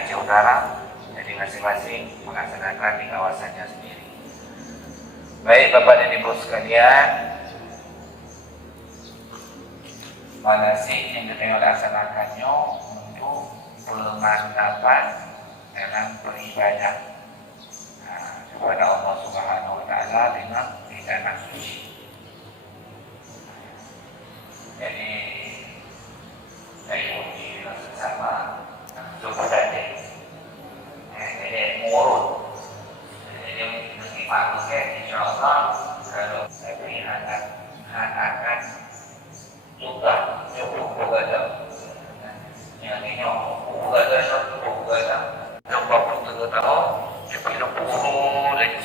Aceh Utara, jadi masing-masing melaksanakan di kawasannya sendiri. Baik Bapak dan Ibu sekalian, manasik yang kita laksanakannya untuk pemantapan dalam beribadah kepada Allah Subhanahu Wa Taala dengan tindakan suci. Jadi dari uji bersama cukup saja. Jadi murut. Jadi mesti pakai insya Allah kalau saya beri akan juga cukup begadang. Yang ini begadang lupa pun tahu cukup lupa lagi.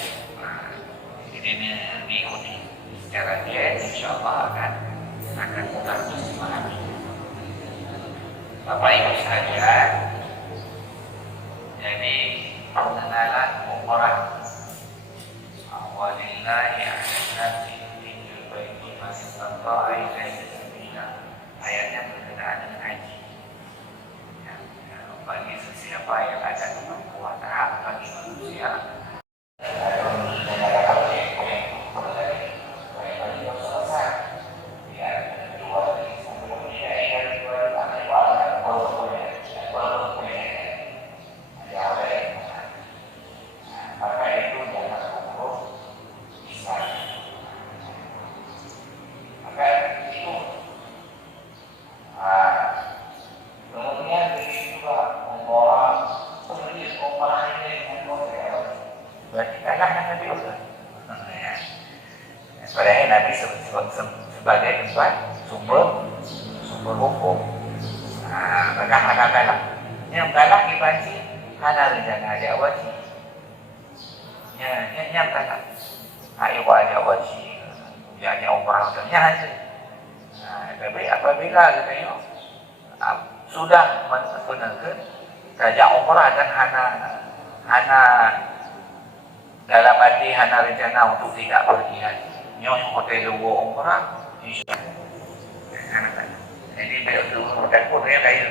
Jadi ini diikuti secara dia insya Allah akan mudah untuk memahami. Bapak Ibu sekalian, jadi pengenalan umrah walillahi a'lati hijjul baiti man istata'a ilaihi sabila. Ayatnya berkenaan dengan haji. Bagi sesiapa yang ada kemampuan hak bagi manusia. Padahal Nabi sebagai tempat sumber hukum. Maka kalah. Yang kalah dibanci karena rencana ada wajib. Yang kalah. Ayo ada wajib. Dia umrah yang hasil. Tapi apabila katanya sudah menekan kerja umrah dan hana dalam arti hana rencana untuk tidak pergi haji. Yang hotel luar umrah, jadi betul pun dia kaya.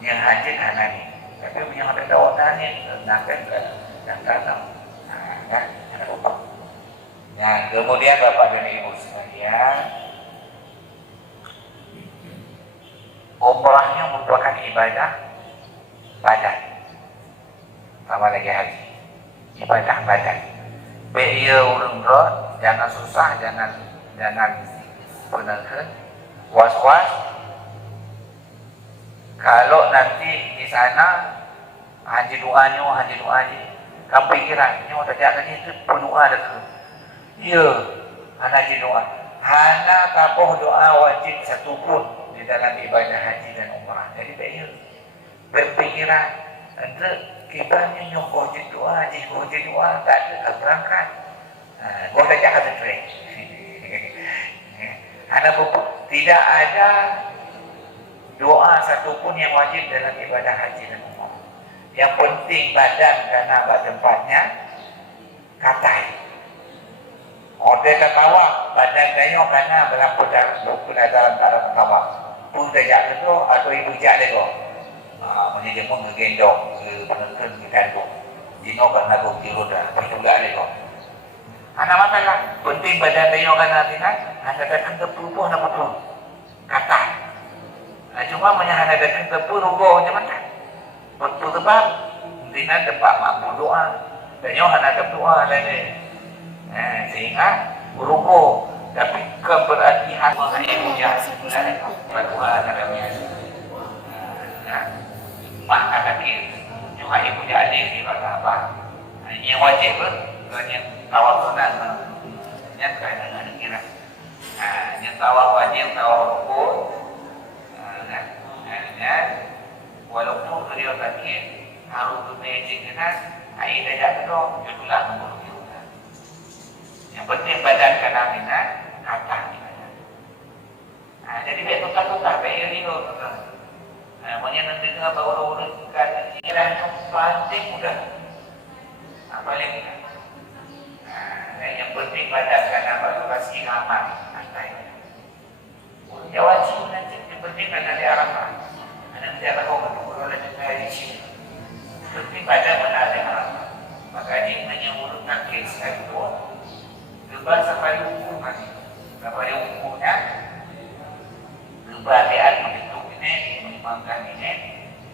Yang haji hana ni, tapi punya hotel tawanan ni nakkan datang. Nah, kemudian Bapak dan Ibu sekalian, umrahnya merupakan ibadah badan, sama lagi haji, ibadah badan. Ia urang berat, jangan susah, jangan penekan, was-was. Kalau nanti di sana haji doanya, kamu pikirannya terjadi itu berdoa dekat. Ya, haji doa. Hana tapoh doa wajib satu pun di dalam ibadah haji dan umrah. Jadi ia berpikiran untuk kita ni wajib doa, wajib doa tak ada berangkat. Gua tak cakap terus. Tidak ada doa satu pun yang wajib dalam ibadah haji dan umrah. Yang penting badan karena tempatnya katai. Order ketawa badan kayu karena berlaku dalam ketawa. Pun tak itu atau ibu jak lego. Menjadi pun ngegendong penekan kandung. Dino karena bukti roda juga lego. Anak masalah penting badan kayu karena tidak hanya datang ke perubuh nak betul kata. Cuma menyahana datang ke perubuh macam mana? Betul sebab tidak dapat mampu doa. Kayu hanya doa lagi. Sehingga berukuh tapi keberhatian mengenai puja berdoa dalamnya mak kaki juga ibu jadi di apa yang wajib yang tawaf sunat yang kaitan kira yang tawaf wajib tawaf rukun walaupun beliau kaki harus bermejikan air dah jatuh jadilah nomor. Yang penting badan kena minat, kata minat. Jadi dia tukar-tukar, dia ini maknanya nanti dengan baru-baru kiranya paling mudah. Apa lagi? Yang penting badan kena baru kasih aman, kata ini. Ya wajib nanti, yang penting ada di Arafah. Nanti ada kau ketemu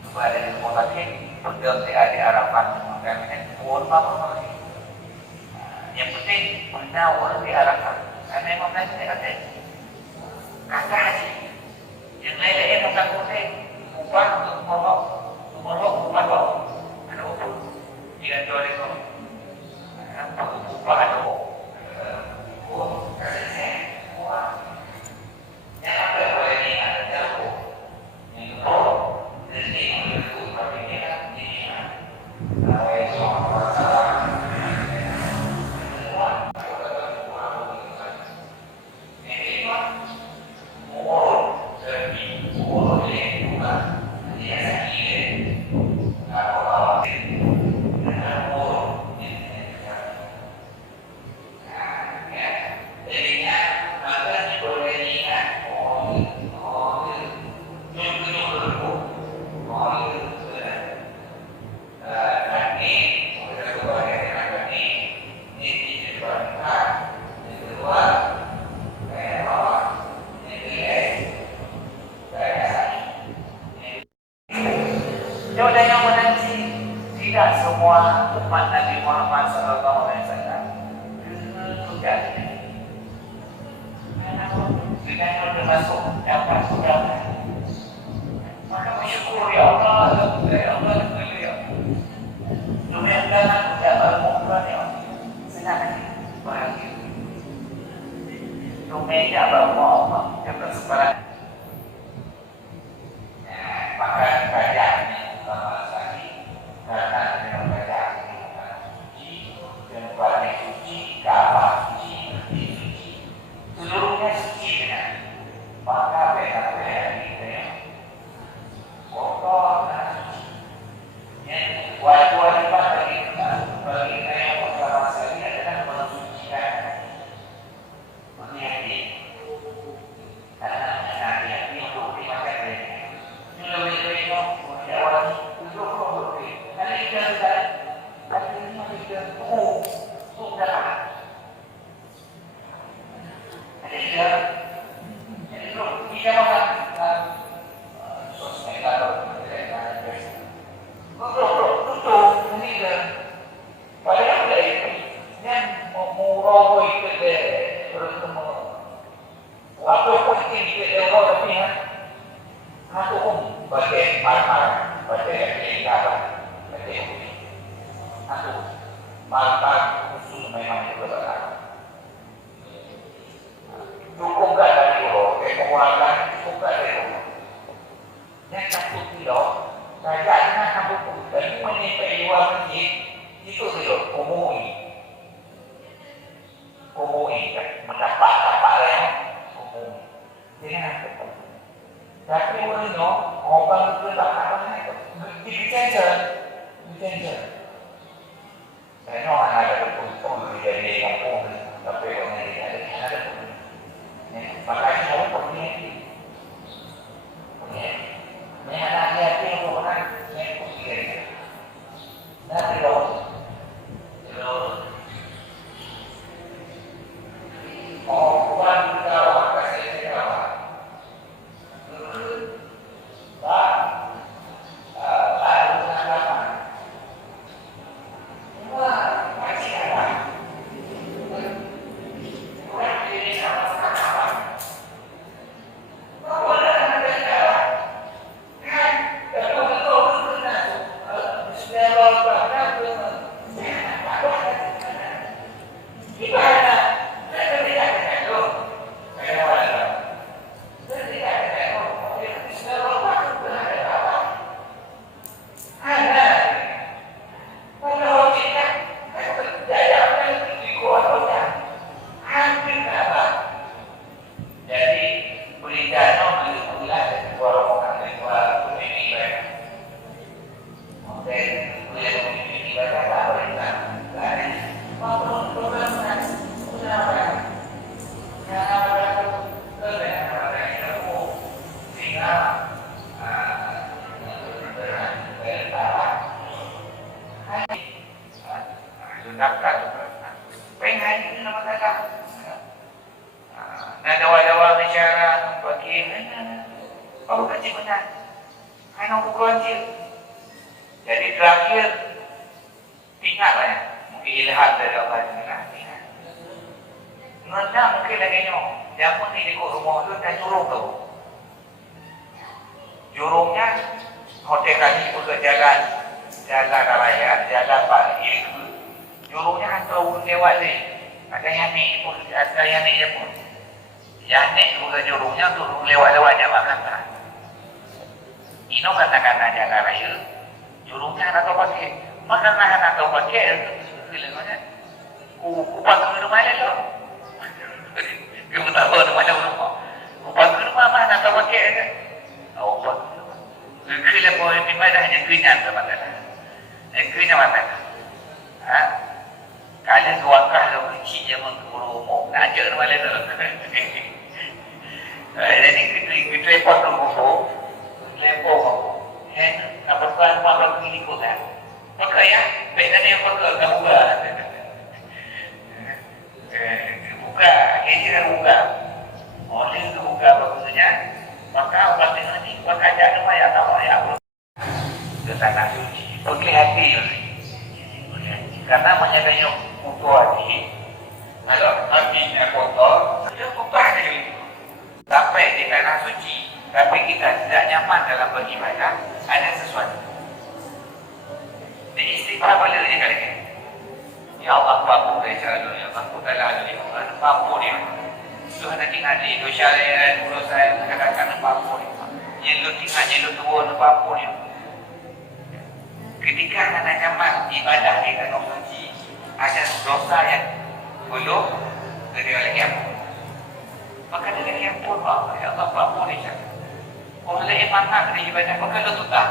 Coba dari sekolah ini pegang di Arafat makanya pun apa lagi. Yang penting menawar di Arafat. Karena memang nanti ada kata haji. Yang lain-lain bukan boleh ubah untuk ngomong ubah kok. Ada apa? Tidak boleh kok. Ubah ada kok. Tidak semua umat Nabi Muhammad SAW sudah dengan termasuk dapat sudah. Maka bersyukur ya Allah, ya Allah, ya Allah. Demikian aku dapat mengumpulkan ya Allah. Senang bahagia. Demikian bahwa Allah dapat sebarang. Maka kerajaan seluruhnya suci dengan maka benar-benar kotor dan suci. Wajib bagi kita yang beragama sekali adalah mensucikan hati. Karena hati itu dimakan dari lebih baik jawab itu berarti nanti kita akhirnya kita sudah jadi belum bisa makan sosmed atau tutup ini kan padahal dari yang mau itu terus waktu penting itu tapi aku pun bagai marmar bagai apa bagai aku marmar khusus memang itu benar. Cukup gak dari lo, pengeluaran cukup gak dari lo. Yang 1 kilo, kayaknya kamu dan menimpa luar masjid itu dulu, umumi, kan, mendapat yang umumi. Jangan apa. Tapi orang itu, orang itu tak apa itu, dicancel. Saya tahu ada betul di kampung, tapi orang ini ada pun. Makanya kamu punya hati-hati untuk orang yang pusing. Nanti dong, bukan kita kasih kita, lalu apa? Wah, masih ada. Nah, dawa-dawa bicara bagi kamu kecil benar. Ayo buku wajib. Jadi terakhir tinggal lah ya. Mungkin ilham dari Allah Ta'ala. Ngenak mungkin lagi nyok. Jangan ni ikut rumah tu dan jurung tu. Jurungnya hotel kami pun ke jalan raya, jalan Pak Ilku. Jurungnya kan tahu lewat ni. Ada yang ni pun, ada yang ni pun. Yang ni pun ke jurungnya tu lewat-lewat Jawa kata. Ino kata-kata jalan raya. Jurungnya nak tahu pakai. Makanan nak tahu pakai. Upah ke rumah dia tu. Kamu tak tahu rumah dia rumah. Upah ke rumah mana nak tahu pakai kan? Upah ke rumah. Kira pun di mana hanya kenyan tu makanan. Kenyan makanan. Kalau dua kali kecil je mengguru umum. Nak ajar rumah dia tu. Jadi kita lepas tu buku. Lepas nak berkuat rumah kalau begini pun kan. Maka ya, baik tadi yang berkuat tak buka. Buka, ini kan buka. Oleh itu buka bagusnya. Maka obat ini maka jangan banyak tahu ya. Ke tanah suci. Pergi hati. Karena banyak kotor hati. Kalau hatinya kotor, dia buka diri. Sampai di tanah suci, tapi kita tidak nyaman dalam beribadah, ada sesuatu. Di istighfar boleh dia kali ini. Ya Allah, mampu dari cara dunia, mampu dalam dunia, mampu dia. Tuhan nanti ngaji, dosa saya, mulut saya, kadang-kadang mampu dia. Yang lu tinggal, yang lu tua, mampu dia. Ketika anda nyaman ibadah di tanah suci, ada dosa yang belum kedua lagi ampun. Maka dia lagi ampun, ya Allah, mampu dia. Oleh imanah dari ibadah, maka lu tutah.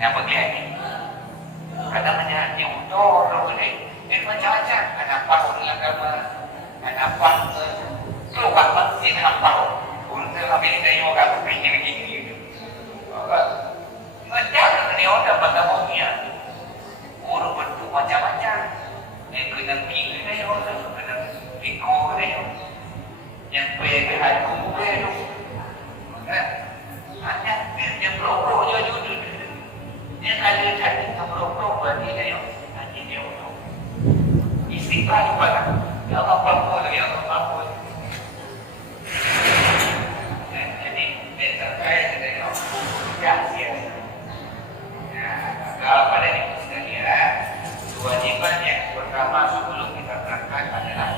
Yang begini. Kadang-kadang yang utuh kalau boleh macam-macam ada apa dalam agama ada apa keluar masjid apa untuk habis dari orang begini-begini macam ni orang pada maunya urut bentuk macam-macam yang kena pilih dia orang kena pikir dia yang pergi hati dia hanya yang berokok je judul yang ada hati yang berokok berarti dia hati dia untuk istighfar kepada ya Allah mampu ya Allah mampu. Jadi terkait dengan kasih. Kalau pada itu sekalian kewajiban yang pertama sebelum kita berangkat adalah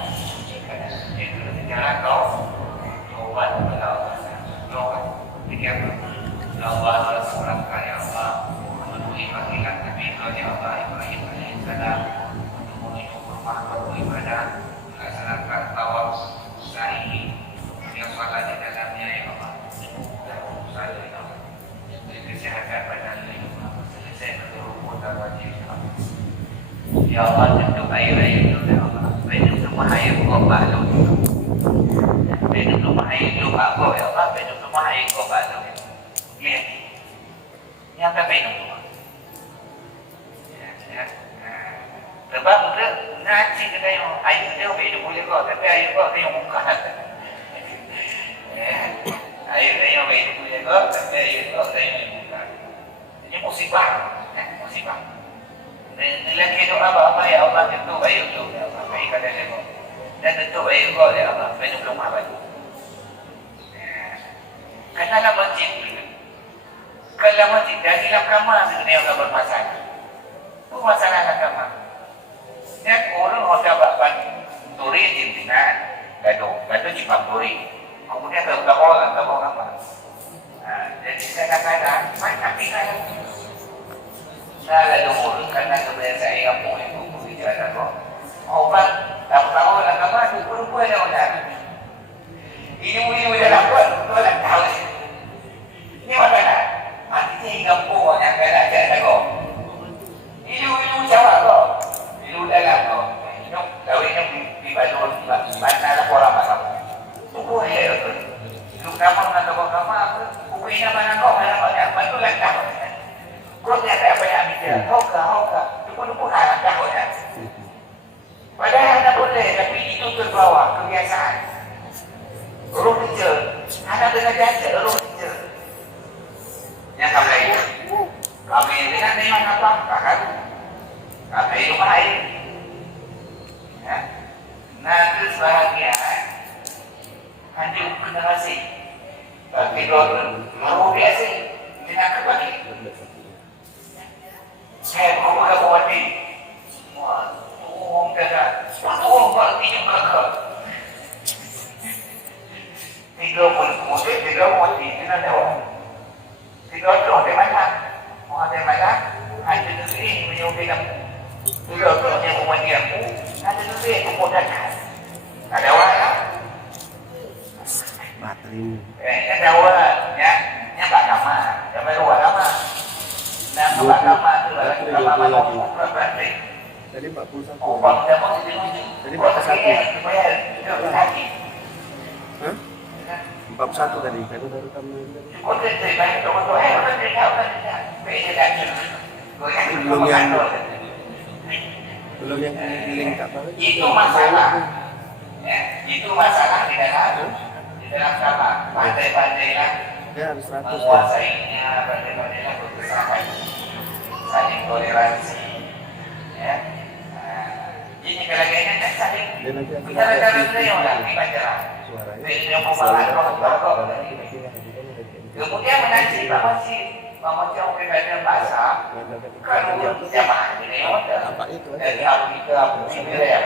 itu secara kau taubat kepada Allah. Taubat. Jadi apa? Allah berangkat ya Allah memenuhi panggilan Nabi ya Allah Ibrahim alaihissalam untuk menuju rumah beribadah melaksanakan tawaf sa'i yang salat di dalamnya ya Allah dan usaha ya Allah kesehatan badan ya Allah selesai berhubung dan wajib ya Allah untuk air-air itu ya Allah minum rumah air obat itu minum rumah air itu apa ya Allah minum rumah air obat itu ya yang tak minum rumah sebab dia ngaji kata yang air dia boleh boleh kau tapi air kau dia yang buka air dia yang boleh boleh kau tapi air kau dia yang buka ini musibah musibah lagi doa apa ya Allah tentu air tu ya Allah baik kata dia dan tentu air kau ya Allah minum rumah baju kerana lah masjid kalau masjid dari dalam kamar sebenarnya orang bermasalah itu masalah dalam kamar. Dan orang hotel bakban turi jimpinan gaduh cipang turi kemudian ke orang apa jadi kadang-kadang macam pilihan saya lalu urut karena kebiasaan yang boleh berbicara obat tahu-tahu lah apa itu perempuan yang ada ini dalam buat orang tahu ini mana mati hingga puan yang kena ajar kau ilu jawab kau ilu dalam kau tahu ini di Bandung mana lah orang macam tunggu air tu ilu kamar nak tahu kamar buku ini mana kau bantu lah kau kau ni ada apa yang mikir hoka itu pun anak kau ya padahal anda boleh tapi itu terbawa kebiasaan orang kerja anak dengan jasa orang kerja Guru biasa dengan kembali. Saya bawa ke Bawati. Tuh kata, tuh berarti juga ke. 30 musim, 3 Bawati itu ada orang. 3 tu ada mana? Ada mana? Ada negeri menyukai kamu. 3 tu yang Bawati aku. Ada negeri yang memudahkan. Ada orang. Baterai. Cái đâu á nhá bạn làm mà cho mấy đùa lắm á đang các bạn làm mà tức là các bạn mà một rất là gì Tadi 41. một phần cho có cái Tadi có 41. cái mấy cái hai gì Hah? 41 tadi. Kan baru kamu. có cái gì mấy chỗ tôi hay nó đi theo cái vậy thì đạt được rồi cái Belum yang link apa? itu masalah di dalam apa pandai-pandai lah Ya harus 100 ya. menguasainya pandai-pandai lah bersahabat saling toleransi ya ini kalagaynya kan saling Dan nanti aku kita cara beliau lah di pacaran suaranya. beliau membalas rokok kemudian menanti Pak Masih orang pribadi bahasa kalau jamaah beliau dari Afrika ya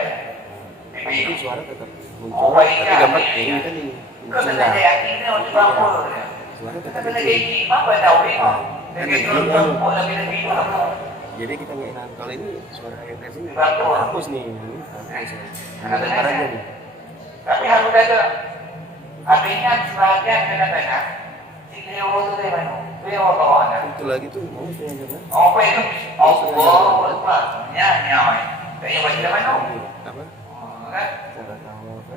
Itu suara tetap muncul. Oh, Tapi iya. gambar ini kan di Kau sebenarnya yakinnya untuk bangun. Suara tetap Tapi lagi apa tahu ni? Lagi Ini dulu anu. bangun lagi lebih dulu. Jadi kita nggak enak. Kalau ini suara AirPods ini Betul. hapus nih. Ini hapus. Nah, bentar aja nih. Tapi harus ada. Artinya sebagian kadang-kadang si Leo itu dari mana? Leo bawa anak. Itu lagi tuh mau saya jangan. Apa itu? Oh, apa? Nyawa. Kayaknya baca mana? Apa? Kan? Cara tahu apa?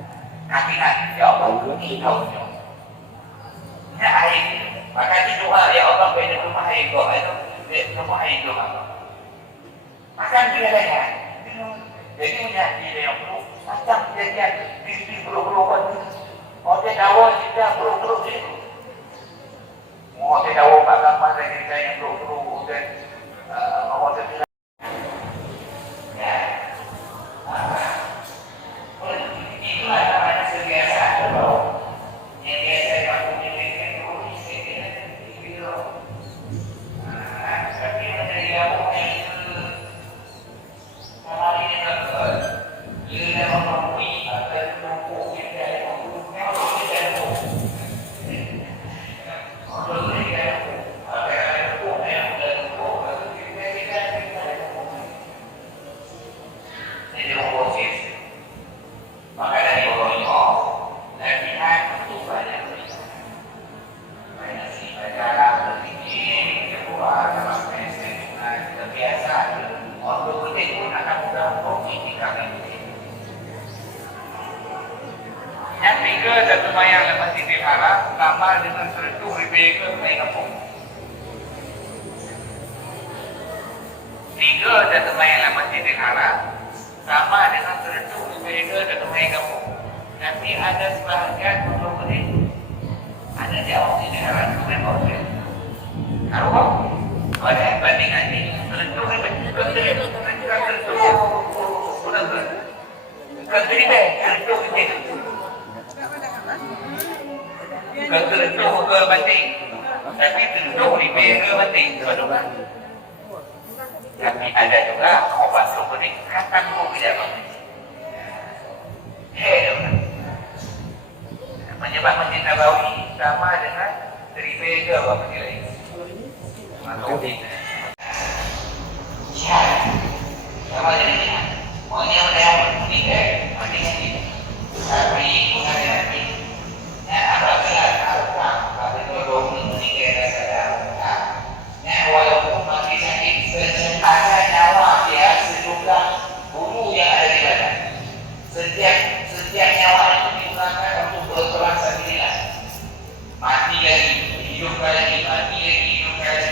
Kakinan. Ya Allah, ini tahu. Ya air. Makanya doa ya Allah beri rumah air doa itu. Rumah air doa. Makan dia lagi. Jadi menjadi yang perlu macam dia di perlu-perlu. Oh dia tahu kita perlu-perlu itu. Oh dia tahu bagaimana kita yang perlu-perlu dan mau tidak. Itulah namanya kebiasaan. Yang biasa aku miliki itu. Tapi menjadi apa itu? Kalau ini betul, ia memenuhi atau menempuh kita maka dari bawahnya latihan untuk banyak banyak sih cara berpikir kedua dalam terbiasa waktu penting pun akan mudah untuk memikirkan ini. Yang tiga satu mayang lepas dipelihara sama dengan sertu lebih ke baik kampung. Tiga satu mayang lepas dipelihara sama dengan sertu lebih ke baik kampung. Nanti ada sebahagian untuk ini ada jauh di negara dengan orang. Kalau ada bandingan ini sertu lebih ke sertu Ketentu ke penting, tapi tentu lebih ke penting. Tapi ada juga obat seperti kata tidak penting. Menyebab Masjid Nabawi sama dengan ribe ke apa menilai. Masuk itu. Ya, sama jadi. Maunya udah tiga, pentingnya ini. Tapi bukan nanti. Ya, apabila kalau itu 23 saja. Ya, walaupun masih sakit, ada nyawa dia sejumlah bulu yang ada di badan. Setiap nyawa itu digunakan untuk berperang sendirilah. Mati lagi, hidup lagi, mati lagi, hidup lagi.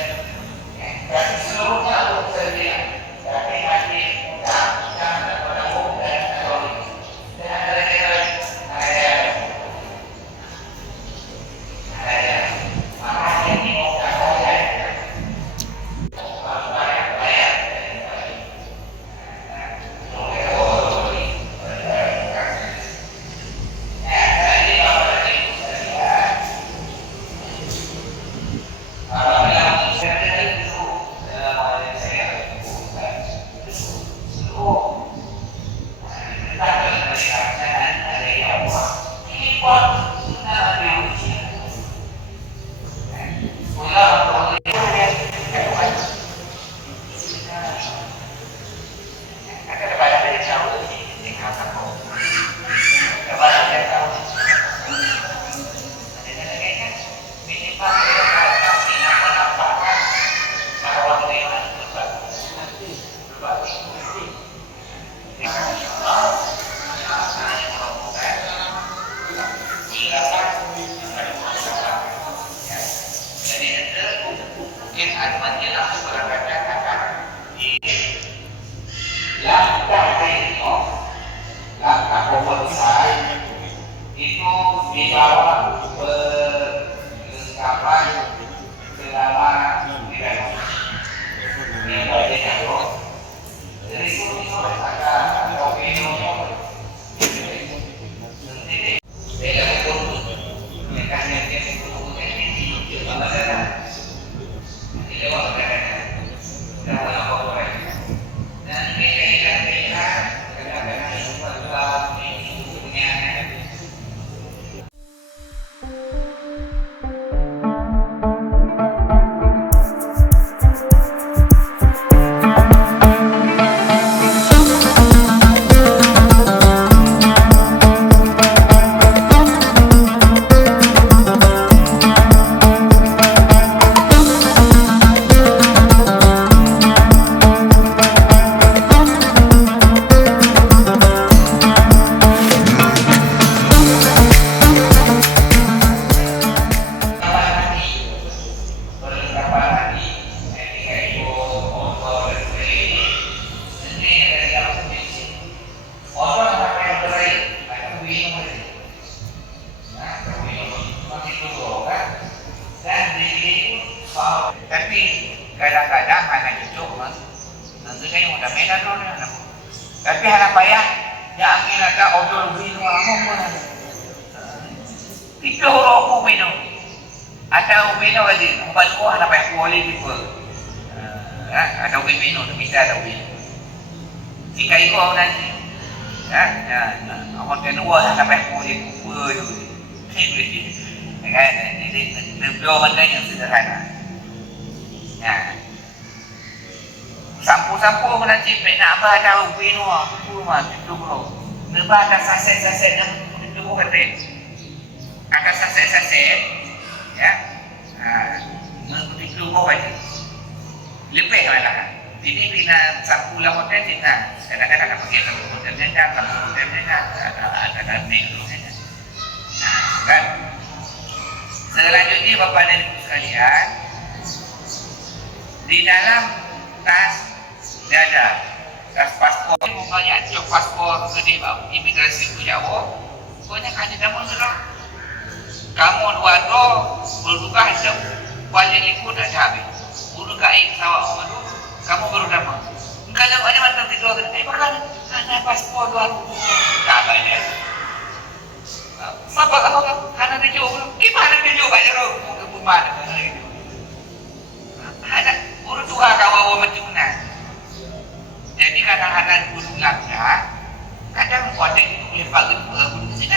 mungkin menjelang keberangkatan akan di langkah itu, langkah pemeriksaan itu dibawa perlengkapan selama 3 hari. Ini bagian yang dari itu ada opini tapi kadang-kadang anak cucu nanti saya udah medan dulu, tapi anak payah ya angin ada odol binu apa itu rokok minum atau minum lagi empat buah anak payah kuali gitu ada ubi minum bisa ada ubi jika itu aku nanti aku tenua anak payah kuali kuali jadi jawaban yang sederhana. Ya. Sampu-sampu nanti nak apa tahu binu rumah itu bro. Lepas ada saset-saset yang itu kata. Ada saset-saset ya. Itu kata. Lebih lah. Jadi bila sampu lah hotel kita kadang-kadang nak pakai sampu hotel kita, sampu hotel kita ada nih. Kan. Selanjutnya Bapak dan Ibu sekalian, di dalam tas dada, tas paspor, banyak cok paspor gede bang, imigrasi Jawa, banyak ada nama gerak. Kamu dua do, berduka ada, paling ikut ada habis. Buru kain sawah omadu, kamu baru dapat. Kalau ada mantan tidur, bahkan ada paspor 2 tak banyak. Siapa kamu karena dia jauh, gimana dia jauh banyak orang ke rumah itu. Ada urut tua kawawa macam mana? Jadi kadang-kadang gunung langka, kadang ada yang pagi gunung sini.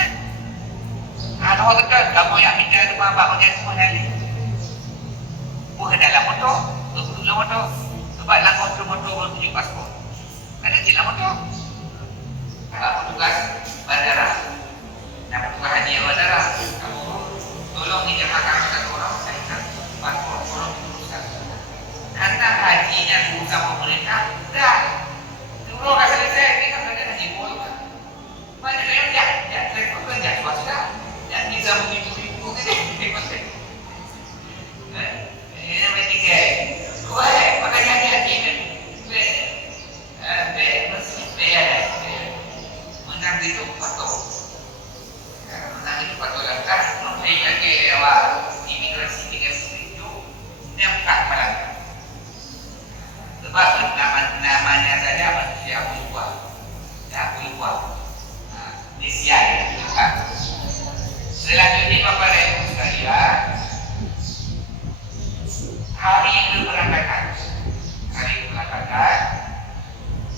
Ada orang kata kamu yang minta rumah bapak yang semua dari. Bukan dalam motor, dalam motor, sebab dalam motor berpunyai paspor. Ada tidak motor? Kalau petugas bandara. Nah, petugas haji yang bandara, kamu tolong dijamakan satu orang saya paspor tolong diuruskan. Karena hajinya berusaha pemerintah, dah. Dulu nggak selesai, ini kan ada haji bola. Banyak yang jangan repot jangan swasta, jangan bisa begitu ini. Ini namanya tiga. Wah, makanya hati-hati kan. Menang itu patuh. Menang itu patuh langkah. Saya jaga lewat imigrasi itu dia bukan melangkah. Sebab namanya saja manusia berubah. Ya berubah. Niscaya bukan. Selanjutnya Bapak dan Ibu sekalian, hari keberangkatan,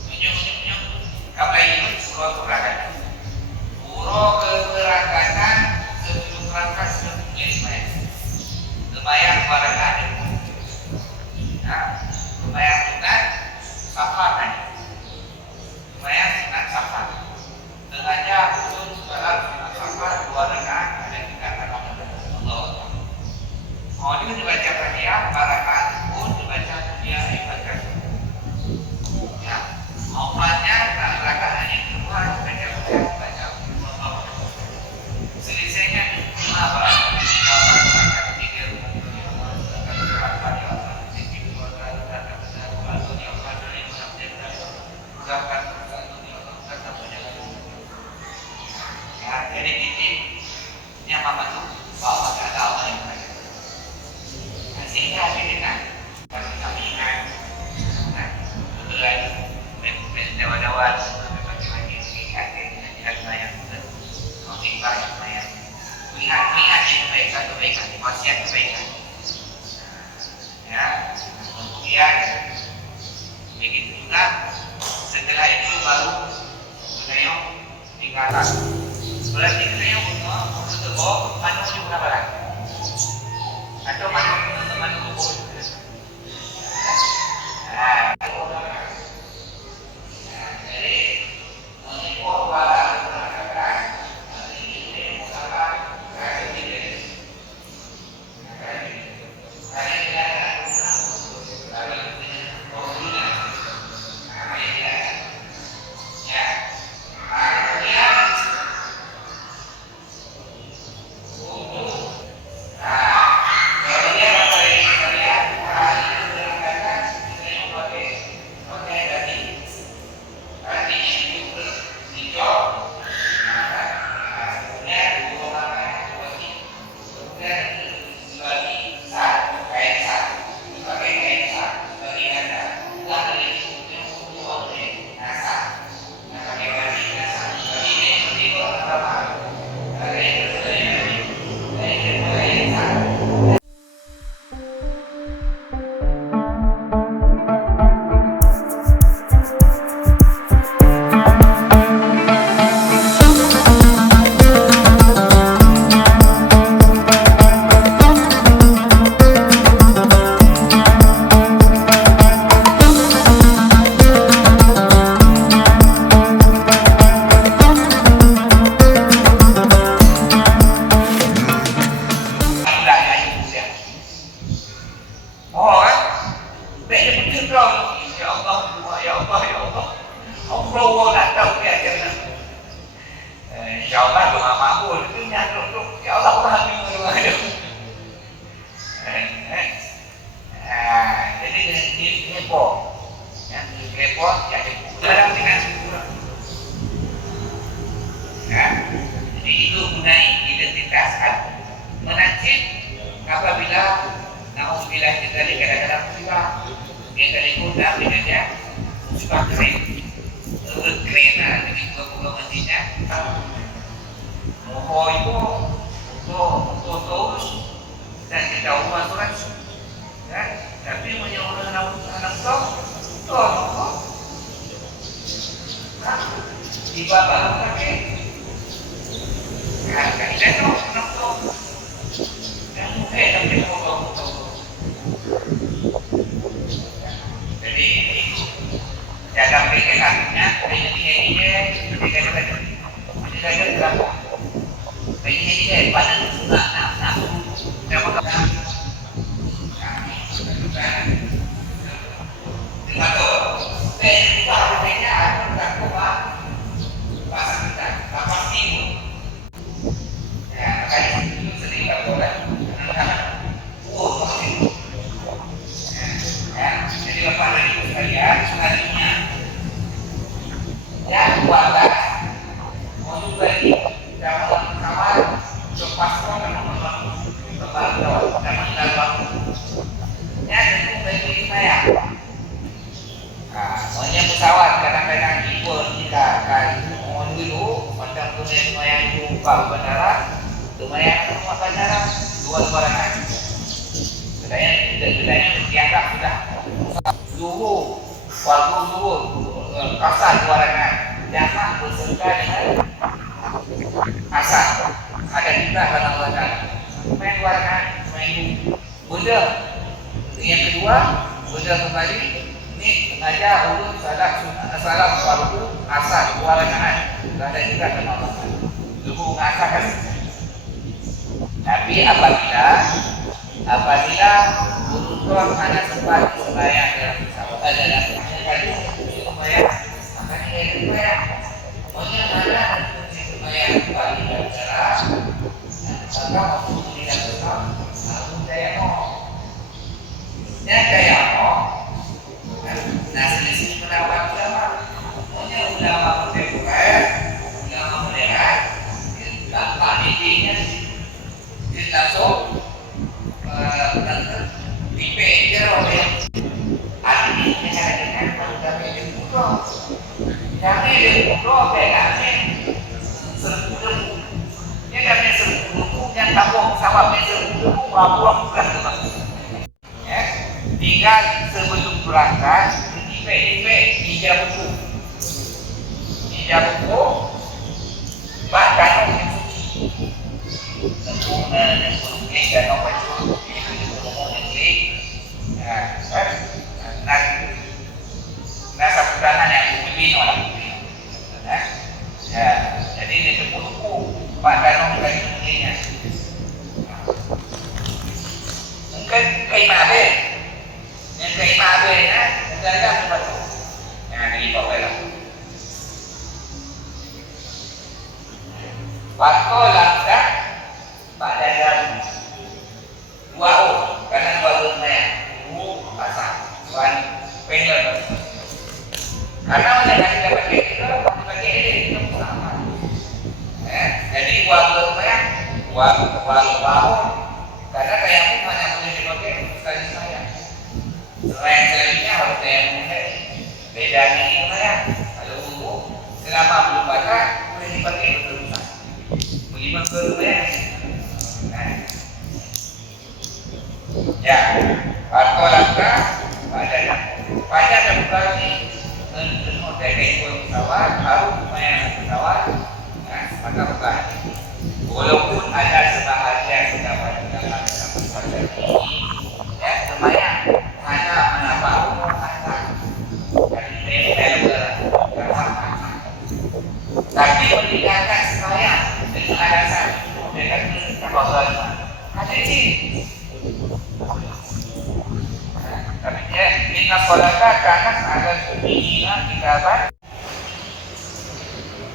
tunjuk kapai itu surah keberangkatan. Surah keberangkatan sebelum berangkat sebelumnya lumayan keberangkatan. Nah, lumayan sunat safar kan? Lumayan sunat safar. Sengaja untuk sholat sunat safar 2 rakaat ada kita katakan Allah. Oh ini dibaca Fatihah, 4 rakaat pun dibaca Begitu juga setelah itu baru menayong tingkatan. Berarti menayong untuk tebok manu di berapa lagi? Atau manu kubur? Nah, jadi mengikut wala mengatakan ini musalah kaki tinggal sebelum berangkat hijau buku. Hijau buku, bahkan yang suci. Sempurna dan suci dan nomor suci itu umum yang suci. Nah, sabutangan yang lebih orang. Jadi ini buku, bahkan nomor dari sucinya. Mungkin KIMAB, yang KIMAB ya, menjaga sesuatu. Nah, ini pokoknya. Waktu langkah pada dalam 2 U, karena 2 U-nya U pasang, tuan pengen. Karena menjaga kita pakai ini itu sama. Jadi 2 U-nya, 2 U. Karena kayak aku hanya boleh dipakai sekali saya. Selain sekalinya harus saya mulai. Bedanya itu ya. Kalau buku selama belum baca boleh dipakai betul-betul. Bagaimana betul ya? Ya, atau langkah pada demokrasi untuk teknik pesawat harus lumayan pesawat. Nah, maka bukan. Walaupun ada sebahagian pendapat dalam pesawat ini, ya lumayan hanya menambah umur anak. Tapi meningkatkan semayang dengan alasan dengan kebawaan ada ini. Tapi ya, inna sholata kanat ala mu'minina kitaban.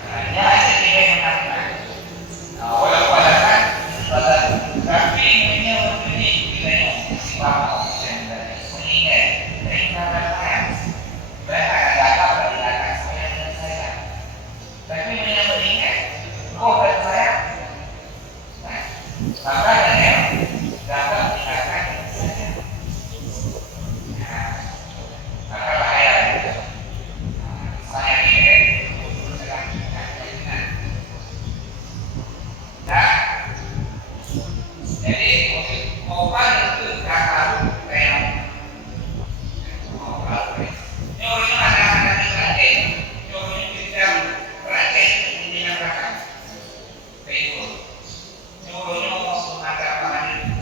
Hanya ada tiga yang menang. Walaupun alasan tapi ini untuk ini kita yang paham dan mengingat dari kata-kata bahkan ada pendidikan saya dan saya. Tapi mengingat dan saya. Maka yang dapat dikatakan saya. Maka bahaya itu. Saya ini sedang nah, jadi obat itu kata yang ini orang ada praktek, orang kita praktek ini yang praktek, itu, orang mau mengatakan apa ini,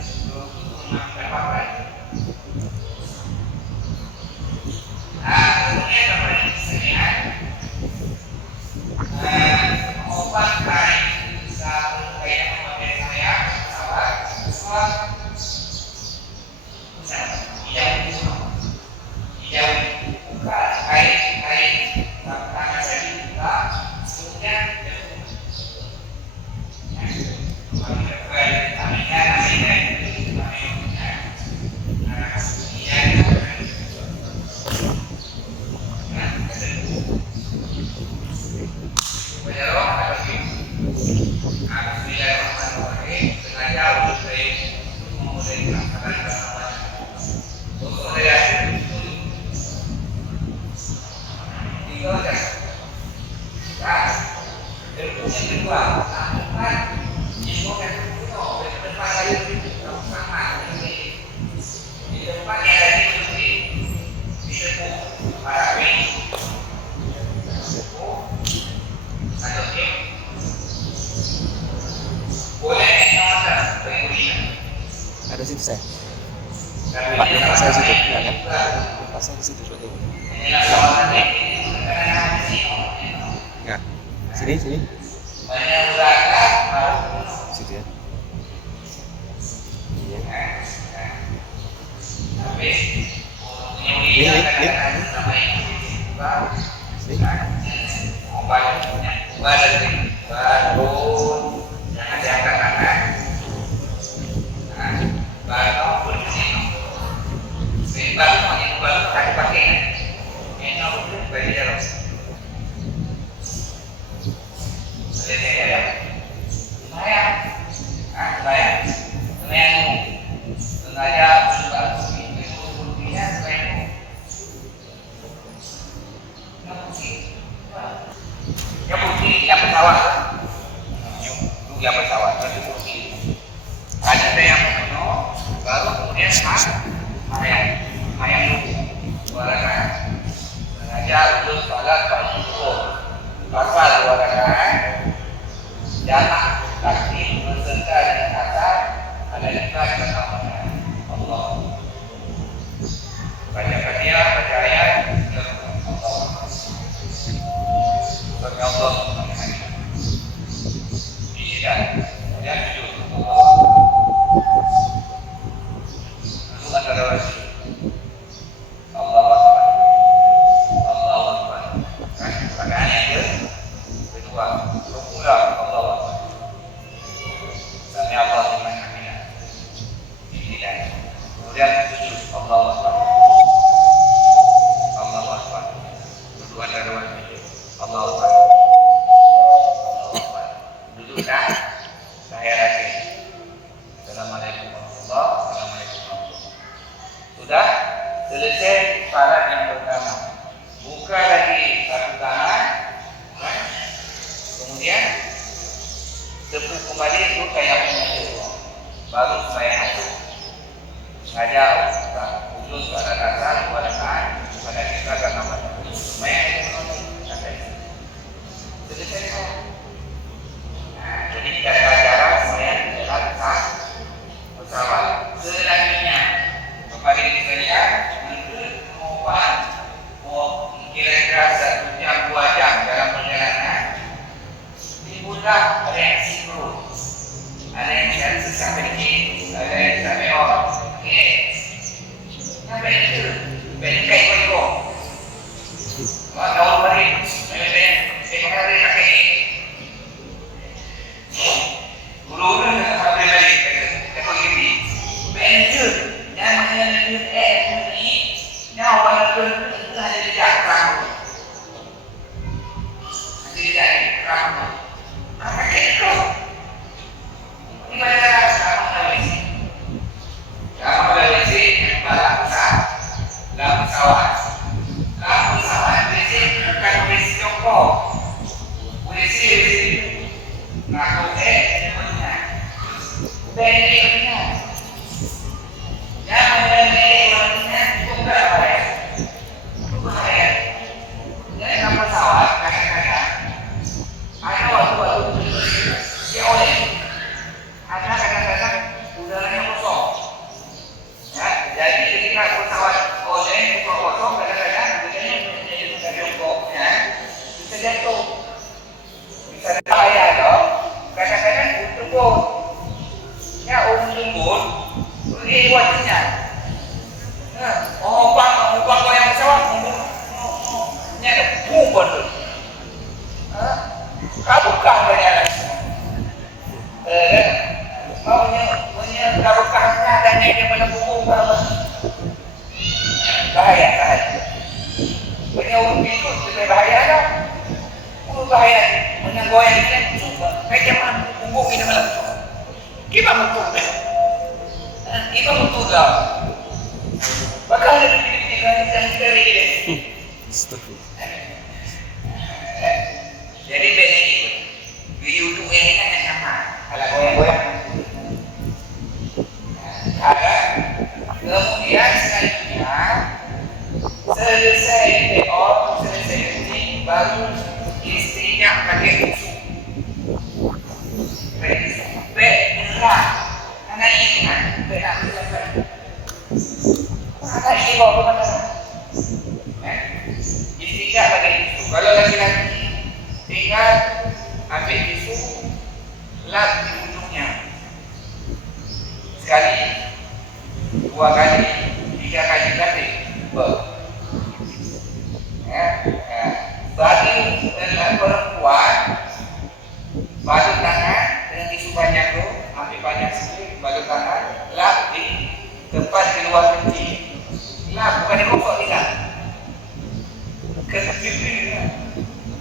mengatakan apa ini. Kemudian apa yang saya, obat kain satu kayak memakai saya, awal, semua, hijau buka kain tangan jadi buka sebelumnya ada situ saya. Pak, yang saya situ, ya kan? Pasang di situ sudah. Ya, sini. Situ ya. Iya. Yang pesawat, yang pesawat. Baca Fatihah, baca ayat, bagi Allah Bismillah. Kemudian sujud. Duduk antara wajib. Allahu Akbar. Allahu Akbar. Perkataan yang kedua. Rukula Allahu Akbar. Sami Allah liman hamidah. Bismillah. Kemudian sujud. Allahu Akbar. Allahu Akbar. Duduk antara wajib. Allahu Akbar. Allahu Akbar. Duduk dah. Saya lagi. Assalamualaikum warahmatullahi wabarakatuh. Assalamualaikum warahmatullahi wabarakatuh. Sudah selesai salat yang pertama. Buka lagi satu tangan. Kemudian tepuk kembali itu kayak kedua. Baru saya hadu. Sengaja ujung ke arah dasar, dua rakaat. Pada kita akan nama. Supaya selesai salat. Jadi kita belajar saya dalam pesawat. Selanjutnya kepada saya menumpang kira-kira 1 jam 2 jam dalam perjalanan timbullah reaksi perut. Ada yang bisa sesak kencing, ada yang sampai sampai itu bengkai kau. Kalau beri, saya hari pakai. Guru nak sampai balik, kita pergi. Benjur, jangan menjadi ni. Nyawa betul betul ada di jalan. Ada di jalan. Apa itu? Ini adalah sama Malaysia. Sama Malaysia dalam pesawat. Dalam pesawat Malaysia bukan Malaysia Tiongkok. Malaysia nak benefitnya, jangan benefitnya bukan bahaya. Jadi dalam pesawat kadang-kadang ada waktu dia oleh, ada kadang-kadang udaranya kosong. Ya, jadi ketika pesawat oleh kosong kadang-kadang udaranya bisa jongkok, ya, bisa jatuh, bisa bahaya dong. Kadang-kadang untuk ya orang tumbul pergi wajibnya. Ubah kau yang pesawat ni ada kumpul tu. Kabukah banyak lagi. Maunya kabukahnya adanya dia pada punggung apa? Bahaya. Banyak orang ikut lebih bahaya dah. Bahaya. Banyak goyang ni cuba. Macam mana punggung ini malam. Kita betul. Kita betul dah. Bakal ada yang dari ini. Jadi beda itu. Video tu ini kan sama. Kalau goyang. Kemudian selanjutnya selesai PO, selesai ini baru istrinya pakai susu. Anak ini kan, anak ini bawa kemana? Istri tak pakai tisu. Kalau laki-laki tinggal ambil tisu, lap di ujungnya. Sekali, 2 kali, 3 kali lagi. Bagi perempuan, baju tangan dengan tisu banyak tu, ambil banyak sikit, baju tangan, lap di tempat keluar kencing. Lap, bukan di kosong tidak. Kepipi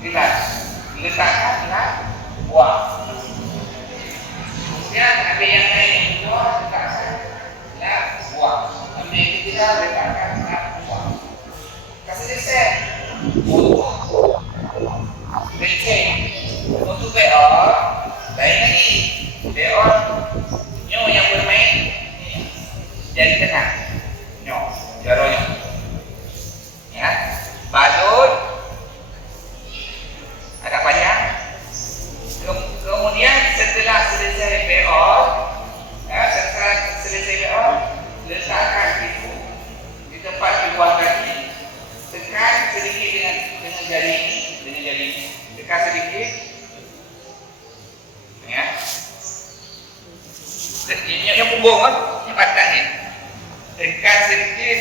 tidak. Letakkan, lap, buang. Kemudian ambil yang lain, buang, letakkan, lap, buang. Ambil yang ketiga, letakkan, lap, buang. Kasih selesai. Untuk becek, untuk BO, lain lagi. BO, nyo yang bermain jadi tenang. Nyo, jaronya. Ya, badut agak panjang. Kemudian setelah selesai BO, setelah selesai BO, letakkan itu di Tekan sedikit. Ya. Yang punggung kan, yang batas ni. Tekan sedikit.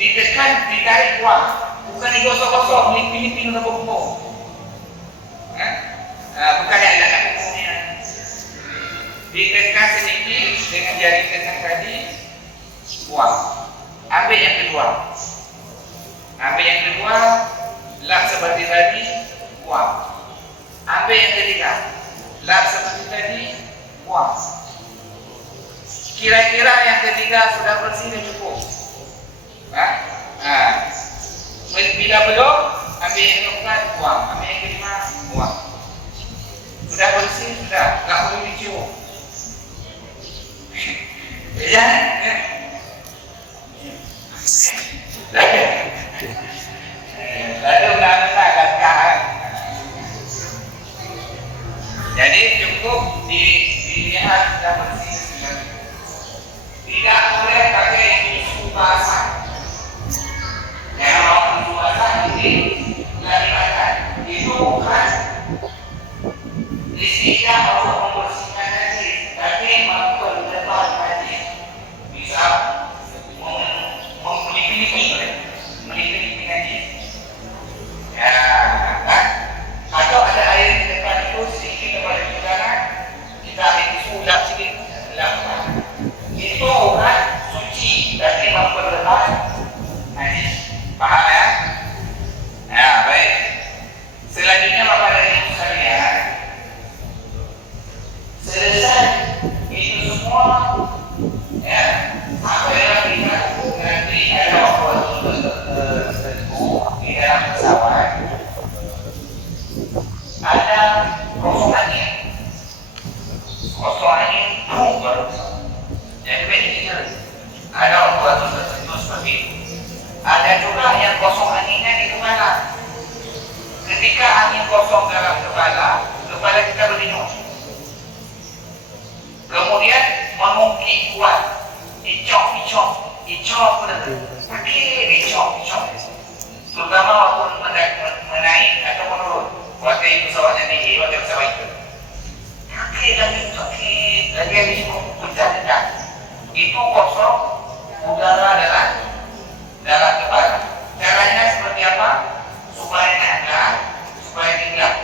Ditekan, ditarik keluar. Bukan digosok-gosok, pilih-pilih dengan punggung. Bukan yang ada punggungnya. Ditekan sedikit dengan jari tengah tadi, buang. Ambil yang kedua. Ambil yang kedua, lap seperti tadi, buang. Ambil yang ketiga, lap seperti tadi, buang. Kira-kira yang ketiga sudah bersih dan cukup. Bila belum, ambil yang keempat, buang. Ambil yang kelima, buang. Sudah bersih, sudah. Tak perlu dicium. Ya. Lalu nak kata. Jadi cukup dilihat sudah bersih. Tidak boleh pakai tisu basah. Kalau tisu basah ini tidak dimakan. Itu bukan istilah untuk membersihkan najis, tapi memperlebar najis. Bisa melipih najis. Ya, kan? Atau ada air di depan itu sedikit kepada udara, kita ambil tisu lap sikit, lap. Itu bukan suci, tapi memperlebar najis. Faham ya? Ya, baik. Selanjutnya Bapak dan Ibu sekalian, selesai itu semua, ya, apabila kita nanti ada waktu tertentu di dalam pesawat, ada kosong angin, baru. Jadi begini, ada waktu tertentu seperti itu. Ada juga yang kosong anginnya di kepala. Ketika angin kosong dalam kepala kita berdingung. Kemudian mengungkit kuat, icok sakit, icok. Terutama waktu menaik atau menurun. Waktu itu pesawatnya tinggi, waktu pesawat itu sakit, lagi yang disebut puncak. Itu kosong udara dalam kepala. Caranya seperti apa? Supaya nyata, supaya tinggal.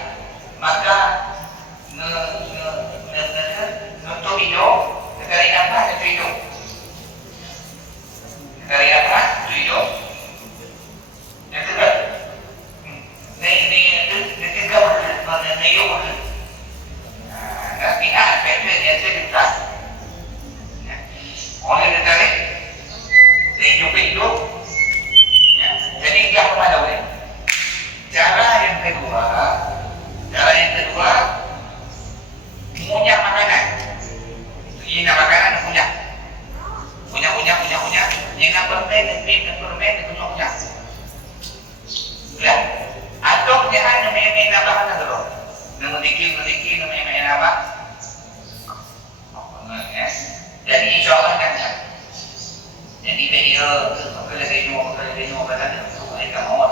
Maka nutup hidung, tarik nafas, nutup hidung. Tarik nafas, nutup hidung. Yang kedua, nanti pepet yang saya minta. Oleh ditarik, hidung hidung. Jadi tidak kepada boleh. Cara yang kedua, mengunyah makanan. Ini makanan mengunyah. Punya. Jangan permen, kunyah. Ya. Atau jangan main apa dulu. Memiliki main apa? Jadi insya Allah jangan. Jadi dia kalau dia mau mereka mau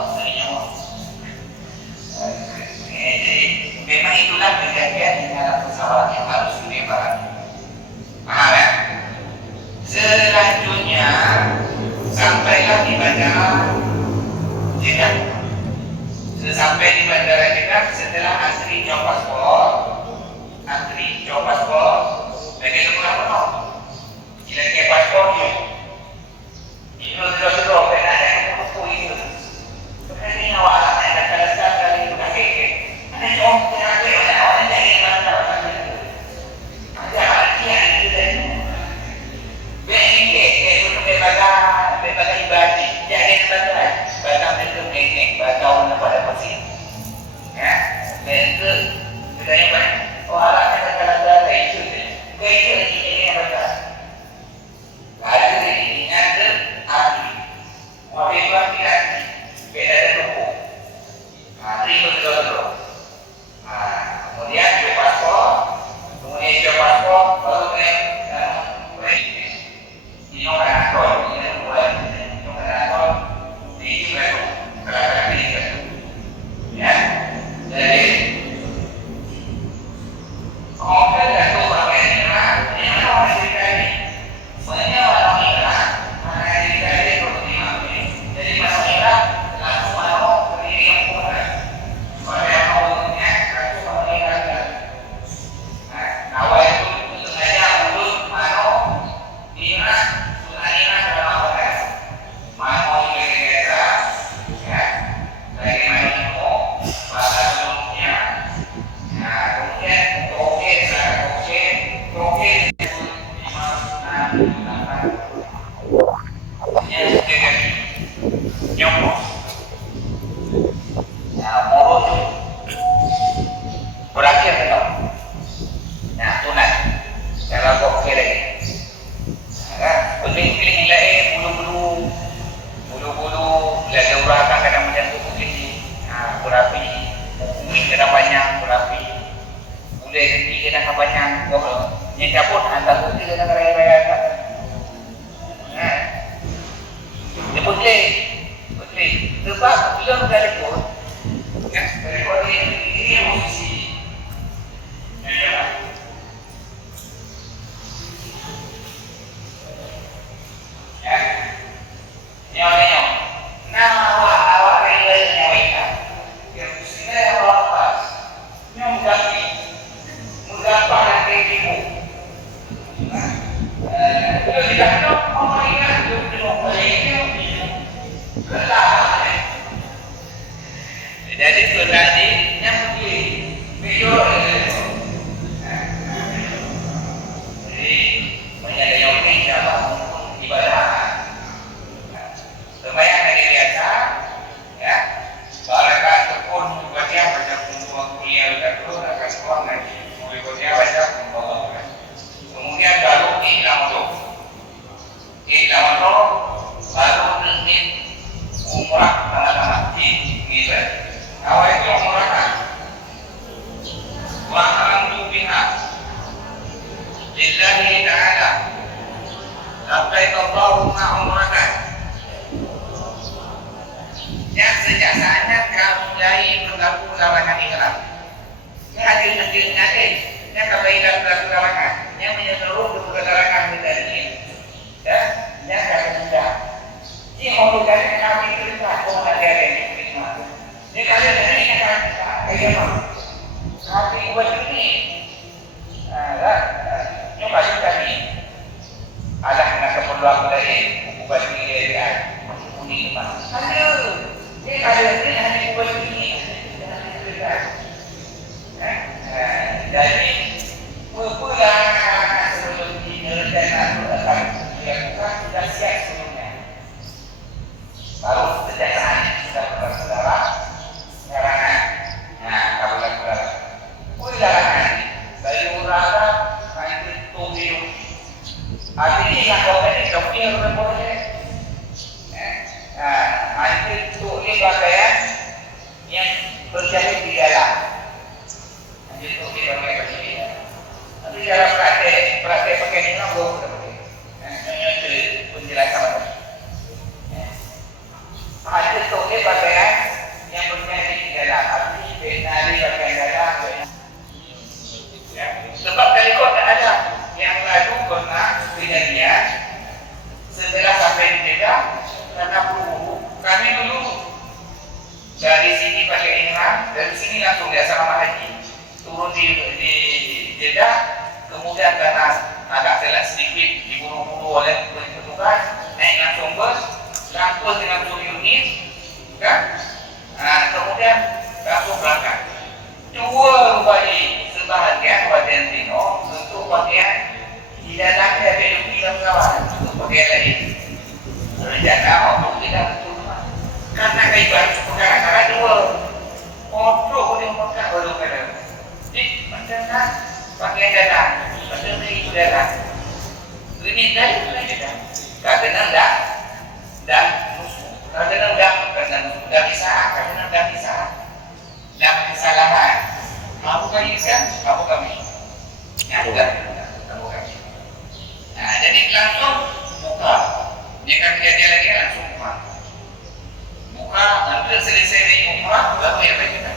jadi memang itulah kejadian di dalam pesawat yang harus dilebar. Paham ya? Selanjutnya sampailah di bandara Jeddah. Sesampai di bandara Jeddah, setelah antri jauh paspor, bagi lembaga penuh. Kira-kira paspor itu sudah ada buku itu. Ini awal ada kalasan dari kaki. Ada orang dari mana orang itu. Ada artian itu dan begini berbagai ibadah. Jadi batang itu begini, batang pada pasir. Ya, dan itu bedanya banyak. Alatnya kalasan itu. Itu ini yang betul. Ada ini ada ahli. Orang tidak beda dengan hukum. Ahli itu betul. Kemudian jual paspor, baru ini orang akor, ini mulai orang akor di baru, ini udah rekod, ya, rekod ini yang posisi. Ya. Ya. Nyonya. Nah, awak relay nyonya. Yang sini awak pas. Nyom ganti. Mengapa nak ibu? Kalau tidak nak, orang ingat tu tengok mereka. Kelah. Jadi tu tadi yang pergi video itu. Jadi banyak yang orang siapa ibadah. Sembahyang hari biasa, ya. Balakan tekun baca pembuang kuliah itu akan sekolah lagi. Berikutnya baca pembuang. Kemudian baru Ikhlaman baru nanti umrah tanah gitu. Awal itu umrah kan. Wa alamtu biha lillahi ta'ala. Labbaik Allahumma umratan. Yang sejak saatnya kau mulai berlaku larangan ikhram. Ini hadir. Yang kebaikan berlaku larangan. Yang menyeluruh berlaku larangan dari ya, yang akan mudah. Ini kalau dari kami terima, kau ada yang terima. Ini kalian ini akan bagaimana? Kami buat ini, coba kita ni, alah nak keperluan dari buat ini dia, ini mana? Ada, ini kalian ini hanya buat ini, jadi pulang sebelum dinner dan akan yang sudah siap sebelumnya. Baru sejak saat sudah bersaudara larangan. Nah, kalau larangan, larangan dari urara nanti tumbuh. Artinya yang kau ini tumbuh boleh. Nanti tumbuh pakaian yang berjahit di dalam. Nanti tumbuh pakaian di dalam. Tapi cara praktek pakai ini lah boleh. Penjelasan ada toke pakaian yang berjadi di dalam arti benari pakaian dalam ya. Sebab dari kota ada yang lalu pernah kejadian setelah sampai di Jeddah karena peluru kami dulu dari sini pakai ihram dari sini langsung di asrama haji turun di Jeddah kemudian karena agak telat sedikit diburu-buru oleh petugas naik langsung bus langsung dengan unit kan kemudian langsung berangkat dua rupanya sebahagian bagian Tino untuk bagian di dalamnya ada lebih dalam kawan untuk bagian lain rencana untuk tidak bercuma karena kaitan perkara-kara dua foto boleh makan baru kena jadi macam bagian dalam macam itu dalam ini dah tak kenal dan kadang dah bisa dan kesalahan kamu kami ya bukan kamu kami nah jadi langsung buka dia kan kejadian lagi langsung buka nanti selesai dari umrah baru ya kita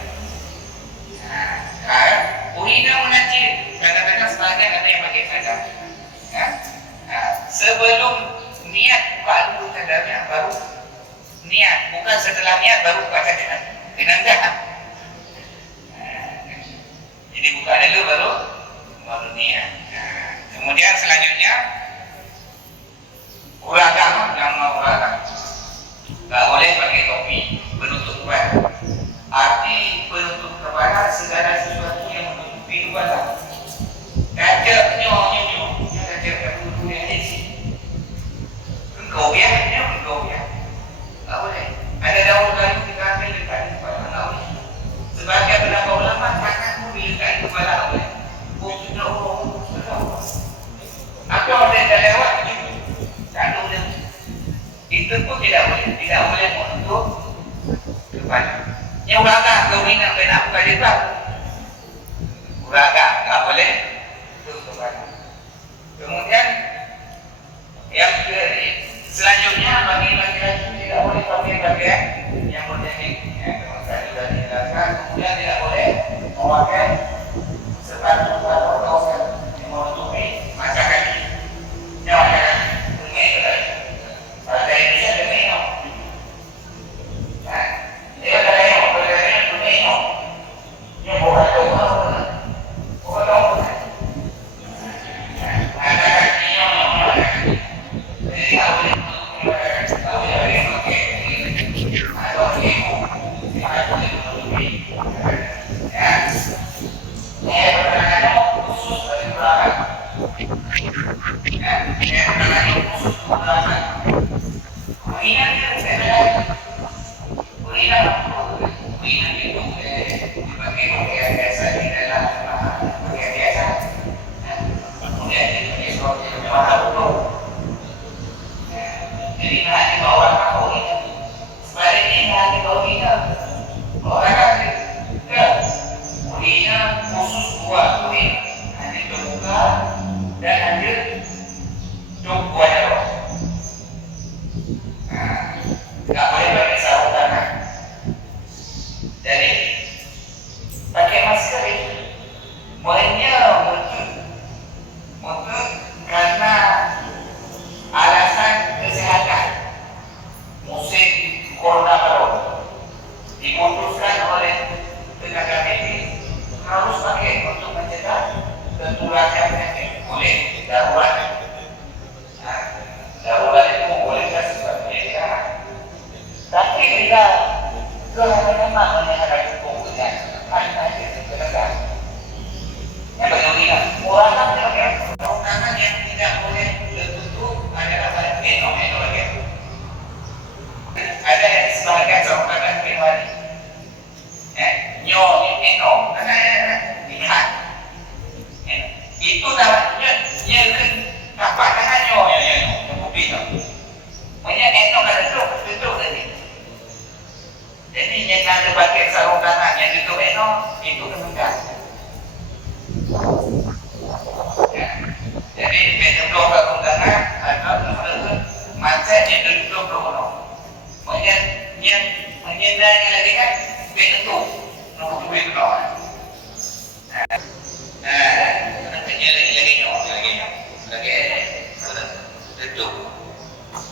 Uhina menanti kadang-kadang sebagian ada yang pakai sadar ya? Sebelum niat buka dulu sadarnya baru niat bukan setelah niat baru buka sadar kena enggak jadi buka dulu baru niat kemudian selanjutnya uragam nama uragam tak boleh pakai topi penutup kepala arti penutup kepala segala sesuatu yang menutupi kepala kaca nyonya kaca dulu yang ada sini engkau ya tak boleh ada daun kayu kita ambil dekat kepala tak boleh sebagai beberapa ulama tanganmu dekat kepala tak boleh sudah apa orang dah lewat tak boleh itu pun tidak boleh untuk kepala yang uragam kau minat nak buka jilbab uragam tak boleh itu kepala kemudian yang selanjutnya bagi laki-laki tidak boleh pakai pakaian yang berjahit Kulinan dia saya kulinan itu dipakai biasa di dalam biasa. Kemudian jadi sesuatu yang mahal itu. Jadi nak dibawa tahu ini. Sebaliknya nak dibawa kita. Orang kata, kulinan khusus buat kulinan. Hanya terbuka dan hanya cukup aja. Tak boleh pakai sarung tangan. Jadi pakai masker itu muncul karena alasan kesehatan. Musim corona baru diputuskan oleh tenaga medis harus pakai untuk mencegah tertularnya penyakit. Boleh darurat. Darurat itu boleh sesuatu yang tapi bila memang menghadapi kemudian ada kebenaran yang berlebihan orang yang tangan yang tidak boleh tertutup adalah pada fenomena lagi ada yang sebagian sarung tangan pribadi nyo karena lihat itu namanya nyekin tapak tangan nyo putih tu maknanya enak ada tutup tadi. Jadi yang ada pakai sarung tangan yang tutup itu kemudian. Ya. Jadi menyebut sarung tangan atau macam yang tutup dulu. Maknanya yang menyendanya lagi kan bentuk nombor dua itu lawan. Nanti lagi tutup.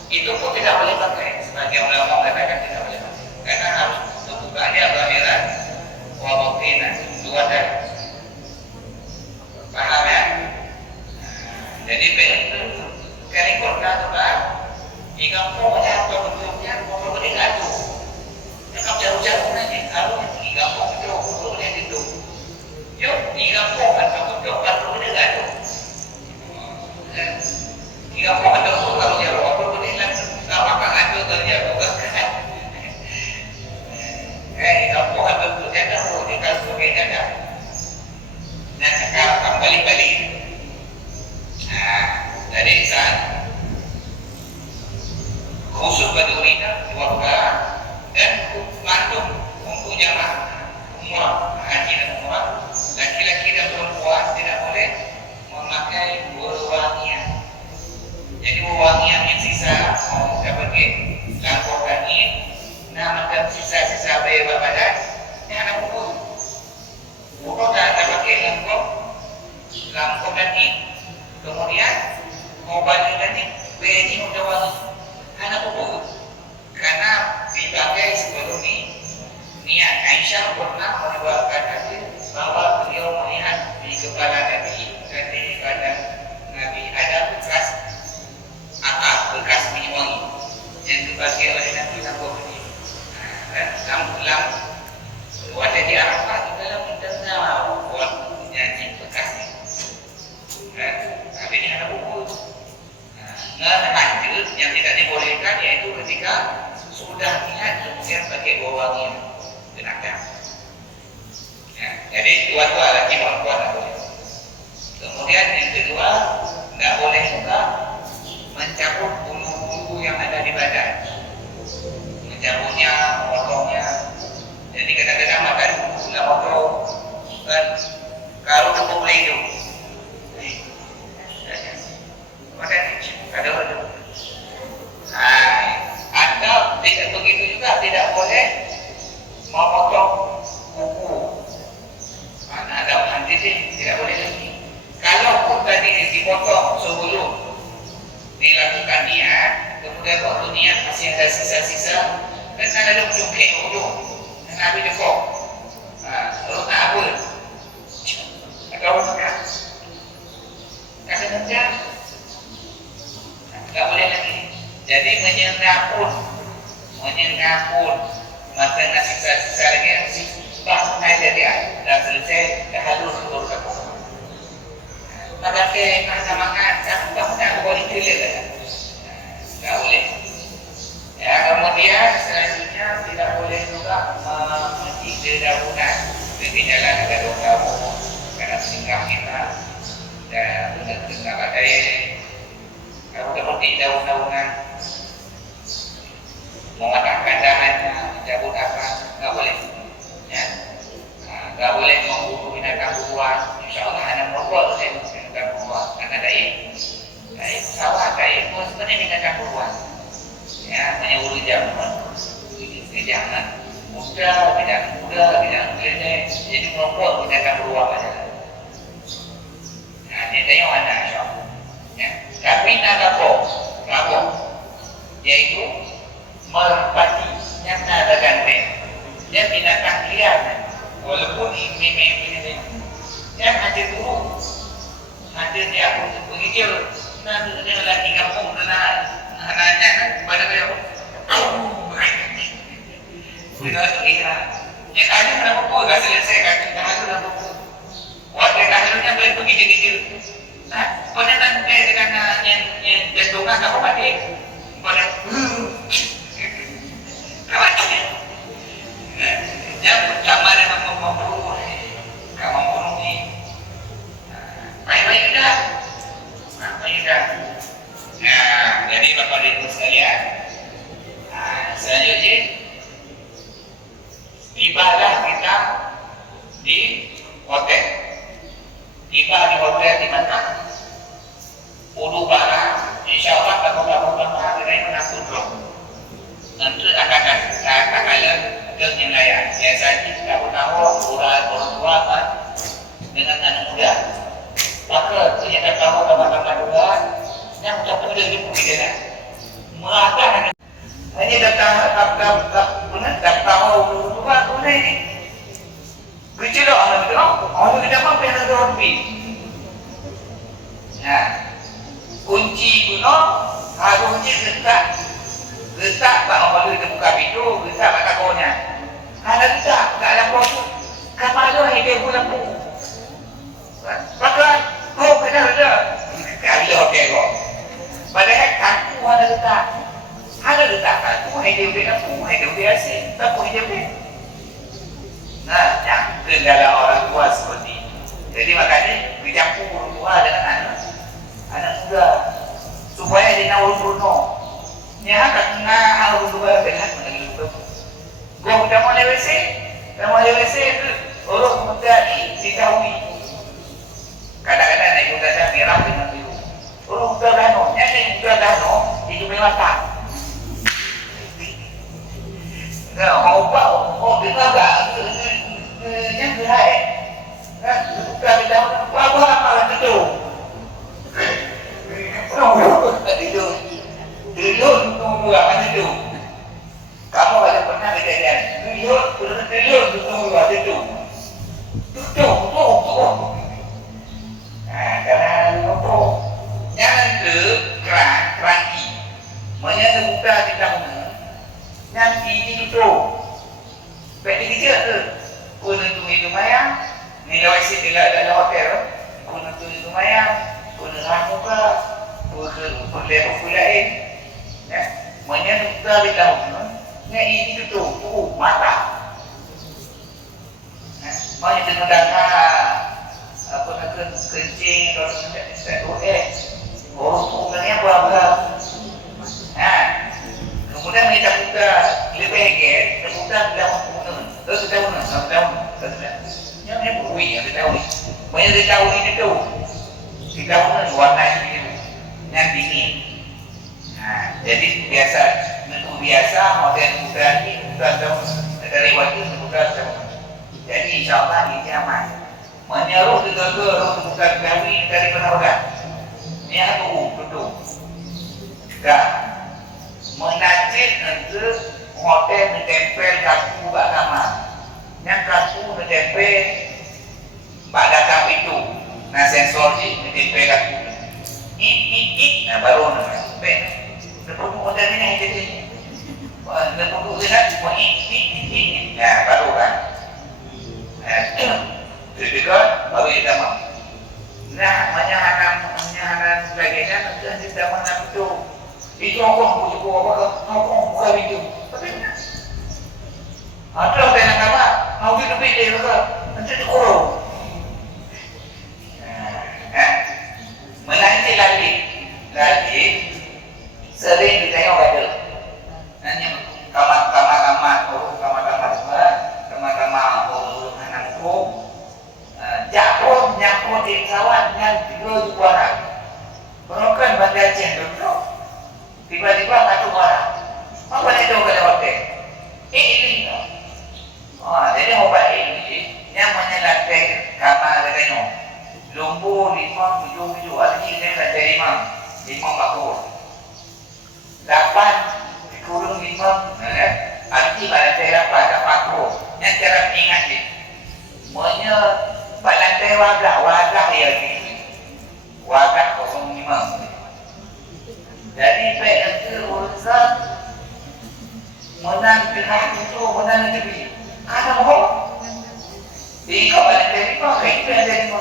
Itu pun tidak boleh pakai. Sebagai ulama mengatakan tidak boleh pakai. Karena harus terbuka dia kelahiran wabatina dua darah. Paham ya? Jadi kali korban juga di kampungnya atau bentuknya mau boleh gaduh. Cakap jauh-jauh nanti kalau di kampung itu boleh itu. Yuk di kampung atau bentuk kalau boleh gaduh. Di kampung atau kalau jauh apa boleh lah. Kalau apa gaduh terjadi bukan. Kampung atau bentuknya kan boleh kalau sebagainya dah. Dan kalau kembali-balik. Dari saat khusus bagi wanita keluarga dan mantu untuk jamaah umrah haji dan umrah laki-laki dan perempuan tidak boleh memakai wewangian. Jadi wewangian yang sisa mau sebagai lampor angin, nama dan sisa-sisa beba badan ini anak buku. Buku tak pakai lampor angin. Kemudian mau baju tadi biji udah wangi anak buku karena dipakai sebelum ini niat Aisyah pernah meriwayatkan hadis bahwa beliau melihat di kepala Nabi dan di badan Nabi ada bekas atap bekas minyak wangi yang dipakai oleh Nabi sampai ini dan dalam ada di Arafah di dalam mendengar nyanyi bekas ini. Tapi ini ada buku. Lanjut yang tidak dibolehkan yaitu ketika sudah niat kemudian pakai wewangian tenaga. Ya, jadi dua-dua lagi perempuan tak boleh. Kemudian yang kedua tidak boleh juga mencabut bulu-bulu yang ada di badan. Mencabutnya, memotongnya. Jadi kadang-kadang makan bulu potong kan kalau tepuk hidup. Ada. Atau tidak begitu juga tidak boleh memotong kuku. Mana ada hadis tidak boleh lagi. Kalau pun tadi dipotong sebelum dilakukan niat, kemudian waktu niat masih ada sisa-sisa, kan ada ujung, Nabi dekok. Kalau tak apa, atau makan, kadang-kadang tak boleh lagi. Jadi menyengat pun masa nak sisa-sisa lagi mesti bangunai jadi dah selesai dah halus turun kapung. Tak pakai masa makan, tak bangunai boleh pilih lah. tak boleh. Ya, kemudian selanjutnya tidak boleh juga mencipta daunan. Jadi jalan ada daun-daun karena singgah kita dan benar-benar badai. Kalau seperti daun-daunan mengatakan dahannya, mencabut akar, tak boleh. Ya, tak boleh membunuh binatang buruan. InsyaAllah anak merokok saya binatang buruan karena daik sawah, daik pun sebenarnya binatang buruan. Ya, hanya urut jaman, jangan muda, tidak gede, jadi merokok binatang buruan saja. Nah, dia tengok anak insyaAllah. Ya, tapi nagapok, yaitu merpati yang ada gandeng. Dia binatang liar, walaupun ini yang ada burung, ada dia begitu. Nanti dia lagi kampung anaknya pada dia. Sudah kira. Dia ada kenapa pun dah selesai kan? Dah ada kenapa pun. Waktu kahlunya boleh pergi kecil. Nah, pada nanti dengan yang jantungnya tak mati. Pada yang pertama dia membunuh ni. Baik-baik dah. Baik dah. Nah, jadi Bapak Ibu sekalian, selanjutnya tibalah kita di hotel. Tiba di hotel di mana? Ulu Bara. InsyaAllah kamu dari menakut roh. Nanti akan yang layak. Biasanya kamu tahu orang tua kan dengan anak muda. Maka ternyata kamu tambah-tambah juga yang tak boleh dipikirkan. Mengatakan hanya tak tahu tua boleh ni. Kecil orang kita mampu yang ada lebih. Nah, kunci kuno harusnya getak tak orang boleh buka pintu, getak tak takonya. Ada getak, tak ada proses. Kapan ada hidup bulan pun. Maka kena ada. Kali hotel kok. Padahal kaku ada getak. Ada getak kaku, hidup dia kaku, hidup dia asing. Tak pun hidup dia. Nah, yang kendala orang tua seperti itu. Jadi makanya dicampur orang tua dengan anak muda supaya dia nak urut nya kena harus dua belah begitu. Gua udah mau WC itu orang muda ditahui. Kadang-kadang naik muda dah merah dengan biru. Orang muda dano, yang muda dano itu memang tak. Nah, mau dengar tak? Yang berhai, kan? Bukan bilang apa malah tidur. Tidur tunggu apa tidur? Kamu ada pernah kejadian? Tidur tunggu apa tidur? Tutup. Nah, karena apa? Jangan ke keranji. Menyala buka di tangan. Nanti itu. Baik kerja tu. Kau nentu itu mayang. Ni lawai si tidak ada hotel. Kau nentu itu mayang. Kau nentu muka. Kau lepas lain. Ya, menyala di tangan. Nya ini tu mata. Mana dengar apa nak kencing kalau tidak orangnya berapa? Nah, kemudian kita buka lebih get, kita buka dalam tahun, terus tahun. Yang ni bui yang tahu ni, banyak tahu ini tu, kita pun warna ini, yang dingin. Nah, jadi biasa model buka ini buka tahun dari waktu buka tahun. Jadi insyaAllah ini aman. Menyeruh gegara bukan kawin dari penawaran. Ini aku betul. Tak menajib nanti hotel ditempel kaku bak kamar. Yang kaku ditempel bak datang itu. Nah sensor ni ditempel kaku. Nah baru nak sampai. Lepas hotel ni jadi. Lepas lihat nah baru kan. Jadi kan baru kita mau. Nah, menyahanan sebagainya tentu kita menang itu. Itu aku cukup apa? Aku buka pintu. Ada orang yang nama, mau hidup ini ke, nanti dikurung. Menanti lagi sering ditengok ada. Nanya anakku, jauh nyangkut di pesawat yang 3 orang. Berokan bandar Cendol, tiba-tiba satu orang. Apa itu kalau hotel? Ini. Jadi obat ini yang menyelamatkan kamar dengan lumbu 5, 7, artinya saya baca 5 bakul. 8 dikurung 5, arti lantai 8 bakul. Yang cara ingat ni, semuanya lantai wagah dia ni, wagah 05. Jadi baik nanti urusan menang pihak itu menang negeri. Ada bohong. Di kau lantai 5, kayak itu lantai 5.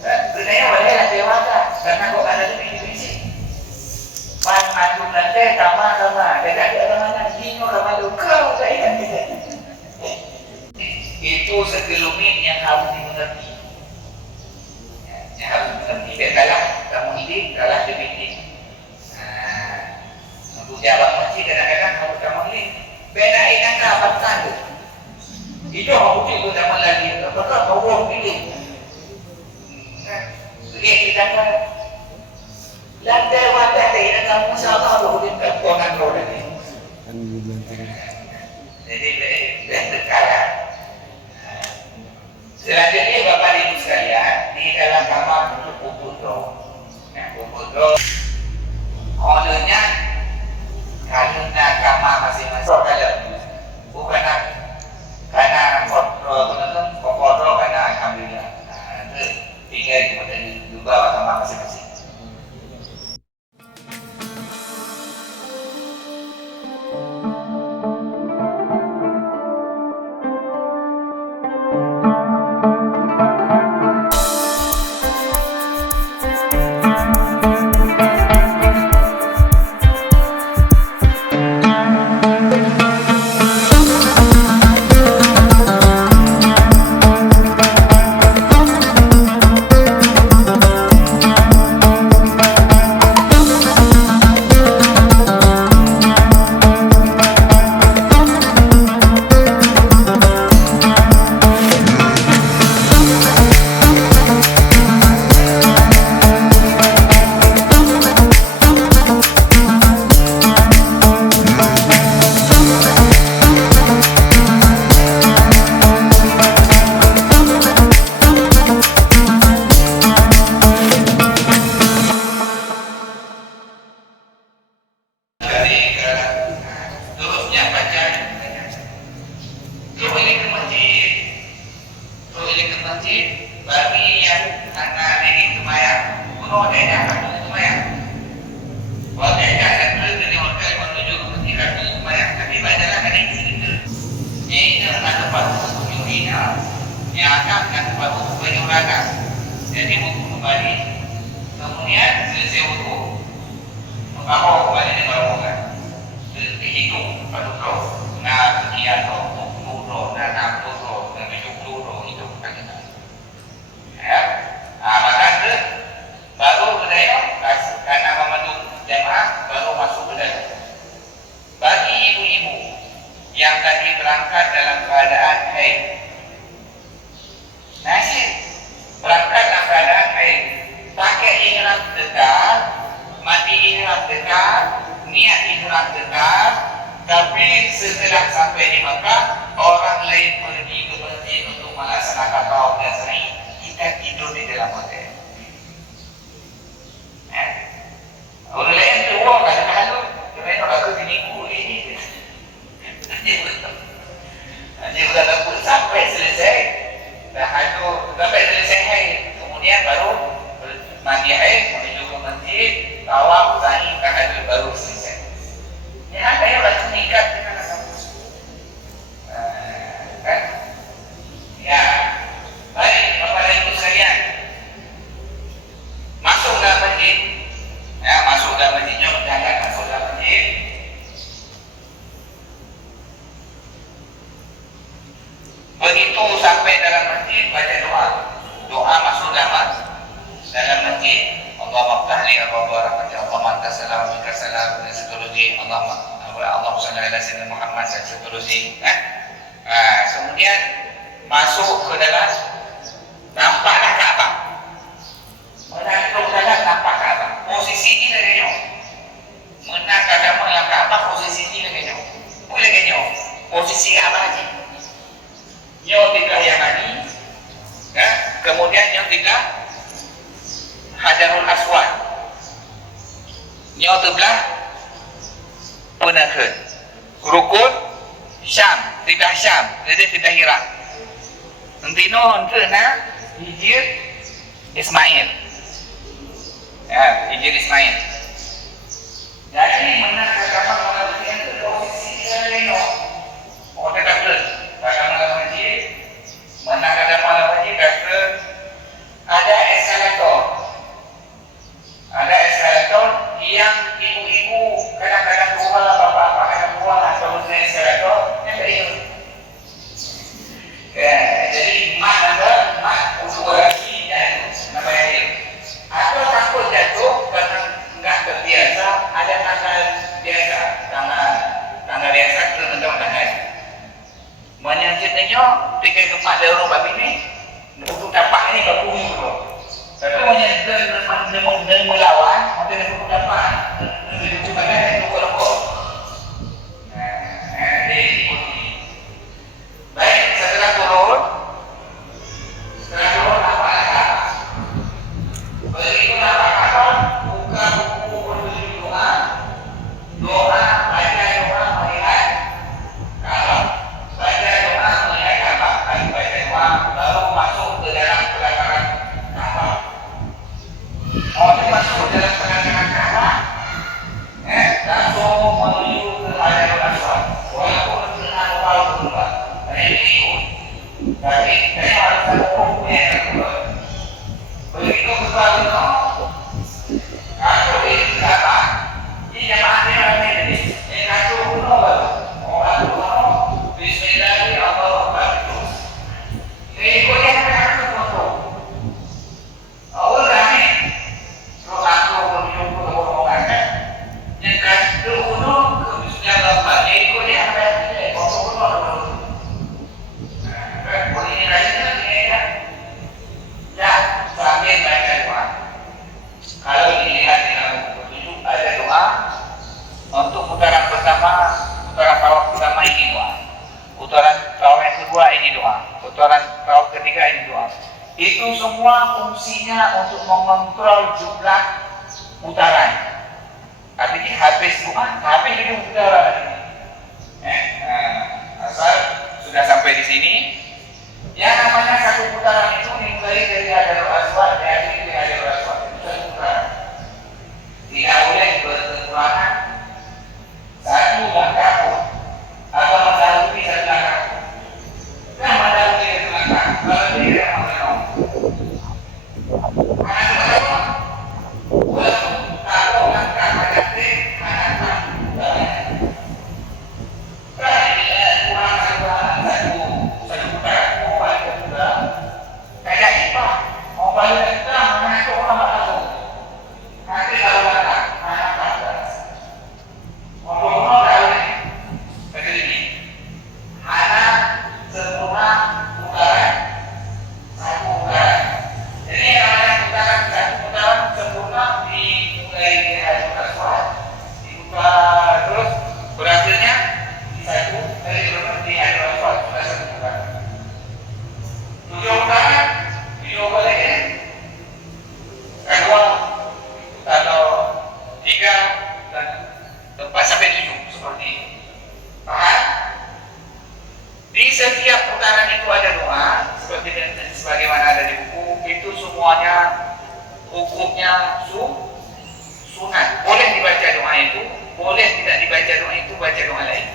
Sebenarnya boleh lantai wagah, karena kau ada lebih divisi. Pan maju lantai kamar, dekat ada mana? Dino kamar tu kau saya tidak. Itu sekelumit yang harus dimengerti. Yang harus dimengerti. Biarlah kamu hidup, kalah dibikin. Untuk jawab masjid kadang-kadang harus kamu hidup. Bedain angka apa tanda. Itu aku putih zaman lagi. Apakah kau pilih? Lihat kita kan. Lantai wadah tidak kamu salah loh di perponan kau ini. Jadi berkala. Selanjutnya Bapak Ibu sekalian di dalam kamar untuk kubudo. Kubudo, kodenya karena kamar masing-masing kalau bukan karena kokodo karena alhamdulillah. Itu tinggal juga kamar masing-masing. Bagi yang anak ini kemayang, kuno dia akan kemayang. Kalau dia akan beli hotel menuju ke masjid kemayang, tapi banyaklah kan ini gitu. Ini adalah tempat untuk hina yang akan tempat untuk penyurangan. Jadi buku kembali, kemudian selesai buku, mengapa kembali dengan rombongan? Dihitung pada roh, nah sekian roh, 10 roh, dan 60 roh, dan 70 roh itu bukan kita. Ya, maka itu baru budaya karena memenuhi jemaah baru masuk budaya. Bagi ibu-ibu yang tadi berangkat dalam keadaan haid, nasib berangkat dalam keadaan haid, pakai ihram dekat, mati ihram dekat, niat ihram dekat, tapi setelah sampai di Makkah orang lain pergi ke masjid untuk melaksanakan tawaf dan sa'i. Kita tidur di dalam hotel. Orang lain keluar kadang-kadang kerana aku diniku ini. Hanya sudah dapat sampai selesai. Sampai selesai kemudian baru mandi haid menuju ke masjid, tawaf, sa'i, tahajud baru selesai. Ya, ada yang baru meningkat dengan kamu. Kan? Ya. Baik, Bapak dan Ibu sekalian, masuk dalam masjid, ya, masuk dalam masjidnya berjalan baca doa. Doa masuk dalam masjid. Allahumma ftahli abwaaba rahmatika, Allahumma antas salam wa minkas salam, dan seterusnya. Allahumma shalli ala sayyidina Muhammad, dan seterusnya. Kemudian masuk ke dalam, nampaklah Ka'bah. Menangkap dalam nampak Ka'bah. Posisi ini lagi nyo. Menangkap dalam Ka'bah posisi ini lagi nyo. Boleh lagi nyo. Posisi Ka'bah aja. Nyo tiga yang ini. Ya, kemudian nyo tiga Hajarul Aswad. Nyo sebelah Penakhun. Rukun Syam, tiga Syam, jadi tiga Irak. Nanti no untuk Hijir Ismail. Ya, Hijir Ismail. Jadi mana agama manusia itu posisi lain. Oh, tetap betul. Agama manusia, mana agama manusia kata ada eskalator. Ada eskalator yang ibu-ibu kadang-kadang tua, bapak-bapak kadang tua atau eskalator yang beribu. Ya, jadi mak untuk lagi dan namanya dia. Atau takut jatuh karena enggak terbiasa, ada tanggal biasa, tanggal biasa terbentuk tangan. Menyanjutnya tiga gempa daerah babi ini untuk dapat ini ke bumi dulu. Tapi menyanjut melawan, untuk dapat untuk tangan itu kolokol. Baik, setelah turun apa? Begitu apa? Buka buku berjudul doa, baca doa melihat Ka'bah, baca doa melihat Ka'bah, baca doa baru masuk ke dalam pelataran Ka'bah. Orang masuk ke dalam pelataran Ka'bah, langsung menuju ke Hajarul Aswad. Walaupun dengan awal berubah. Tapi saya harus tahu yang kedua. Begitu kembali kalau ini apa? Ini jamaahnya ramai ini. Ini kacau kuno baru. Orang kuno. Bismillahirrahmanirrahim. Ini ikutnya kacau kuno. Awal ramai. Kalau kacau kuno orang kan. Yang kacau kuno ke Bismillahirrahmanirrahim. Ini ikutnya apa? Kacau kuno. Boleh rajin ya sambil baca doa. Kalau dilihat di dalam buku ada doa untuk putaran pertama, putaran tawaf pertama ini doa, putaran tawaf yang kedua ini doa, putaran tawaf ketiga ini doa. Itu semua fungsinya untuk mengontrol jumlah putaran. Artinya habis doa, habis itu putaran. Asal sudah sampai di sini. Yang namanya satu putaran itu dimulai dari Hajarul Aswad, diakhiri dari Hajarul Aswad. Itu satu putaran. Tidak boleh berkekurangan satu langkah pun atau mendahului satu langkah pun. Nah, mendahului satu langkah. Kalau tidak mau karena kalau langkah hadapi anak setiap putaran itu ada doa sebagaimana ada di buku. Itu semuanya hukumnya sunat. Boleh dibaca doa itu, boleh tidak dibaca doa itu, baca doa lain.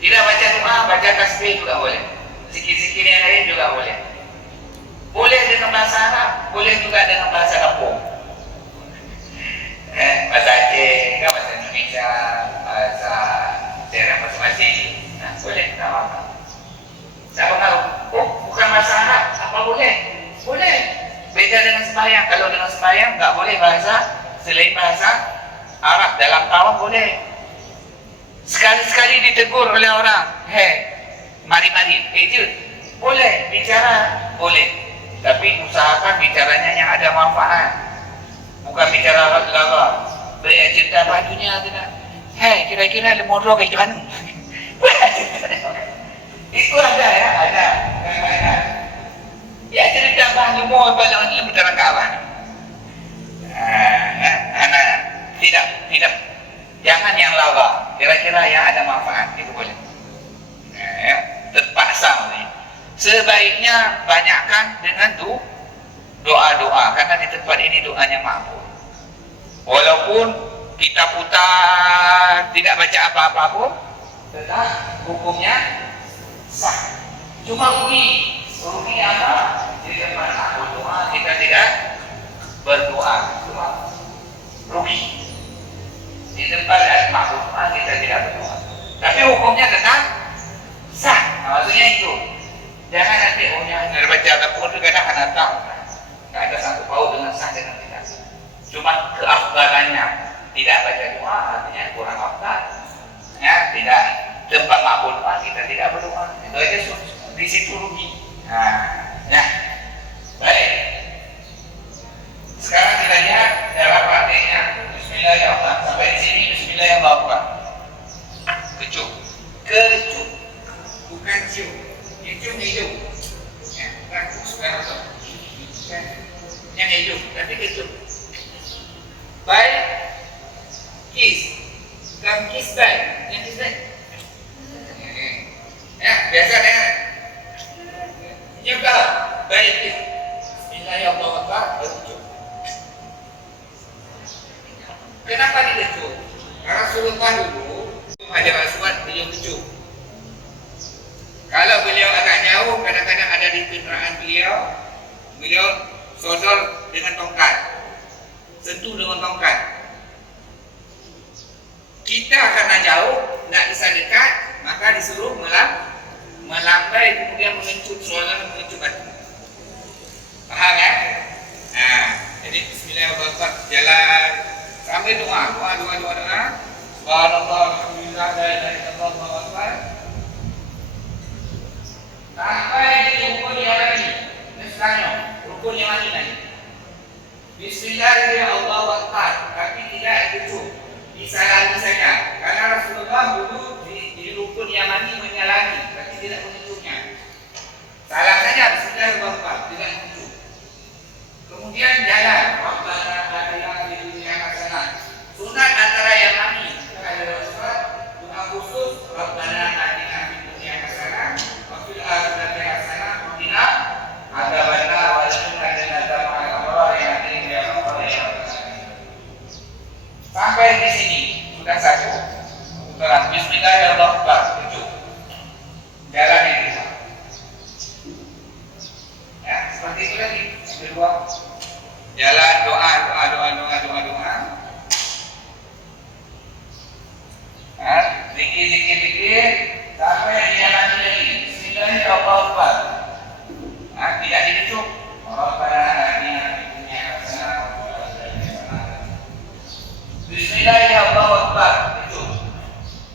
Tidak baca doa, baca tasbih juga boleh. Zikir-zikir yang lain juga boleh. Boleh dengan bahasa Arab, boleh juga dengan bahasa kampung. Bahasa Aceh, bahasa Indonesia, bahasa daerah masing-masing. Nah, boleh, tidak apa-apa. Saya mengaku, bukan sembahyang. Kalau dengan sembahyang nggak boleh bahasa selain bahasa Arab. Dalam tawaf boleh. Sekali-sekali ditegur oleh orang, mari-mari, boleh bicara, boleh. Tapi usahakan bicaranya yang ada manfaat, bukan bicara laga. Cerita bajunya tidak. Kira-kira lemodro kayak mana? Itu ada ya, ada. Ya cerita bahan lemur balang lembaran kawan. Tidak. Jangan yang laga. Kira-kira yang ada manfaat itu boleh. Terpaksa ni. Sebaiknya banyakkan dengan doa-doa, karena di tempat ini doanya makbul. Walaupun kita putar tidak baca apa-apa pun, tetap hukumnya sah. Cuma rugi apa? Di tempat makbul doa kita tidak berdoa, cuma rugi. Di tempat makbul doa kita tidak berdoa, tapi hukumnya tetap sah. Maksudnya itu. Jangan nanti hanya baca Al-Quran itu kadang anak tahu. Tak ada satu paut dengan sah dengan tidak. Cuma keafdalannya tidak baca doa artinya kurang afdal. Ya, tidak tempat makbul doa kita tidak berdoa. Itu aja di situ rugi. Ya. Baik. Sekarang kita lihat cara prakteknya. Bismillahirrahmanirrahim. Sampai di sini Bismillahirrahmanirrahim. Kecup. Bukan cium. Cium hidung. Sekarang tu. Yang hidung, tapi kecup. Baik. Kiss. Bukan kiss baik. Yang kiss baik. Ya, biasa ya. Cium kau. Baik. Bismillahirrahmanirrahim. Kecup. Kenapa dikecup? Karena Rasulullah dulu Hajar Aswad beliau kecup. Kalau beliau agak jauh, kadang-kadang ada di kenderaan beliau sodor dengan tongkat, sentuh dengan tongkat. Kita karena jauh, tidak bisa dekat, maka disuruh melambai, kemudian mengencut soalan, mengencut batu. Paham ya? Jadi Bismillahirrahmanirrahim, jalan sampai doa. Subhanallah, alhamdulillah, la ilaha illallah, Allahu akbar. Sampai di rukun yang lagi. Misalnya, rukun yang lagi. Bismillahirrahmanirrahim, Allahu akbar. Tapi tidak kecup. Disalangi saja. Karena Rasulullah dulu di rukun yang lagi menyalangi, tapi tidak mengecupnya. Salah saja Bismillahirrahmanirrahim, tidak kecup. Kemudian jalan. Rabbana atina fid dunya hasanah. Sunat antara yang lagi. Ada surat doa khusus. Rabbana atina fid dunya hasanah. Akhirati hasanah qina adzabannar wa qina adzabannar ya Allah. Sampai di sini sudah satu. Putaran Bismillahirrahmanirrahim. Tujuh. Jalan yang kedua. Ya, seperti itu lagi. Kedua. Jalan doa. Zikir sampai di jalan lagi. Bismillahirrahmanirrahim. Tidak dikecup. Bismillahirrahmanirrahim. Kecup.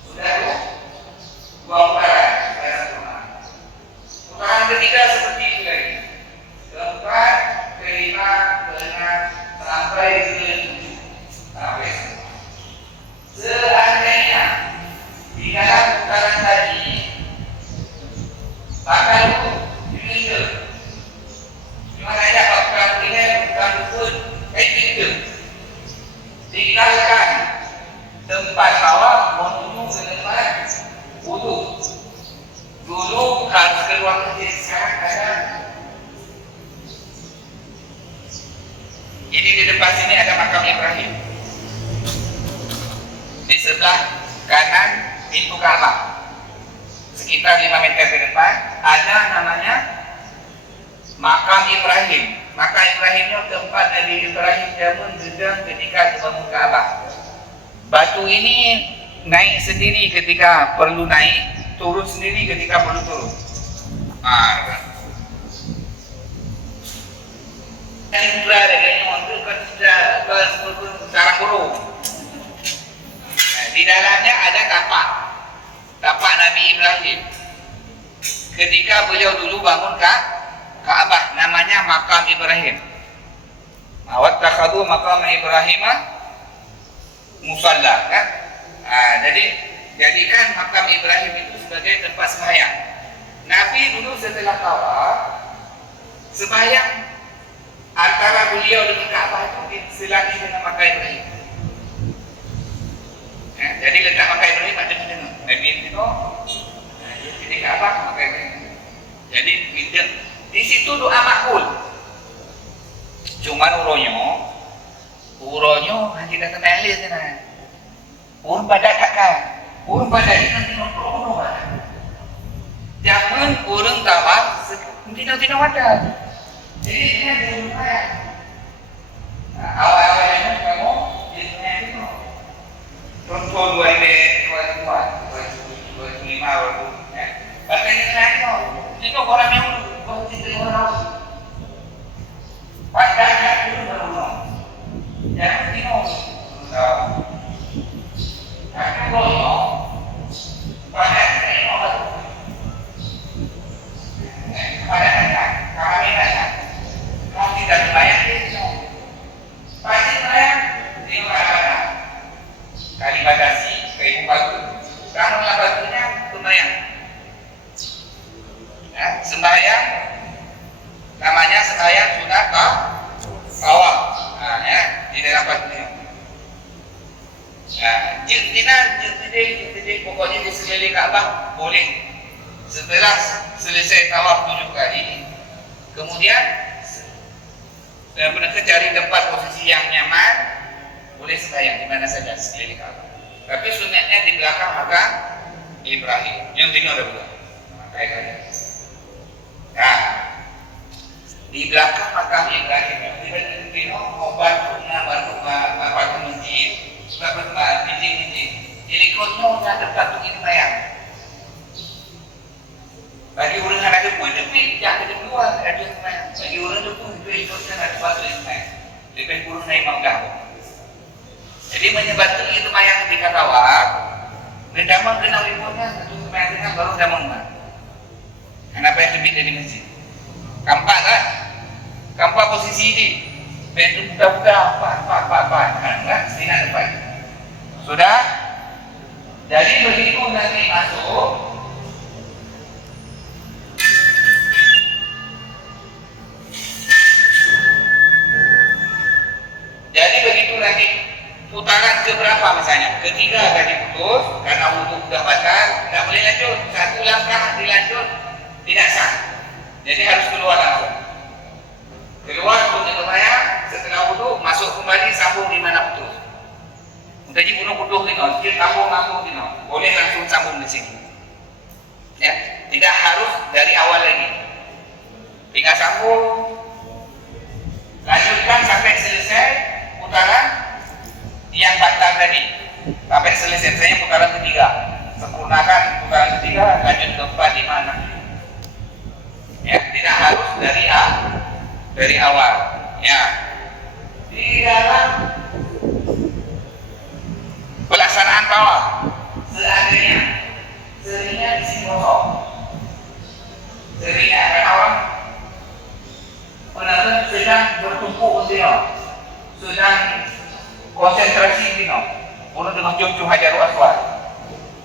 Sudah tu. Buang putaran. Putaran ketiga seperti itu lagi. Keempat, kelima, keenam, sampai ke-7. Sampai semua. Seandainya di dalam putaran tadi bakal hukum diminta. Cuma saja kalau bukan pilih, bukan rukun, diminta. Tinggalkan tempat bawah menuju ke tempat wudu. Dulu harus keluar masjid, sekarang ada. Ini di depan sini ada makam Ibrahim. Di sebelah kanan pintu Ka'bah. Sekitar 5 meter ke depan ada namanya makam Ibrahim. Makam Ibrahimnya tempat Nabi Ibrahim jamun sedang ketika membangun Ka'bah. Batu ini naik sendiri ketika perlu naik, turun sendiri ketika perlu turun. Indra lagi untuk sarang burung. Di dalamnya ada tapak Nabi Ibrahim. Ketika beliau dulu bangun Ka'bah, namanya Makam Ibrahim. Wattakhadhu maqam Ibrahim musalla, kan? Jadi jadikan makam Ibrahim itu sebagai tempat sembahyang. Nabi dulu setelah tawaf sembahyang antara beliau dengan Ka'bah itu diselangi dengan makam Ibrahim. Jadi letak makam Ibrahim ada di tengah. Nabi itu di Ka'bah makam Ibrahim. Jadi di situ doa makbul. Cuman uronyo hanya datang ahli sana. Urun padat kakak, urun padat ini nanti nongkrong. Jangan urun tawaf, tidak wadah. Jadi ini ada lumayan. Awal-awalnya kamu di dunia itu contoh 2005, 2005. Bahkan ini lagi, itu orang yang tidak orang. Padahal dulu baru jangan bingung. Tapi kalau pada ini pada kami tanya, mau tidak dibayar itu, pasti bayar di mana? Kali bagasi, kayu batu, kalau batunya lumayan. Sembahyang namanya sembahyang sunat tawaf, di dalam batunya. Jadi pokoknya di sekeliling Ka'bah boleh. Setelah selesai tawaf 7 kali, kemudian mereka cari tempat posisi yang nyaman, boleh sembahyang di mana saja sekeliling Ka'bah. Tapi sunatnya di belakang makam Ibrahim. Yang tinggal ada belakang. Nah, di belakang makam Ibrahim di obat batu masjid, sebab dinding. Jadi konyonya tempat untuk bayang. Bagi orang yang ada pun tapi jangan ada keluar ada bayang. Bagi orang itu pun itu ada batu bayang. Lebih kurang naik mangga. Jadi menyebabkan itu bayang ketika tawaf, damang kenal liburnya satu bayang dengan baru damang. Kenapa yang lebih dari masjid? Kampak kan? Kampak posisi ini. Bentuk budak-budak, apa, kan? Setengah depan. Sudah? Jadi begitu nanti masuk, jadi begitu nanti putaran keberapa misalnya? Ketiga akan diputus karena wudhu sudah batal, tidak boleh lanjut. Satu langkah dilanjut tidak sah. Jadi harus keluar langsung. Keluar untuk bayang, setelah wudhu masuk kembali sambung di mana putus. Jadi bunuh putus ni, sikit sambung ni, boleh langsung sambung di sini. Ya, tidak harus dari awal lagi. Tinggal sambung, lanjutkan sampai selesai putaran yang batal tadi, sampai selesai. Misalnya putaran ketiga, sempurnakan putaran ketiga, lanjut ke 4, 5, 6. Ya, tidak harus dari awal. Ya, di dalam pelaksanaan tawaf seringnya di sini kosong. Seringnya kan orang penonton sedang bertumpuk sedang konsentrasi orang dengan jom Hajarul Aswad,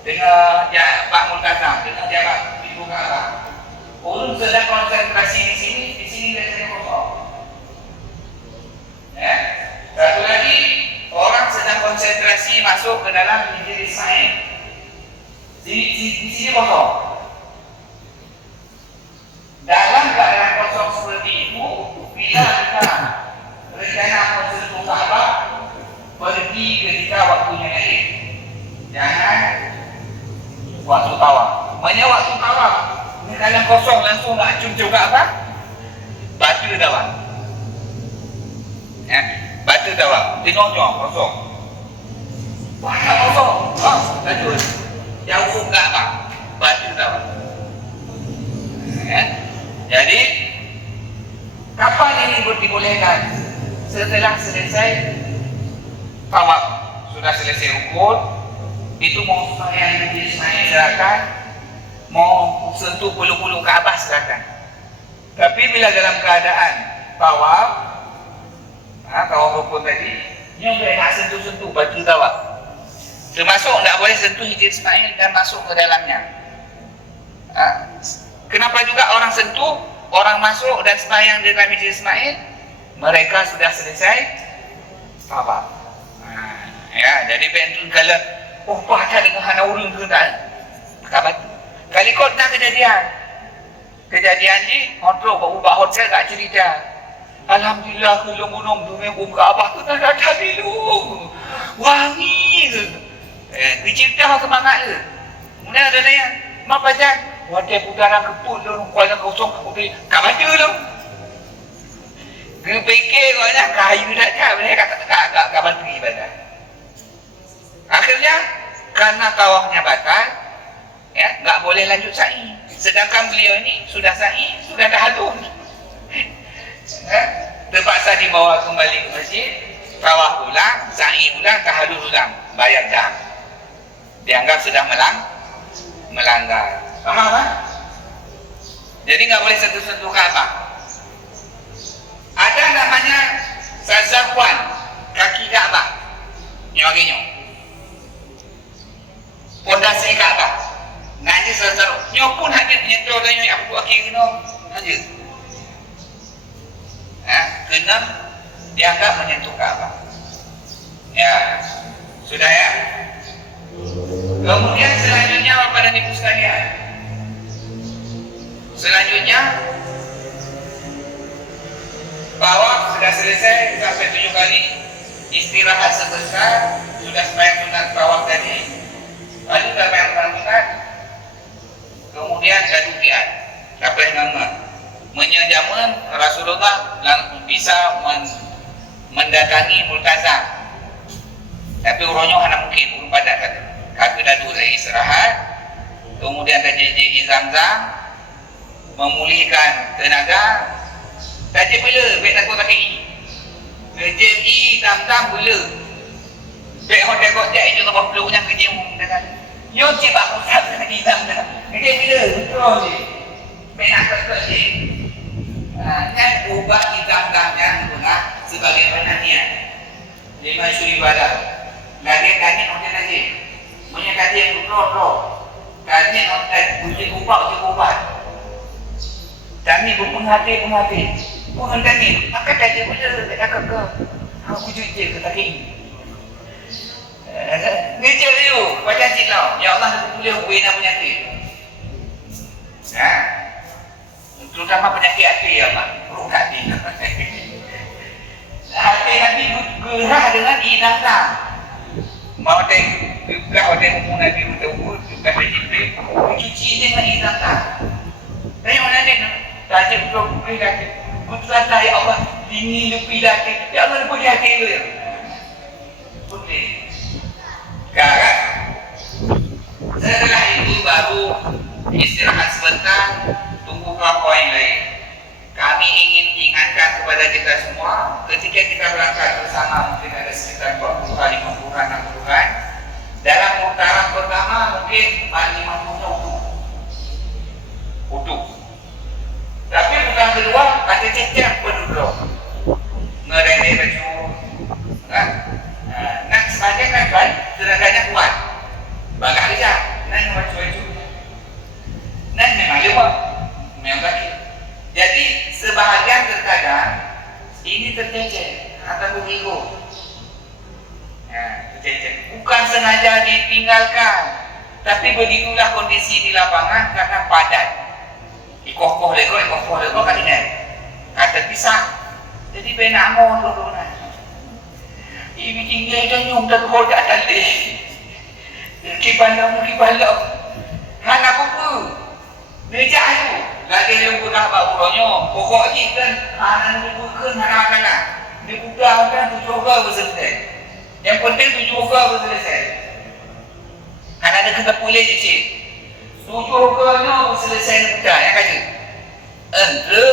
dengan Pak Multazam, dengan jarak pintu Ka'bah. Orang sedang konsentrasi di sini biasanya kosong. Ya. Satu lagi, orang sedang konsentrasi masuk ke dalam majelis sains. Di sini kosong. Dalam keadaan kosong seperti itu, bila kita rencana menyentuh Ka'bah, pergi ketika waktunya naik. Jangan waktu tawaf. Maknanya waktu tawaf, dalam kosong langsung nak cium Ka'bah, batu tawaf. Ya, batu tawaf. Tengok kosong. Banyak kosong. Lanjut. Jauh Ka'bah, batu tawaf. Ya. Jadi kapan ini dibolehkan? selesai tawaf, sudah selesai rukun, itu mau sembahyang di Ismail silakan, mau sentuh bulu-bulu Ka'bah silakan. Tapi bila dalam keadaan tawaf, tawaf rukun tadi, nyo boleh nak sentuh-sentuh batu tawaf. Termasuk tak boleh sentuh Hijr Ismail dan masuk ke dalamnya. Kenapa juga orang sentuh, orang masuk dan sembahyang di dalam Hijr Ismail? Mereka sudah selesai tawaf. Ya, jadi bentuk kalau baca dengan hana urun tu tak kabat. Kali kau nak kejadian ni, hotel ubah hotel tak cerita. Alhamdulillah kalau gunung tu memang Kaabah tu tak ada dulu. Wangi. Dicerita semangat ke? Kemudian ada yang mak baca, hotel putaran keput tu, kuala kosong keput kabat tu. Dia fikir katanya kayu dah tak boleh kat kabat pergi ibadah. Akhirnya karena tawafnya batal, ya, nggak boleh lanjut sa'i. Sedangkan beliau ini sudah sa'i, sudah tahallul. Terpaksa dibawa kembali ke masjid, tawaf ulang, sa'i ulang, tahallul ulang, bayar dah. Dianggap sudah melanggar. Faham tak? Jadi nggak boleh sentuh-sentuh Ka'bah. Ada namanya Sazafwan, kaki Ka'bah, nyawaginya. Pondasi Ka'bah. Nanti sesuatu. Nyo pun ada nyentuh dan yang aku akhir kena aja. Kena dianggap menyentuh Ka'bah. Ya, sudah ya. Kemudian selanjutnya apa dan ibu sekalian? Selanjutnya tawaf sudah selesai sampai 7 kali, istirahat sebentar, sudah sembahyang sunat tawaf tadi. Lalu dalam yang berangkat, kemudian gadukian, apa yang nama? Menyajaman Rasulullah bisa mendatangi Multazam. Tapi urunnya hanya mungkin, belum pada kata. Kata dah dulu istirahat, kemudian terjadi Zamzam, memulihkan tenaga. Tadi bila, baik takut kaki. Terjadi Zamzam bila. Baik orang tengok dia itu tambah peluknya kerja menggunakan. Yo cik aku tak kena hitam dah. Kerja bila? Betul je. Baik nak kekek je. Kan ubah hitam-hitamnya guna sebagai penantian. 5 suri badan. Lagi kaji orang tadi. Punya kaji yang betul-betul. Kaji orang uji ubah. Kami berpenghati. Penghati. Maka kaji bila tak kekek. Aku jujur ke kaki. Ngecil you, baca ciklau. Ya Allah boleh hubungi penyakit. Terutama penyakit hati ya Pak. Buruk hati. Hati nanti gerah dengan inang-inang. Mau tengok nabi untuk kata Jibril, cuci dengan inang-inang. Dari mana dia? Tanya betul hati. Betul ya Allah, dingin lebih hati. Ya Allah lebih hati lu ya. Putih. Sekarang setelah itu baru istirahat sebentar, tunggu kelompok yang lain. Kami ingin ingatkan kepada kita semua, ketika kita berangkat bersama, mungkin ada sekitar 40-an, 50-an, 60-an. Dalam putaran pertama mungkin 50-nya utuh. Tapi putaran kedua ada cecah penduduk, ngerendai baju. Nak sebagian kan baik, tenaganya kuat. Bagak saja, nak baju-baju. Nak memang lewat, memang kaki. Jadi sebahagian terkadang ini tercecer atau begitu. Tercecer. Bukan sengaja ditinggalkan, tapi begitulah kondisi di lapangan karena padat. Ikoh-koh lego kalinya. Kata pisah. Jadi benar mohon dulu. Ibu tinggal dah nyum dah berhodak tadi. Kibalam. Hana apa? Meja tu. Lagi yang budak bawa pokoknya kan anak ni bukan anak-anak. Dia budak kan 7 orang berselesai. Yang penting 7 orang berselesai. Anak dia kena pulih je cik. 7 orang ni berselesai budak yang kata. Ente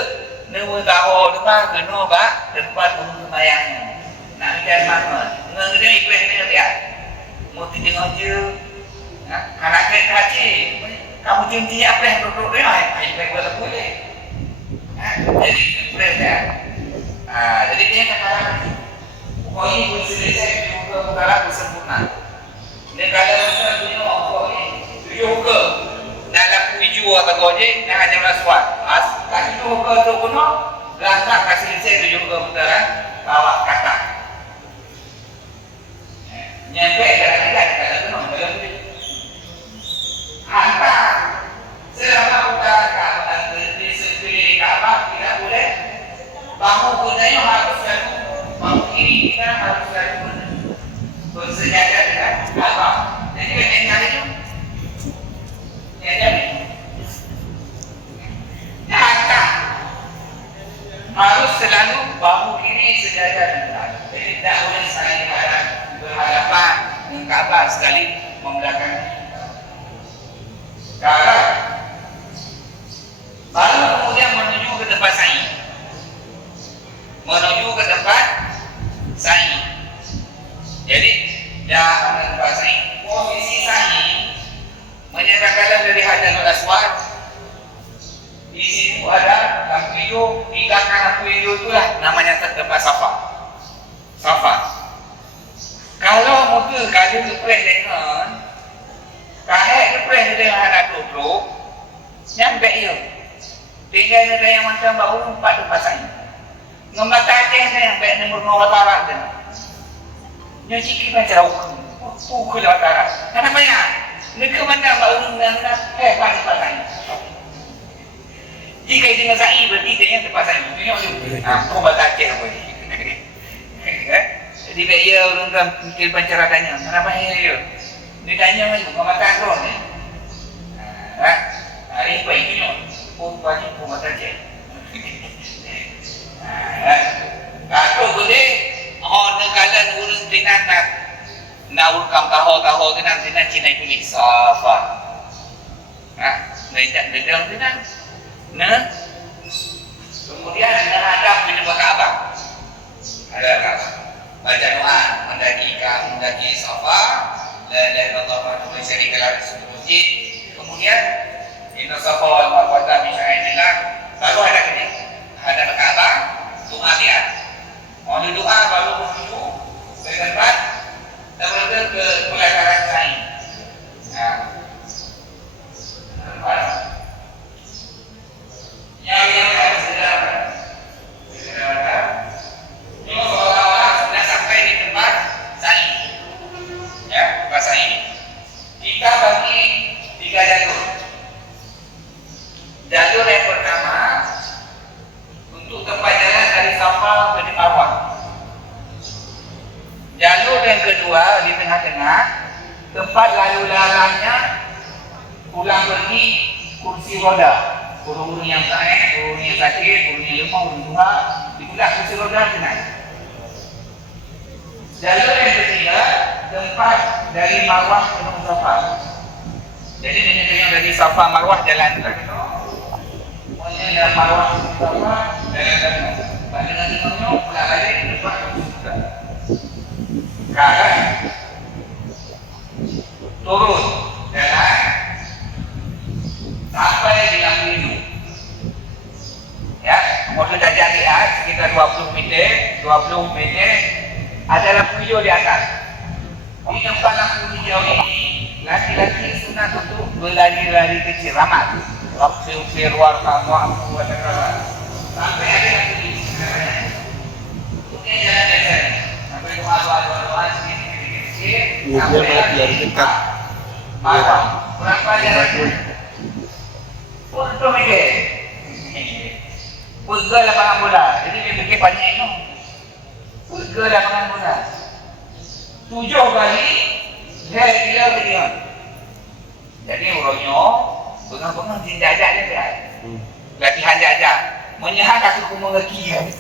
nama tahu depan kena bak tempat umum semayang. nak cari mana ngene ikhlas ni dia mau tengok je anak kita haji kamu janji apa yang duduk dia ikhlas boleh jadi ikhlas dia jadi dia kata pokoknya pun selesai juga bukanlah sempurna dia kalau kita punya apa ni juga dalam video atau gojek nak ajar rasuat kasih juga tu pun langkah kasih selesai juga putaran bawa kata nyampe kadang-kadang kalau belum hantar selama putaran Kaabah di sekeliling Kaabah tidak boleh bahu gunanya harus selalu bahu kiri kita harus selalu bersejajar dengan Kaabah. Jadi yang nyari itu nyari hantar harus selalu bahu kiri sejajar dengan Kaabah. Jadi tidak boleh saling berhadapan dengan Kaabah sekali membelakangi. Kalau baru kemudian menuju ke tempat sa'i. Menuju ke tempat sa'i. Jadi dah ke tempat sa'i. Posisi sa'i menyatakan dari Hajarul Aswad. Di situ ada lampu hijau, di belakang lampu hijau itulah namanya tempat Safa. Safa. Kalau muka kalau kepres dengan kahek kepres dengan anak duduk, nyampe ia. Tinggal ada yang macam bau empat tempat sa'i. Ngembata Aceh ni yang baik nombor Watarak tu. Yang cikgu macam pukul Watarak. Kenapa ya? Mereka mana baru nak tempat sa'i. Jika dia dengan sa'i berarti dia yang tempat sa'i. Tengok tu. Kau bata Aceh apa ni? Jadi baik ia orang kan mungkin pancara tanya. Kenapa ia? Dia tanya macam ngembata Aceh ni. Hari baik tengok. Kau bagi kau mata Aceh. Kalau boleh, nekalan urus dengan nak urkam tahu dengan Cina tulis Safa. Nejak dedang dengan kemudian menghadap menyembah Kaabah. Ada Kaabah. Baca doa mendaki Safa, la ilaha illallah wa syarika lahu subhanahu. Kemudian inna Safa wal Marwa min sya'airillah. Baru ada ini. Ada Kaabah, doa dia. Mau doa baru menuju ke tempat terus ke pelataran sa'i. Yang harus dilakukan. Ini seolah-olah sudah sampai di tempat sa'i. Ya, tempat sa'i. Kita bagi 3 jalur. Jalur yang pertama untuk tempat jalan dari Safa ke Marwah. Jalur yang kedua di tengah-tengah tempat lalu lalangnya pulang pergi kursi roda. Urung-urung yang sakit, urung yang lemah, urung tua, dipulak kursi roda tenang. Jalur yang ketiga tempat dari Marwah ke Safa. Jadi yang dari Safa Marwah jalan lagi. Yang Marwah Safa jalan pada nanti pulang balik ke tempat sekarang turun jalan sampai di lampu hijau. Ya, maksud jajan lihat sekitar 20 meter ada lampu hijau di atas. Di tempat lampu hijau ini laki-laki sunat untuk berlari-lari kecil ramat. Waktu firwar kamu aku katakan sampai ada lampu hijau. Kemudian jalan biasa sampai doa sedikit sampai biar dekat. berapa jalan untuk mikir purga lapangan bola. Jadi dia fikir banyak itu purga lapangan bola 7 kali dia gila dia. Jadi urutnya pengang-pengang jinjajak dia latihan jajak menyahat kaki kumang kaki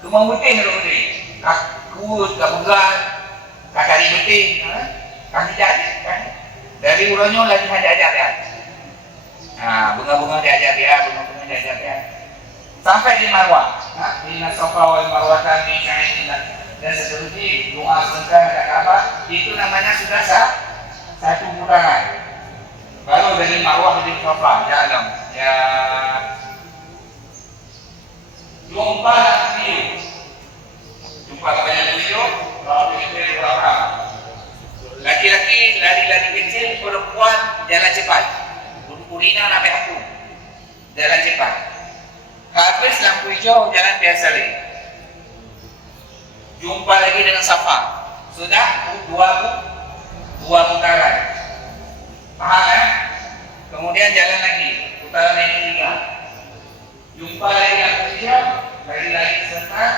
kumang beting putih kakut, kapugan kakari beting kaki jajak dari urutnya latihan jajak dia. Bunga-bunga diajar dia, bunga-bunga diajar dia sampai di Marwah. Di Safa wal Marwah min sya'airillah. dan seterusnya, doa sebentar ada kabar, itu namanya sudah satu putaran. Baru dari Marwah ke Safa, jalan. Ya, jumpa lagi, jumpa banyak video, berapa? Laki-laki lari-lari kecil, perempuan jalan cepat. Urina sampai aku, jalan cepat. Habis lampu hijau, jalan biasa lagi. Jumpa lagi dengan Safa, sudah dua putaran. Paham ya? Kemudian jalan lagi, putaran yang ketiga. Jumpa lagi lampu hijau, lari-lari sebentar.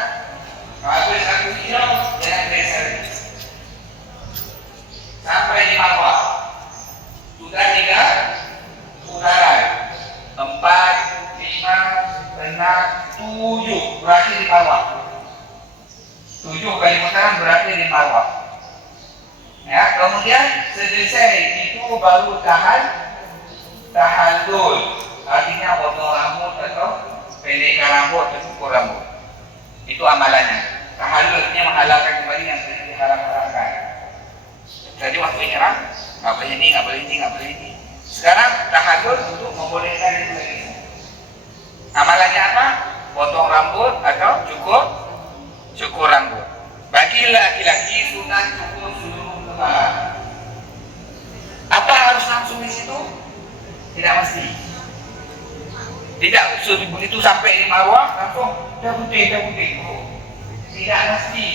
Habis lampu hijau, jalan biasa lagi. Sampai di Marwah, sudah 3 putaran. 4, 5, 6, 7 berakhir di Marwah. 7 kali putaran berakhir di Marwah. Ya, kemudian selesai itu baru tahallul, artinya potong rambut atau pendekkan rambut atau cukur rambut. Itu amalannya. Tahallulnya menghalalkan kembali yang sudah diharam-haramkan. Tadi waktu ihram nggak boleh ini, nggak boleh ini, nggak boleh ini. Sekarang tahallul untuk membolehkan itu lagi. Amalannya apa? Potong rambut atau cukur rambut. Bagi laki-laki sunat cukur seluruh kepala. Apa harus langsung di situ? Tidak mesti. Tidak begitu sampai di Marwah langsung dah putih. Tidak mesti.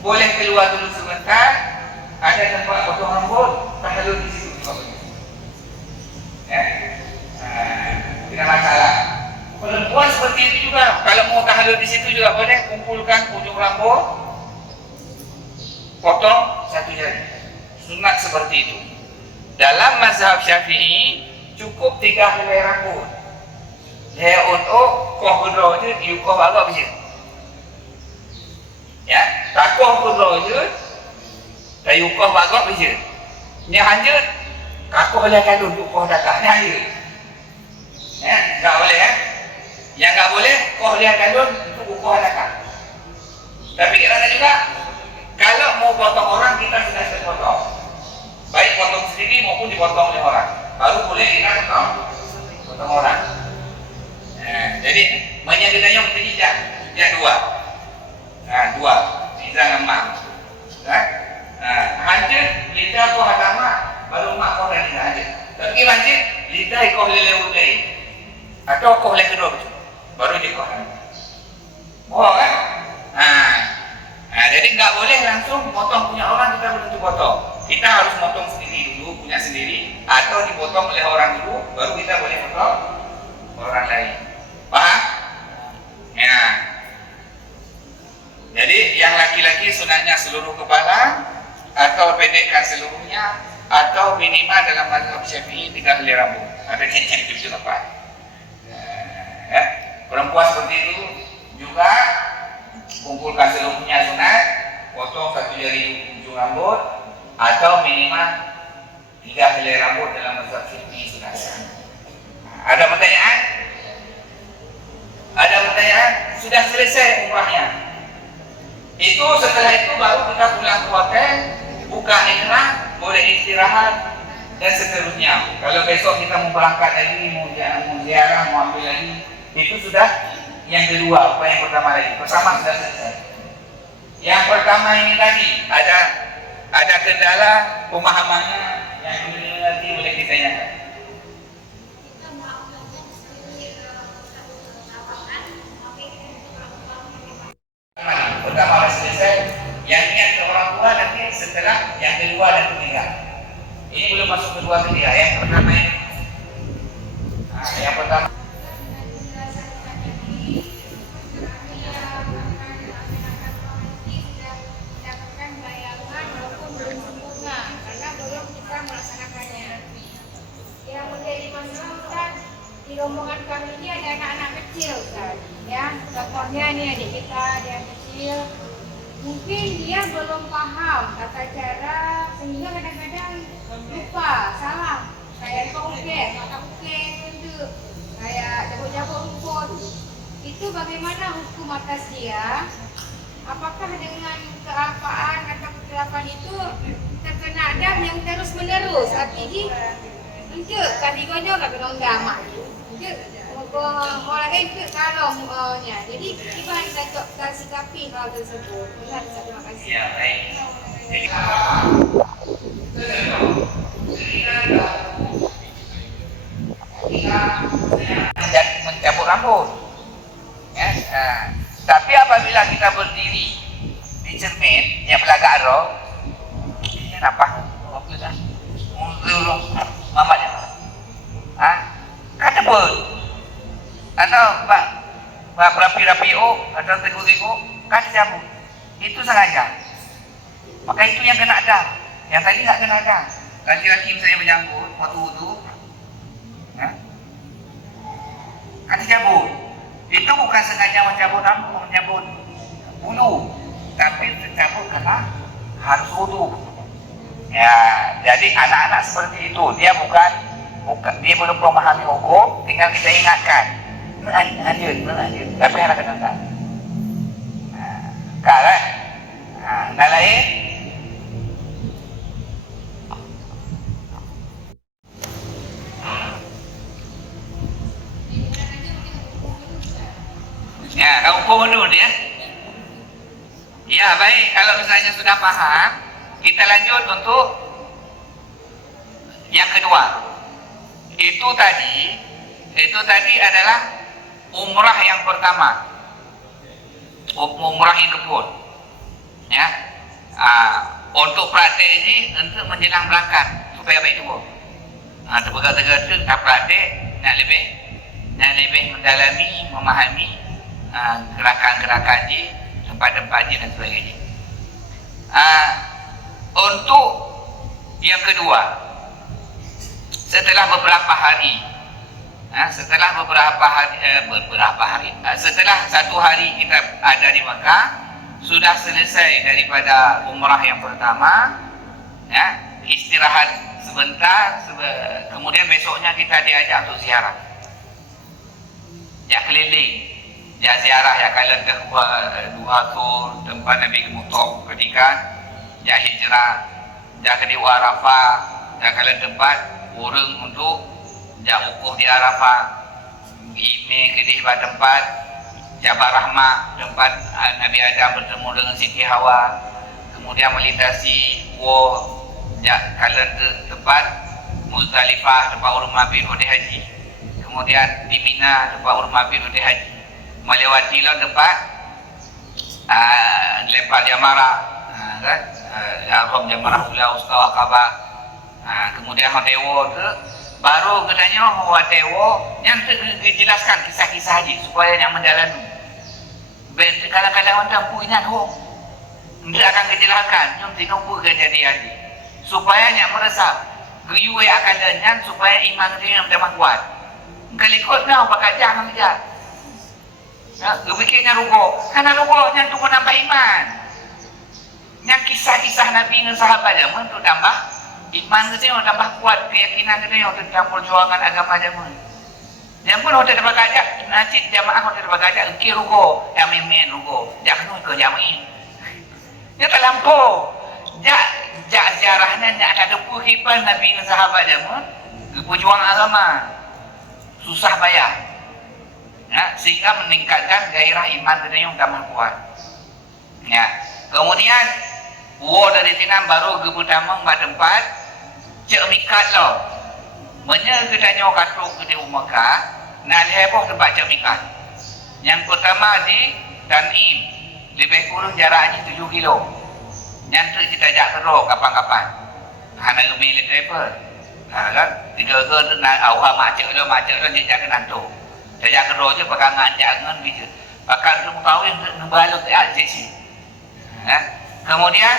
Boleh keluar dulu sebentar. Ada tempat potong rambut, tahallul di situ juga boleh. Ya, tidak masalah. Perempuan seperti itu juga, kalau mau tahallul di situ juga boleh, kumpulkan ujung rambut, potong 1 jari. Sunat seperti itu. Dalam mazhab Syafi'i cukup 3 helai rambut. Dia untuk kohudro je, diukuh agak macam. Ya, takuh kohudro je. Kayu koh bagok beje. Ni hanya kakuh oleh kalun koh dakah ni hanya. Ya, enggak boleh ya. Yang enggak boleh koh oleh kalun untuk koh dakah. Tapi kerana juga kalau mau potong orang kita sudah potong. Baik potong sendiri maupun dipotong oleh orang. Baru boleh kita potong orang. Jadi menyadarinya mesti tidak 2. Nah, 2. Tidak nama. Hancur lidah kau hadama baru mak kau dan lidah hancur. Tapi hancur lidah kau leleh atau kau leleh kedua baru dia kau. Oh kan? Jadi nggak boleh langsung potong punya orang kita belum potong. Kita harus potong sendiri dulu punya sendiri atau dipotong oleh orang dulu baru kita boleh potong orang lain. Paham? Ya. Jadi yang laki-laki sunatnya seluruh kepala atau pendekkan seluruhnya atau minimal dalam mazhab Syafi'i 3 helai rambut. Ada yang itu lepas. Ya. Perempuan seperti itu juga kumpulkan seluruhnya sunat, potong 1 jari ujung rambut atau minimal 3 helai rambut dalam mazhab Syafi'i sunat. Ada pertanyaan? Ada pertanyaan? Sudah selesai umrahnya. Itu setelah itu baru kita pulang ke hotel, buka ihram, boleh istirahat dan seterusnya. Kalau besok kita mau berangkat lagi, mau ziarah, mau ambil lagi, itu sudah yang kedua. Apa yang pertama lagi? Pertama sudah selesai. Yang pertama ini tadi ada kendala pemahamannya yang ini nanti boleh ditanyakan. Pertama selesai, yang niat ke orang tua nanti setelah yang kedua dan ketiga. Ini belum masuk kedua ketiga. Yang pertama ini. Yang pertama. Yang menjadi masalah di rombongan kami ini ada anak-anak kecil kan, ya. Contohnya ini adik kita, dia kecil. Mungkin dia belum paham tata cara sehingga kadang-kadang lupa, salah. Kayak mata uken itu, kayak jabuk-jabuk rumput. Itu bagaimana hukum atas dia? apakah dengan keapaan atau kegelapan itu terkena dam yang terus menerus? Artinya untuk kategorinya kat kena dam untuk orang lain itu kalau jadi kita harus sikapi hal tersebut. Terima kasih. Ya, baik. Jadi mencabut rambut. Ya, tapi apabila kita berdiri di cermin yang belakang roh, ini nampak apa dah? Mundur mamaknya. Kata pun. Atau rapi-rapi atau teguh-teguh kata cabut. Itu sengaja. Maka itu yang kena ada. Yang tadi tak kena ada. Nanti hakim saya menyambut waktu wudu. Kata cabut. Itu bukan sengaja mencabut rambut, mencabut bulu, tapi tercabut karena harus wudu. Ya, jadi anak-anak seperti itu dia bukan dia belum memahami hukum, tinggal kita ingatkan. Lanjut, tapi anak kena. Kan? Nah, lain. Ya, kamu hukum dulu dia. Ya, baik. Kalau misalnya sudah paham, kita lanjut untuk yang kedua. Itu tadi adalah umrah yang pertama. Umrah yang kebun. Ya. Untuk praktek ini untuk menjelang berangkat supaya baik tubuh. Terpegang-tegang praktek nak lebih mendalami, memahami gerakan-gerakan je, tempat-tempat je dan sebagainya. Untuk yang kedua, setelah beberapa hari, setelah 1 hari kita ada di Mekah, sudah selesai daripada umrah yang pertama, ya, istirahat sebentar, kemudian besoknya kita diajak untuk ziarah, ya keliling. Ya ziarah ya kalian ke dua tur tempat Nabi Mutom ketika ya hijrah, ya ke di Arafah, ya kalian tempat urung untuk ya wukuf di Arafah, ime ke di tempat Jabal Rahmah, tempat Nabi Adam bertemu dengan Siti Hawa, kemudian melintasi ya kalian tempat Muzdalifah, tempat urung mabit untuk haji, kemudian di Mina tempat urung mabit untuk haji, melewati lah tempat lempar jamarah, kan? Al-Rum jamarah pula Ustaz Akabah. Kemudian Hodewo tu baru katanya Hodewo yang dijelaskan kisah-kisah haji supaya yang mendalami. Kadang-kadang orang punya dia akan dijelaskan yang tinumpu kejadian haji supaya yang meresap guyue akan danyan supaya iman dia yang tambah kuat. Kalikot nak pakai jangan dia. Berfikirnya rugo, karena rugo yang tunggu nambah iman. Yang kisah-kisah Nabi dan sahabatnya untuk tambah iman kita yang tambah kuat, keyakinan kita yang tentang perjuangan agama jaman. Yang pun hotel terbagajak, nasib jamaah hotel terbagajak, engkir rugo, yang main rugo, jangan ikut jamaah. Dia terlampau, jak ziarahnya, jak ada kehidupan Nabi dan sahabat jaman, perjuangan agama, susah bayar. Ya, sehingga meningkatkan gairah iman kita yang tambah kuat. Ya, kemudian dari Tinam baru pertama pada tempat cek mikat lo. Menye kita nyawa katuk ke di Mekah, nak heboh tempat cek mikat. Yang pertama di Tanim, lebih kurang jaraknya 7 kilo. Yang tu kita jak teruk kapan-kapan. Hana gemili driver. Kan 3 ke nak awak macet lo jejak ke nantu. Saya kedua je pegangan jangan gitu. Bahkan tu tahu yang ngebalok aja sih. Kemudian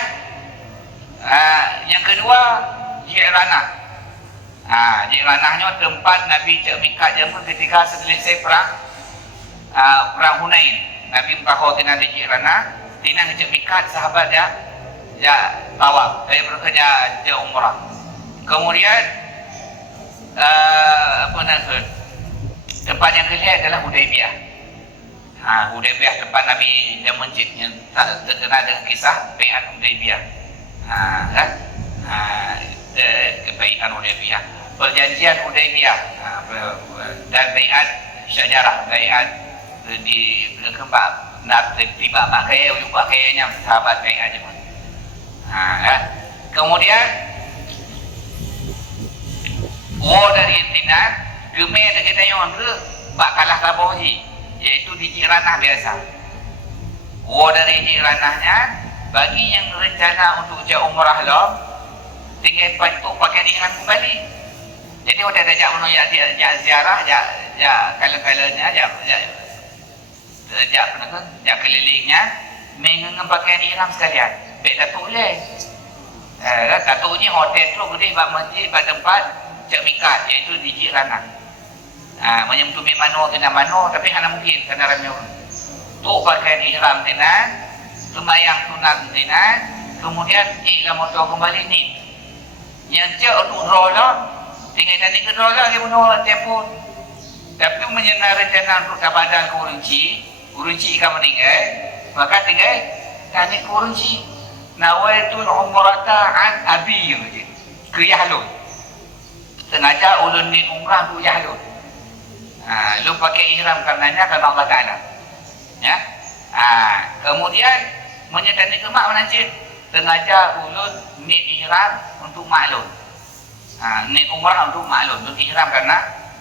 yang kedua Ji'ranah. Ji'ranahnya tempat Nabi cek mikat jaman ketika selesai perang Hunain. Nabi tahu tina di Ji'ranah, tina cek mikat sahabat ya tawaf, saya bekerja umrah. Kemudian tempat yang kedua adalah Hudaybiyah. Hudaybiyah tempat Nabi dan masjid yang terkenal dengan kisah Bai'at Hudaybiyah. Kan? Bai'at Hudaybiyah, perjanjian Hudaybiyah, dan Bai'at Syajarah, Bai'at di kembang nak tiba pakai pakaiannya sahabat Bai'at je. Kan? Kemudian war dari Intinan gemar dekat tayon ke bak kalah Rabah Haji, iaitu di Jiranah biasa. War dari Jiranahnya bagi yang rencana untuk je umrah lah tinggal patut pakai ihram kembali. Jadi orang dah jauh ya ziarah kalau-kalanya kelilingnya mengenai pakaian ihram sekalian. Baik datuk boleh. Datuk ni hotel tu gede bak masjid bak tempat cak mikat, iaitu di Jiranah. Menyemtuh mano kena mano, tapi hanya mungkin kena ramai orang. Tu pakaian ihram tenan, sembahyang sunat tenan, kemudian iklam motor kembali ni. Yang cak untuk roller, tinggal tadi ke roller dia bunuh telefon. Tapi menyenang rencana untuk tabadan ke Urunci ikan meninggal, maka tinggal tanya ke Urunci. Nawaitul umrata an abi ke Yahlul. Sengaja ulun ni umrah tu Yahlul. Lu pakai ihram karenanya kerana Allah Ta'ala. Ya. Kemudian menyetani ke mak menanjid. Sengaja ulun ni ihram untuk maklum. Ni umrah untuk maklum. Untuk ihram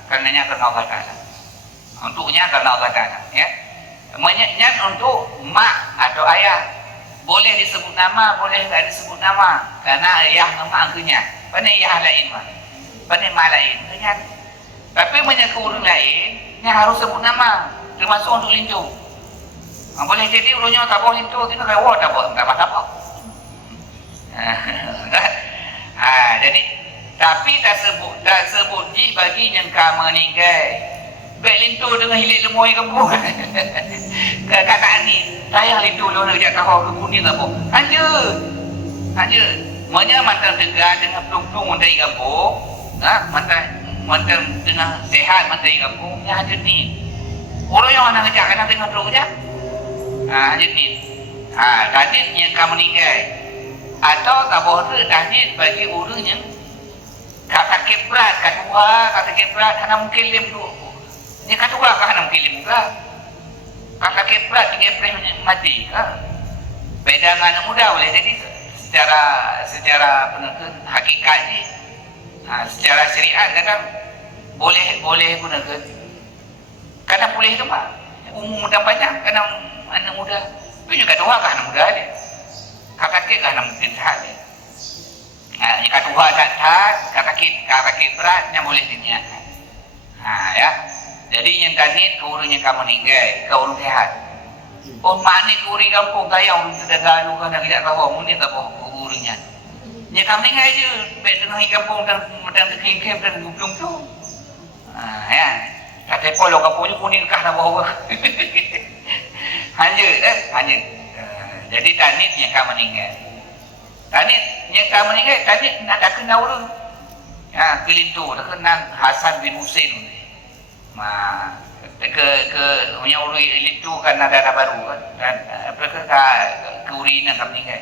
karenanya kerana Allah Ta'ala. Untuknya kerana Allah Ta'ala. Ya. Menyetani untuk mak atau ayah. Boleh disebut nama, boleh tak disebut nama. Kerana ayah dan mak angkanya. Pandai ayah lain mah. Pandai mak lain. Kan? Tapi banyak orang lain yang harus sebut nama, termasuk untuk lintu. Boleh jadi orangnya tak boleh lintu, kita kaya tak boleh, tak apa-apa. Jadi tapi tak sebut ji bagi yang kau meninggal. Baik lintu dengan hilik lemui kampung. Kata ni, saya lintu lu nak jak kau ke kuning apa? Hanya. Maknanya mantan tegak dengan pelung-pelung dari kampung, mantan dengan sehat mantan kampung, yang ada ni. Orang yang nak ngejak kena tengok teruk je. Hanya ni. Tahdid yang kau meninggal. Atau tak boleh tahdid bagi orang yang kata kebrat, kata kebrat, hanya mungkin lem tu. Ni kata orang kan hanya mungkin lem juga. Kata kebrat tinggal prem mati. Beda dengan anak muda boleh jadi secara penekan hakikat ni. Secara syariat kadang boleh gunakan. Kadang boleh tu mak. Umur muda banyak, kadang anak muda. Itu juga doa kan anak muda dia. Kakak kan anak mungkin tahan dia. Jika Tuhan tak tahan, kakak berat yang boleh diniatkan. Ya. Jadi yang tadi orang yang kamu meninggal, kau orang sehat. Mak ni kuri kampung kaya orang sedang gaduh kan tidak tahu, mungkin tak tahu kurinya. Yang kamu meninggal je, baik tengah kampung dan terkengkem dan gulung tu. Ya. Kata polo kampungnya kuning kah nak bawa. Hanya. Jadi tanit yang kamu meninggal. Tanit yang kamu meninggal, tanit nak tak kenal orang. Kelintu, tak kenal Hasan bin Husain. Punya orang itu kan ada baru kan. Dan keurinan kamu meninggal.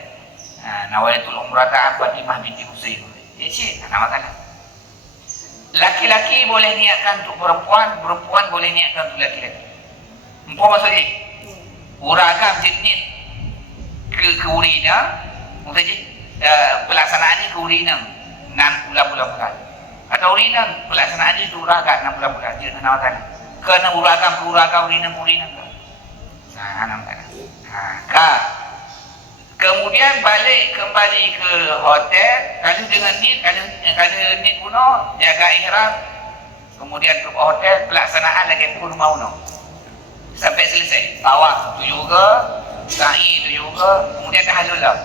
Nawaitul umrata Fatimah binti Husain. Cik, nama masalah. Laki-laki boleh niatkan untuk perempuan, perempuan boleh niatkan untuk laki-laki. Apa maksudnya? Uragam jenis keurinan, maksudnya pelaksanaannya keurinan 6 bulan-bulan. Atau urinan pelaksanaannya itu uragam 6 bulan-bulan. Dia nama masalah. Kena uragam urinan. Nama masalah. Kemudian balik kembali ke hotel, kalau dengan kalau nit puno jaga ihram, kemudian ke hotel pelaksanaan lagi pun mau sampai selesai. Tawaf tu juga, sa'i tu juga, kemudian tahallul lah.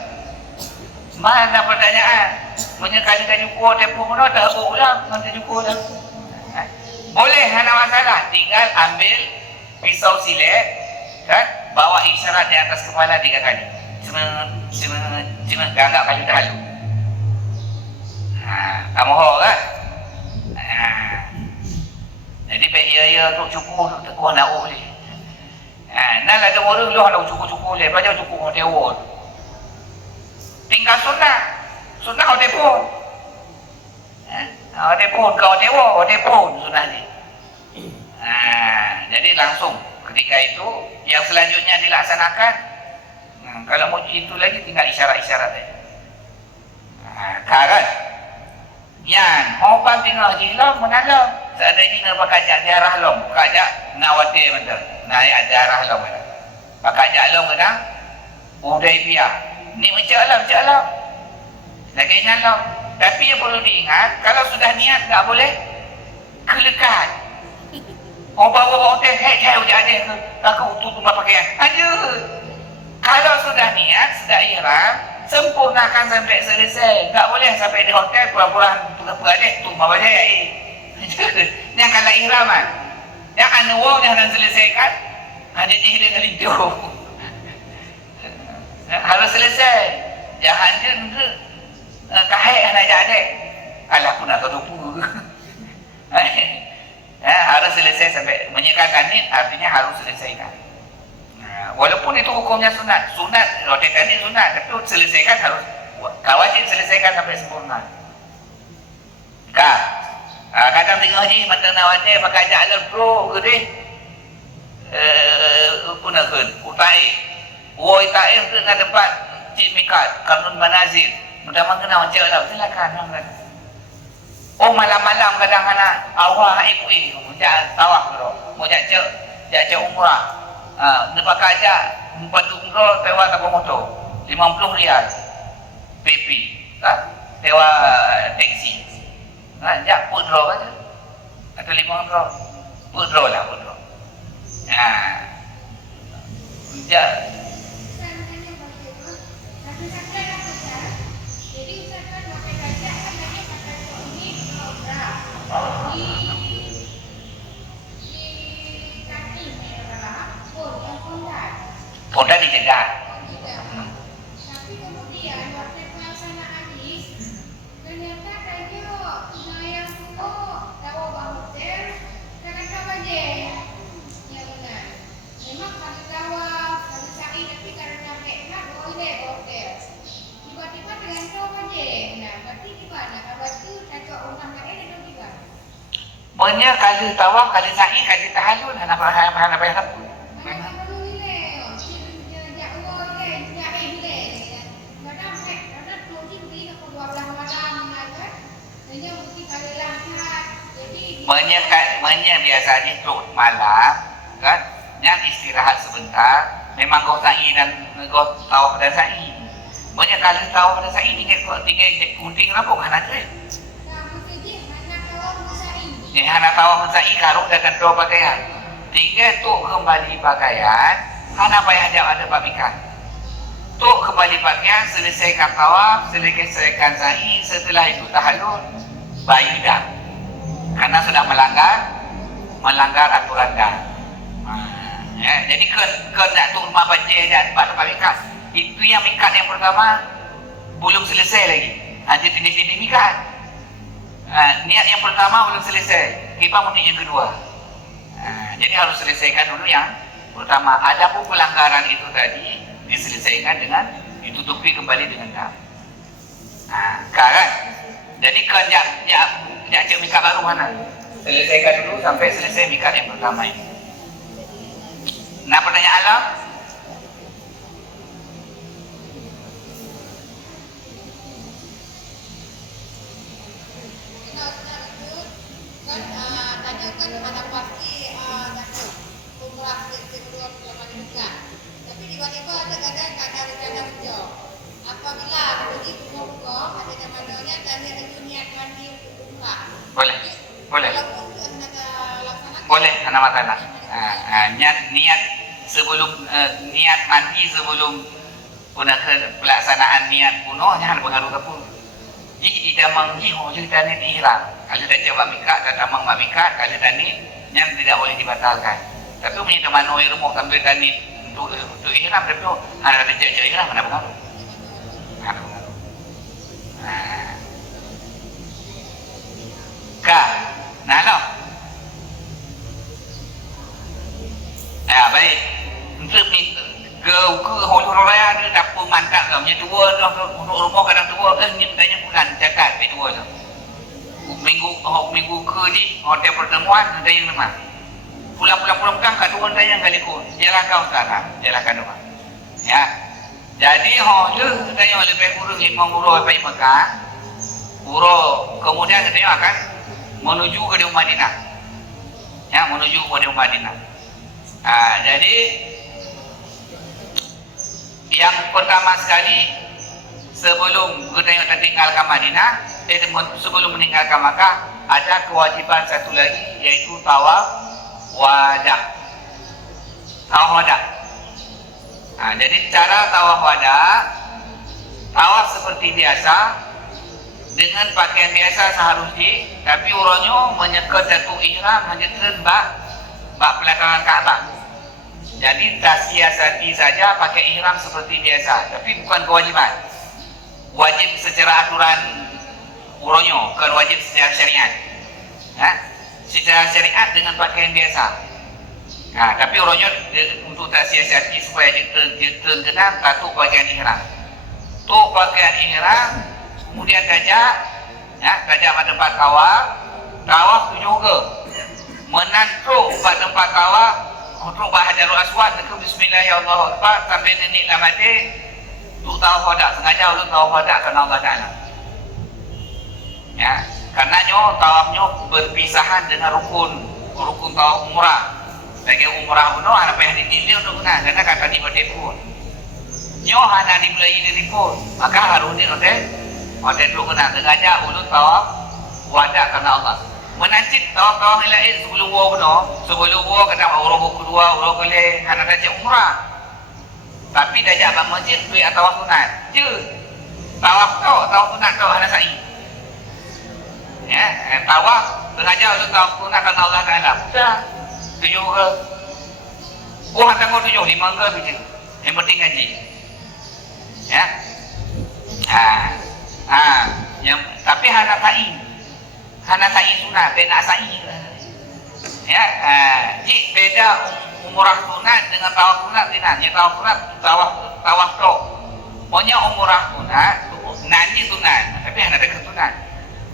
Mana pertanyaan? Menyekali jumpa tempoh puno dah ulang nanti jumpa dah. Boleh hana masalah, tinggal ambil pisau silet kan, bawa isyarat di atas kepala 3 kali. Cuma gagak kali terlalu. Kamu ho kan? Jadi baik ya tu cukup untuk tekuh nak boleh. Nah ada orang lu hendak cukup-cukup le, baca cukup hotel. Tinggal sunat. Sunat hotel pun. Hotel pun ke hotel pun sunat ni. Jadi langsung ketika itu yang selanjutnya dilaksanakan. Kalau mau itu lagi tinggal isyarat-isyarat saja. Kan? Yang orang tengah jilam menalam. Seandainya nak pakai jarah long, pakai nawati betul. Naik jarah long betul. Pakai jalong kadang Hudaibiyah. Ni macam alam. Lagi nyalong. Tapi yang perlu diingat, kalau sudah niat tak boleh kelekat. Orang bawa hotel, hei udah ada ke? Aku tutup pakaian. Ada. Kalau sudah niat, sudah ihram, sempurnakan sampai selesai. Tak boleh sampai di hotel pura-pura berada tu bawa dia. Yang kalau ihraman, yang anuwang yang nak selesaikan, ada jihad dengan itu. Harus selesai. Jangan dia kahai anak adik. Alah aku nak terlupa. Harus selesai sampai menyekatan ni artinya harus selesaikan. Walaupun itu hukumnya sunat roti tadi sunat, tapi selesaikan harus wajib selesaikan sampai sempurna. Kadang tengok je mata nawati pakai jalan pro ke deh. Gunakan utai. Woi tai ke nak tempat cik mikat kanun manazil. Mudah mengenal cik lah silakan. Oh malam-malam kadang anak awak ikut mujak tawaf bro. Mujak cek umrah. Nak pakai aja bantu umrah sewa kapal motor 50 rial. PP. Sewa taksi. Jak put draw aja. Atau 5 put draw lah put draw. Jak Pondan di Jeddah. Tapi kemudian waktu pelaksanaan Haji, ternyata yang tahu hotel kadang-kadang je. Ya benar. Memang kalau tawaf, kalau sa'i tapi karena kekna boleh hotel. Tiba-tiba tergantung aja. Nah, berarti gimana? Kalau itu cocok orang lain atau gimana? Pokoknya kali tawaf, kali sa'i, kali tahallul, hana payah. Menyak biasanya turut malam kan, yang istirahat sebentar. Memang kau sa'i dan kau tawaf pada sa'i. Menyak kali tawaf pada sa'i tinggal gunting rambut kan ada. Hana tawaf pada sa'i karuk dan dua pakaian. Tinggal tu kembali pakaian, hana payah jauh ada pamikan. Tu kembali pakaian, selesaikan tawaf, selesaikan sa'i, setelah itu tahallul, bayi dah. Karena sudah melanggar aturan dah. Jadi nak tu rumah banjir dan tempat mikat. Itu yang mikat yang pertama belum selesai lagi. Hanya tindih-tindih mikat. Niat yang pertama belum selesai. Kipas mudik yang kedua. Jadi harus selesaikan dulu yang pertama. Adapun pelanggaran itu tadi diselesaikan dengan ditutupi kembali dengan dam. Kan? Jadi cek mikat baru mana? Selesaikan dulu sampai selesai mikat yang pertama ini. Nah, pertanyaan Allah? Tanya kan mana pasti umrah kedua juga. Tapi tiba-tiba ada kadang rencana kerja. Apabila pergi ke ada namanya tanya itu niat mandi umrah. Boleh. Boleh, ada masalah. Niat sebelum niat mandi sebelum pelaksanaan niat kuno jangan pengaruh ke pun. Jadi tidak menghiho cerita ni ihram. Kalau dah jawab mikat dan tamang mikat, kalau tani yang tidak boleh dibatalkan. Tapi punya teman noi rumah sambil tani untuk ihram tapi ada cek ihram mana pengaruh. Nah, lo. Baik. minggu ke ni hotel pertemuan ada yang lemah. Pulang kat turun dayang kali ko. Jalan kau sekarang, jalan kan rumah. Ya. Jadi le dayang lebih kurang 5 euro sampai Mekah. Euro kemudian dia akan menuju ke Madinah. Ya, menuju ke Madinah. Jadi yang pertama sekali sebelum kita tinggalkan Madinah, sebelum meninggalkan Makkah, ada kewajiban satu lagi yaitu tawaf wada. Tawaf wada. Jadi cara tawaf wada, tawaf seperti biasa dengan pakaian biasa seharusnya, tapi orangnya menyekat satu ihram hanya terbak pelataran Kaabah. Jadi tak siasati saja pakai ihram seperti biasa, tapi bukan kewajiban. Wajib secara aturan uronyo, bukan wajib secara syariat. Secara syariat dengan pakaian biasa. Tapi uronyo untuk tak siasati supaya dia terkenal tatuk pakaian ihram. Tuk pakaian ihram, kemudian dajak pada tempat tawaf tu juga menantuk pada tempat tawaf untuk Hajarul Aswad ke bismillahirrahmanirrahim sampai nenek lah mati tu tawaf wada, sengaja ulun tawaf wada kerana Allah Ta'ala. Ya, karena tawafnya berpisahan dengan rukun tawaf umrah. Bagi umrah uno anak payah ditilih untuk guna karena kata ni bertepun. Nyo hana dimulai dari pun, maka harus ni hotel tu guna sengaja ulun tawaf wada kerana Allah. Menancit tawaf-tawaf yang lain sebelum kata orang kedua, orang boleh hana dajak umrah. Tapi dajak abang masjid duit tawaf sunat. Je. Tawaf sunat tau hana sa'i. Ya, tawaf sengaja untuk tawaf sunat kerana Allah Ta'ala. Sudah. 7 ke. Hantar kau 7, 5 ke bijak. Yang penting gaji. Ya. Tapi hana sa'i sunat, beda sa'i. Ya, jik beda umrah sunat dengan tawaf sunat tidak. Ya tawaf tu. Pokoknya umrah sunat, nanti sunat, tapi hana dekat sunat.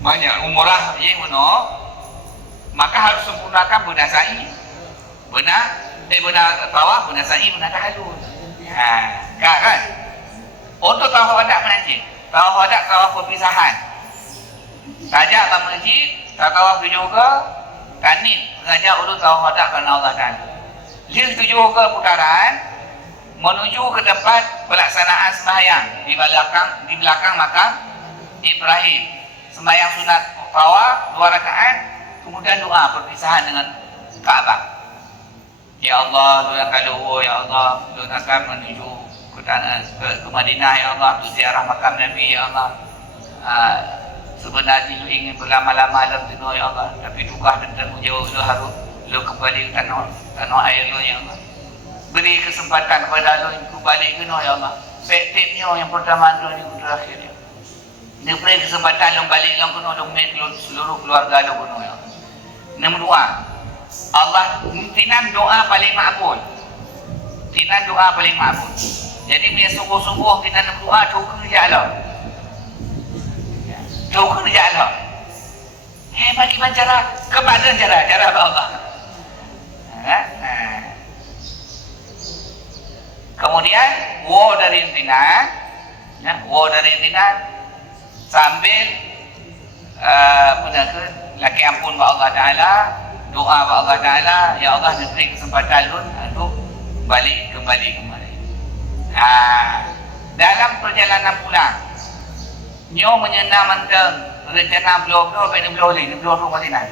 Maknanya umrah ye mono, maka harus sempurnakan benar sa'i. Benar tawaf, benar sa'i, benar tahallul. Kan? Untuk tawaf wada menanjit. Tawaf wada tawaf perpisahan. Tajak ke masjid, tawaf juga kanit, sengaja urut tawaf wada kerana Allah Ta'ala. Dia 7 ke putaran menuju ke tempat pelaksanaan sembahyang di belakang makam Ibrahim. Sembahyang sunat tawaf 2 rakaat, kemudian doa perpisahan dengan Kaabah. Ya Allah, doakan ya Allah, doakan menuju ke Madinah ya Allah untuk ziarah makam Nabi ya Allah. Sebenarnya lu ingin berlama-lama dalam dunia ya Allah, tapi duka dan terjauh lu harus lu kembali ke tanah air lu ya Allah. Beri kesempatan kepada lu untuk balik ke dunia ya Allah. Petipnya yang pertama lu yang terakhir ya. Dia beri kesempatan lu balik lu ke dunia seluruh keluarga lu ke dunia ya Allah. Nombor 2, Allah tinan doa paling makbul. Jadi punya sungguh-sungguh kita nak doa jauh kerja Allah. Bagaimana cara? Kepada cara Allah. Kemudian dari intinan sambil laki ampun wa Allah Ta'ala, doa wa Allah Ta'ala, ya Allah beri kesempatan lu untuk kembali. Dalam perjalanan pulang, nyo menyenang menteng rencana blog-blog baik blog Madinah.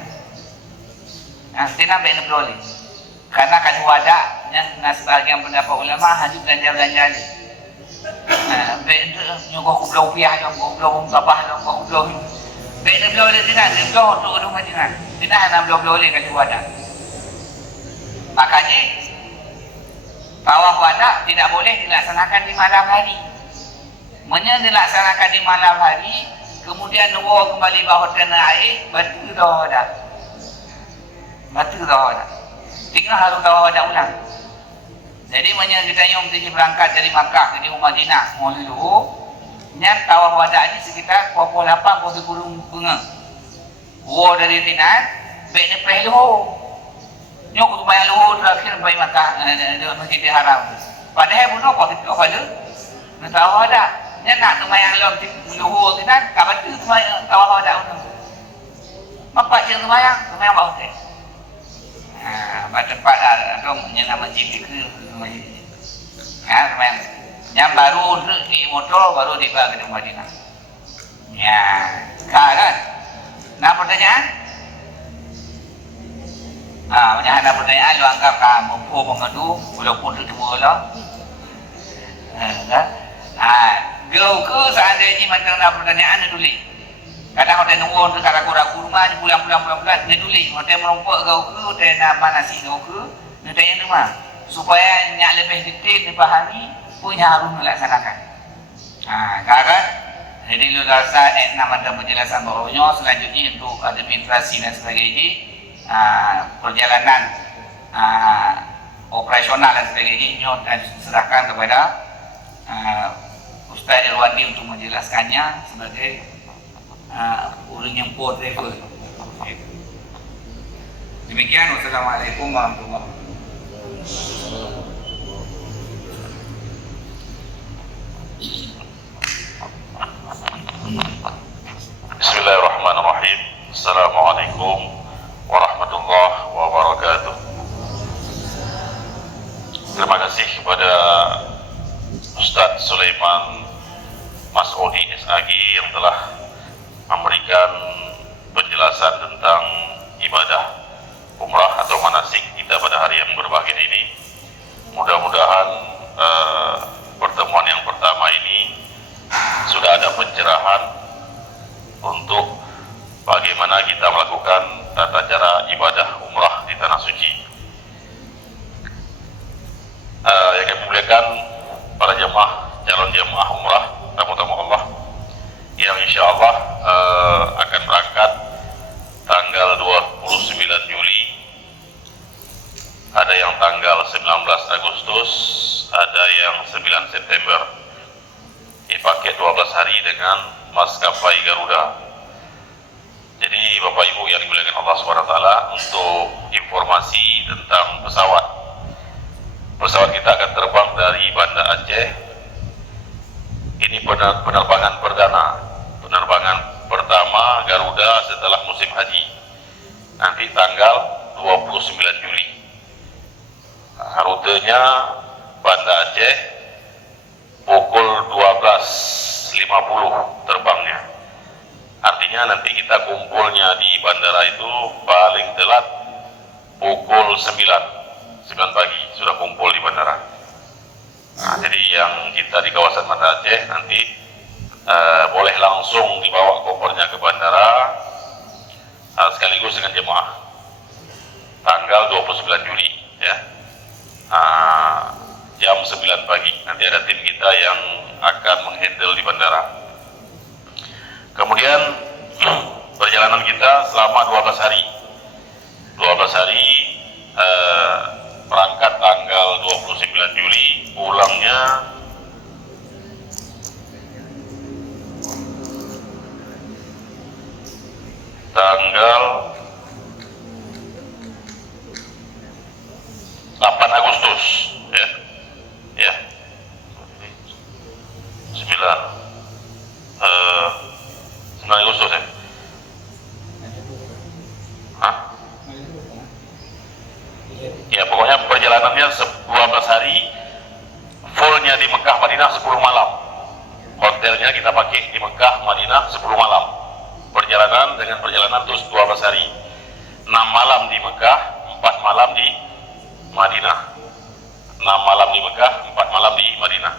Senang baik blog. Karena kan wadah yang sebagian pendapat ulama hanya belanja ni. Baik nyuguh blog piah dong, blog tabah dong, blog. Baik blog dia tidak, blog untuk Madinah. Tidak hanya blog ni kan wadah. Makanya tawaf wada tidak boleh dilaksanakan di malam hari. Dilaksanakan di malam hari, kemudian nunggu kembali bawah tanah air, batu dah ada. Tinggal harus tawaf wada ulang. Jadi kita yang berangkat dari Makkah ke Madinah, mau dulu, nyat tawaf wada ini sekitar 28 kurung bunga. Wo dari Tinan, baik ni pergi Luhur. Nyok tu bayar Luhur terakhir baik Makkah Masjidil Haram. Padahal pun apa kita pada nak tahu ada. Nya nak tu bayar Luhur Tinan, kapan tu bayar tahu ada pun. Apa je tu bayar bau teh. Pada tempat ada yang nama masjid itu masjid. Yang baru di motor baru dibawa ke Madinah. Ya, kan? Nah pertanyaan? Macam ada pertanyaan lu anggap mampu mengadu walaupun itu bola. Gau ke seandainya macam ada pertanyaan dia tulis. Kadang hotel nunggu tu cara ragu rumah bulan dia tulis. Hotel merompok gau ke, hotel nama nasi gau ke, dia tanya tu mah. Supaya nyak lebih detail dipahami, punya harus melaksanakan. Kan? Jadi lu rasa nama dan penjelasan bawahnya selanjutnya untuk administrasi dan sebagainya, perjalanan operasional dan sebagainya dan serahkan kepada Ustaz Irwandi untuk menjelaskannya sebagai orang yang portable. Demikian, wassalamualaikum warahmatullahi wabarakatuh. Bismillahirrahmanirrahim. Assalamualaikum warahmatullahi wabarakatuh. Terima kasih kepada Ustaz Sulaiman Mas'udi SAG yang telah memberikan penjelasan tentang ibadah umrah atau manasik kita pada hari yang berbahagia ini. Mudah-mudahan pertemuan yang pertama ini sudah ada pencerahan untuk bagaimana kita melakukan tata cara ibadah umrah di Tanah Suci. Yang kami muliakan para jemaah, calon jemaah umrah, tamu-tamu Allah yang insya Allah akan berangkat tanggal 29 Juli, ada yang tanggal 19 Agustus, ada yang 9 September. Dipakai 12 hari dengan maskapai Garuda. Jadi Bapak Ibu yang dimuliakan Allah SWT, untuk informasi tentang pesawat kita akan terbang dari Banda Aceh. Ini penerbangan perdana, penerbangan pertama Garuda setelah musim haji, nanti tanggal 29 Juli. Rutenya Banda Aceh, pukul 12.50 terbangnya. Artinya nanti kita kumpulnya di bandara itu paling telat pukul 9 pagi sudah kumpul di bandara. Jadi yang kita di kawasan Banda Aceh nanti boleh langsung dibawa kopernya ke bandara sekaligus dengan jemaah tanggal 29 Juli ya. Jam 9 pagi nanti ada tim kita yang akan menghandle di bandara. Kemudian perjalanan kita selama 12 hari berangkat tanggal 29 Juli, pulangnya tanggal 8 Agustus ya. 9 Agustus ya. Ya pokoknya perjalanannya 12 hari, fullnya di Mekah Madinah 10 malam. Hotelnya kita pakai di Mekah Madinah 10 malam. Perjalanan dengan perjalanan terus 12 hari, 6 malam di Mekah, 4 malam di Madinah. 6 malam di Mekah, 4 malam di Madinah.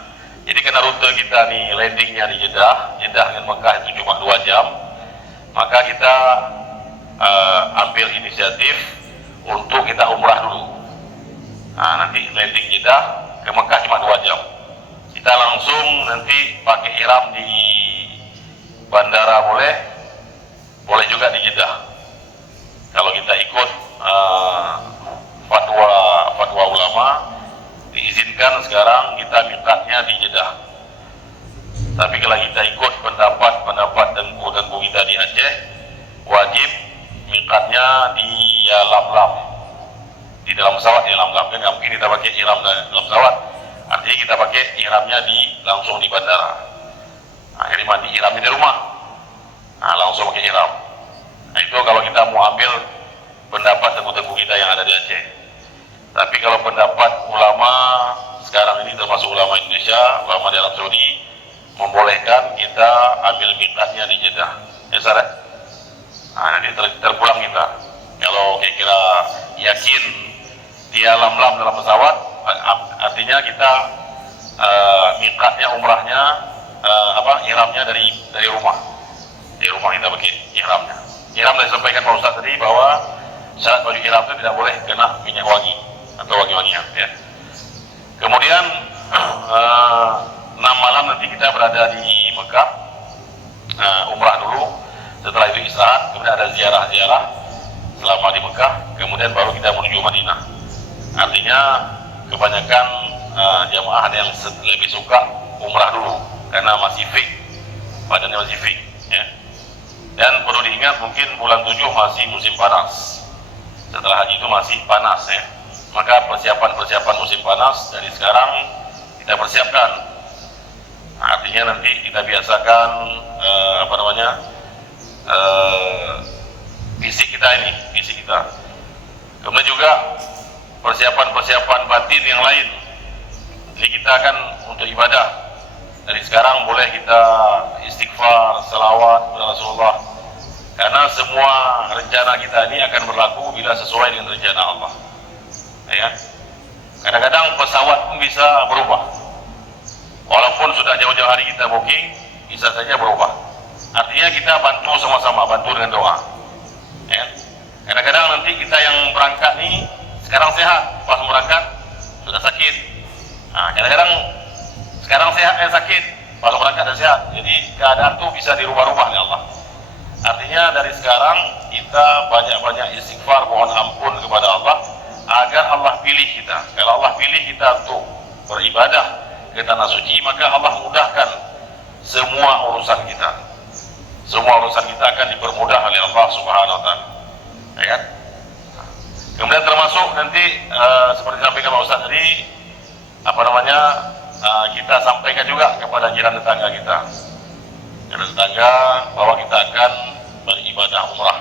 Jadi karena rute kita nih landingnya di Jeddah dengan Mekah itu cuma 2 jam, maka kita ambil inisiatif untuk kita umrah dulu. Nanti landing Jeddah ke Mekah cuma 2 jam. Kita langsung nanti pakai ihram di bandara boleh juga di Jeddah. Kalau kita ikut fatwa ulama, diizinkan sekarang kita mikatnya di Jeddah. Tapi kalau kita ikut pendapat dengku kita di Aceh, wajib ihramnya di lam-lam, di dalam pesawat, di lam-lam. Kan nggak mungkin kita pakai ihram dalam pesawat, artinya kita pakai ihramnya langsung di bandara. Akhirnya mandi ihramnya di rumah, langsung pakai ihram. Nah, itu kalau kita mau ambil pendapat tengku-tengku kita yang ada di Aceh. Tapi kalau pendapat ulama sekarang ini, termasuk ulama Indonesia, ulama di Arab Saudi, membolehkan kita ambil miqatnya di Jeddah. Ya Sarah? Nanti terpulang kita. Kalau kira-kira yakin dia lam-lam dalam pesawat, artinya kita miqatnya, umrahnya, ihramnya dari rumah. Di rumah kita pakai ihramnya. Ihram sudah disampaikan Pak Ustaz tadi bahwa syarat baju ihram itu tidak boleh kena minyak wangi atau wangi-wangian, ya. Kemudian 6 malam nanti kita berada di Mekah, umrah dulu. Setelah itu istirahat, kemudian ada ziarah-ziarah selama di Mekah, kemudian baru kita menuju Madinah. Artinya kebanyakan jamaah ada yang lebih suka umrah dulu karena masih fit, badannya masih fit, ya. Dan perlu diingat, mungkin bulan 7 masih musim panas. Setelah haji itu masih panas, ya. Maka persiapan musim panas dari sekarang kita persiapkan. Artinya nanti kita biasakan fisik kita. Kemudian juga persiapan batin yang lain. Jadi kita kan untuk ibadah. Dari sekarang boleh kita istighfar, salawat kepada Rasulullah. Karena semua rencana kita ini akan berlaku bila sesuai dengan rencana Allah. Ya. Kadang-kadang pesawat pun bisa berubah. Walaupun sudah jauh-jauh hari kita booking, bisa saja berubah. Artinya kita bantu sama-sama, bantu dengan doa. Ya. Kadang-kadang nanti kita yang berangkat nih sekarang sehat, pas berangkat sudah sakit. Kadang-kadang sekarang sehat sakit, pas berangkat sudah sehat. Jadi keadaan tuh bisa dirubah-rubah oleh Allah. Artinya dari sekarang kita banyak-banyak istighfar, mohon ampun kepada Allah agar Allah pilih kita. Kalau Allah pilih kita untuk beribadah ke tanah suci, maka Allah mudahkan semua urusan kita. Semua urusan kita akan dipermudah oleh Allah Subhanahu wa taala. Ya. Kemudian termasuk nanti seperti disampaikan Pak Ustaz tadi, kita sampaikan juga kepada jiran tetangga kita. Jiran tetangga bahwa kita akan beribadah umrah.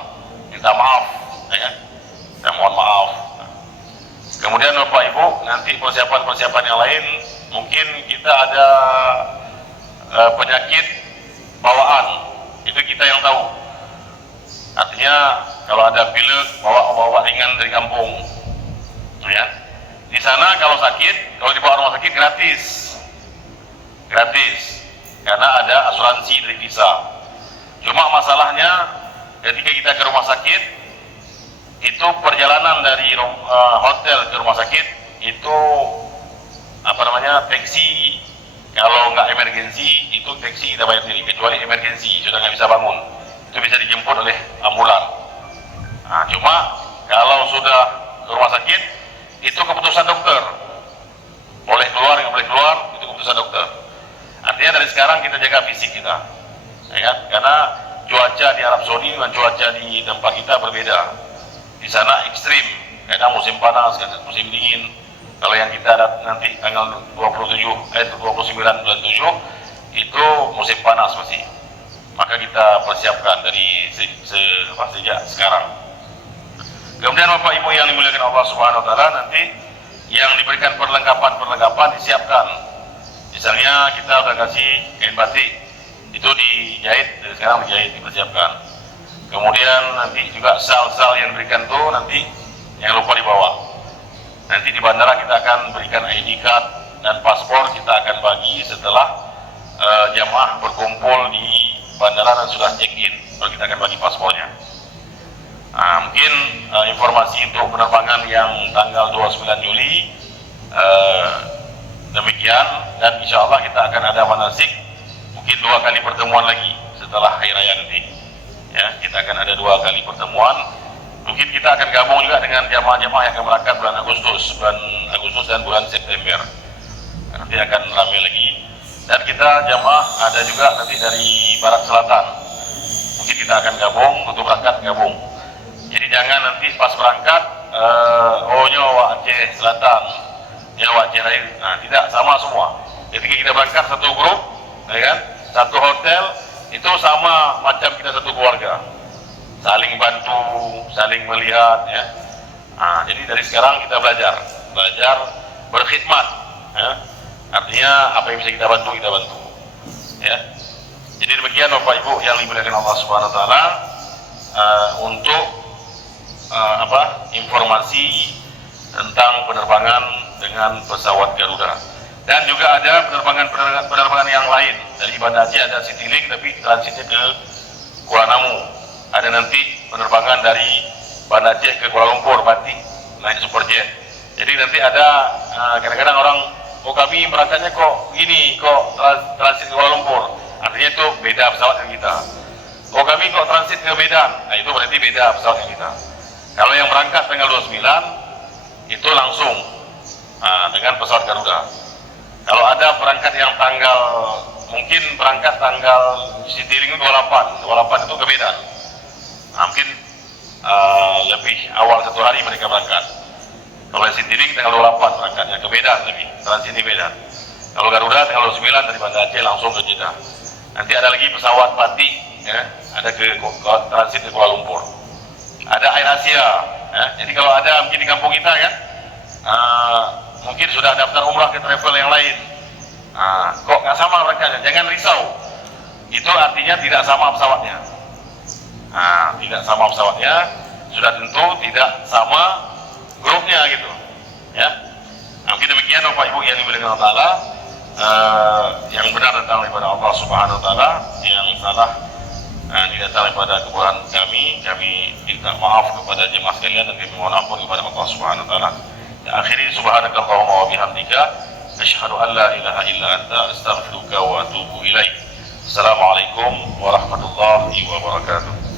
Minta maaf, ya. Dan mohon maaf. Kemudian Bapak Ibu, nanti persiapan yang lain, mungkin kita ada penyakit bawaan, itu kita yang tahu. Artinya kalau ada pilek, bawa ringan dari kampung, ya. Di sana kalau sakit, kalau dibawa rumah sakit gratis, karena ada asuransi dari visa. Cuma masalahnya ketika kita ke rumah sakit, itu perjalanan dari hotel ke rumah sakit itu taksi. Kalau nggak emergensi itu taksi kita bayar sendiri, kecuali emergensi sudah nggak bisa bangun, itu bisa dijemput oleh ambulan. Cuma kalau sudah ke rumah sakit itu keputusan dokter, boleh keluar nggak boleh keluar itu keputusan dokter. Artinya dari sekarang kita jaga fisik kita, ya kan? Karena cuaca di Arab Saudi dengan cuaca di tempat kita berbeda. Di sana ekstrim, kadang musim panas, kadang musim dingin. Kalau yang kita nanti tanggal 29 bulan 7 itu musim panas masih. Maka kita persiapkan dari sejak sekarang. Kemudian Bapak Ibu yang dimuliakan Allah Subhanahu wa taala, nanti yang diberikan perlengkapan disiapkan. Misalnya kita udah kasih kain batik, itu dijahit, dari sekarang dipersiapkan. Kemudian nanti juga sal-sal yang diberikan tuh nanti yang lupa dibawa. Nanti di bandara kita akan berikan ID card dan paspor, kita akan bagi setelah jamaah berkumpul di bandara dan sudah check-in, baru kita akan bagi paspornya. Mungkin informasi untuk penerbangan yang tanggal 29 Juli demikian, dan insya Allah kita akan ada manasik mungkin 2 kali pertemuan lagi setelah hari raya nanti. Ya, kita akan ada 2 kali pertemuan. Mungkin kita akan gabung juga dengan jamaah-jamaah yang akan berangkat bulan Agustus dan bulan September. Nanti akan ramai lagi. Dan kita jamaah ada juga nanti dari Barat Selatan. Mungkin kita akan gabung untuk berangkat gabung. Jadi jangan nanti pas berangkat, ohnya awak Aceh Selatan, ya awak Aceh lain. Nah, tidak, sama semua. Ketika kita berangkat satu grup, ya kan, satu hotel, itu sama macam kita satu keluarga. Saling bantu, saling melihat, ya. Nah, jadi dari sekarang kita belajar berkhidmat, ya. Artinya apa yang bisa kita bantu, ya. Jadi demikian Bapak Ibu yang dimuliakan Allah Subhanahu Wa Taala, untuk informasi tentang penerbangan dengan pesawat Garuda. Dan juga ada penerbangan yang lain dari Banda Aceh, ada Citylink tapi transitnya ke Kuala Namu. Ada nanti penerbangan dari Banda Aceh ke Kuala Lumpur, Batik, naik Superjet. Jadi nanti ada kadang-kadang orang, oh kami berangkatnya kok gini, kok transit ke Kuala Lumpur. Artinya itu beda pesawat yang kita. Oh kami kok transit ke Medan, nah itu berarti beda pesawat yang kita. Kalau yang berangkat tanggal 29 itu langsung dengan pesawat Garuda. Kalau ada berangkat yang mungkin berangkat tanggal Citylink 28 itu ke Medan. Mungkin lebih awal 1 hari mereka berangkat. Kalau Citylink tanggal 28 berangkatnya ke Medan, lebih transit di Medan. Kalau Garuda tanggal 29 dari Banda Aceh langsung ke Jeddah. Nanti ada lagi pesawat Batik, ya, ada ke transit ke Kuala Lumpur. Ada Air Asia, ya. Jadi kalau ada mungkin di kampung kita kan, mungkin sudah daftar umrah ke travel yang lain. Kok nggak sama berangkatnya? Jangan risau. Itu artinya tidak sama pesawatnya. Tidak sama pesawatnya, sudah tentu tidak sama grupnya gitu. Ya. Mungkin demikian Bapak Ibu yang dimuliakan Allah Taala. Yang benar datang daripada Allah Subhanahu Wa Taala, yang salah datang daripada kekurangan kami minta maaf kepada jemaah sekalian dan kami mohon ampun kepada Allah Subhanahu Wa Taala. Akhiri subhanakallahumma wa bihamdika asyhadu an la ilaha illa anta astaghfiruka wa atubu ilaik. Assalamualaikum warahmatullahi wabarakatuh.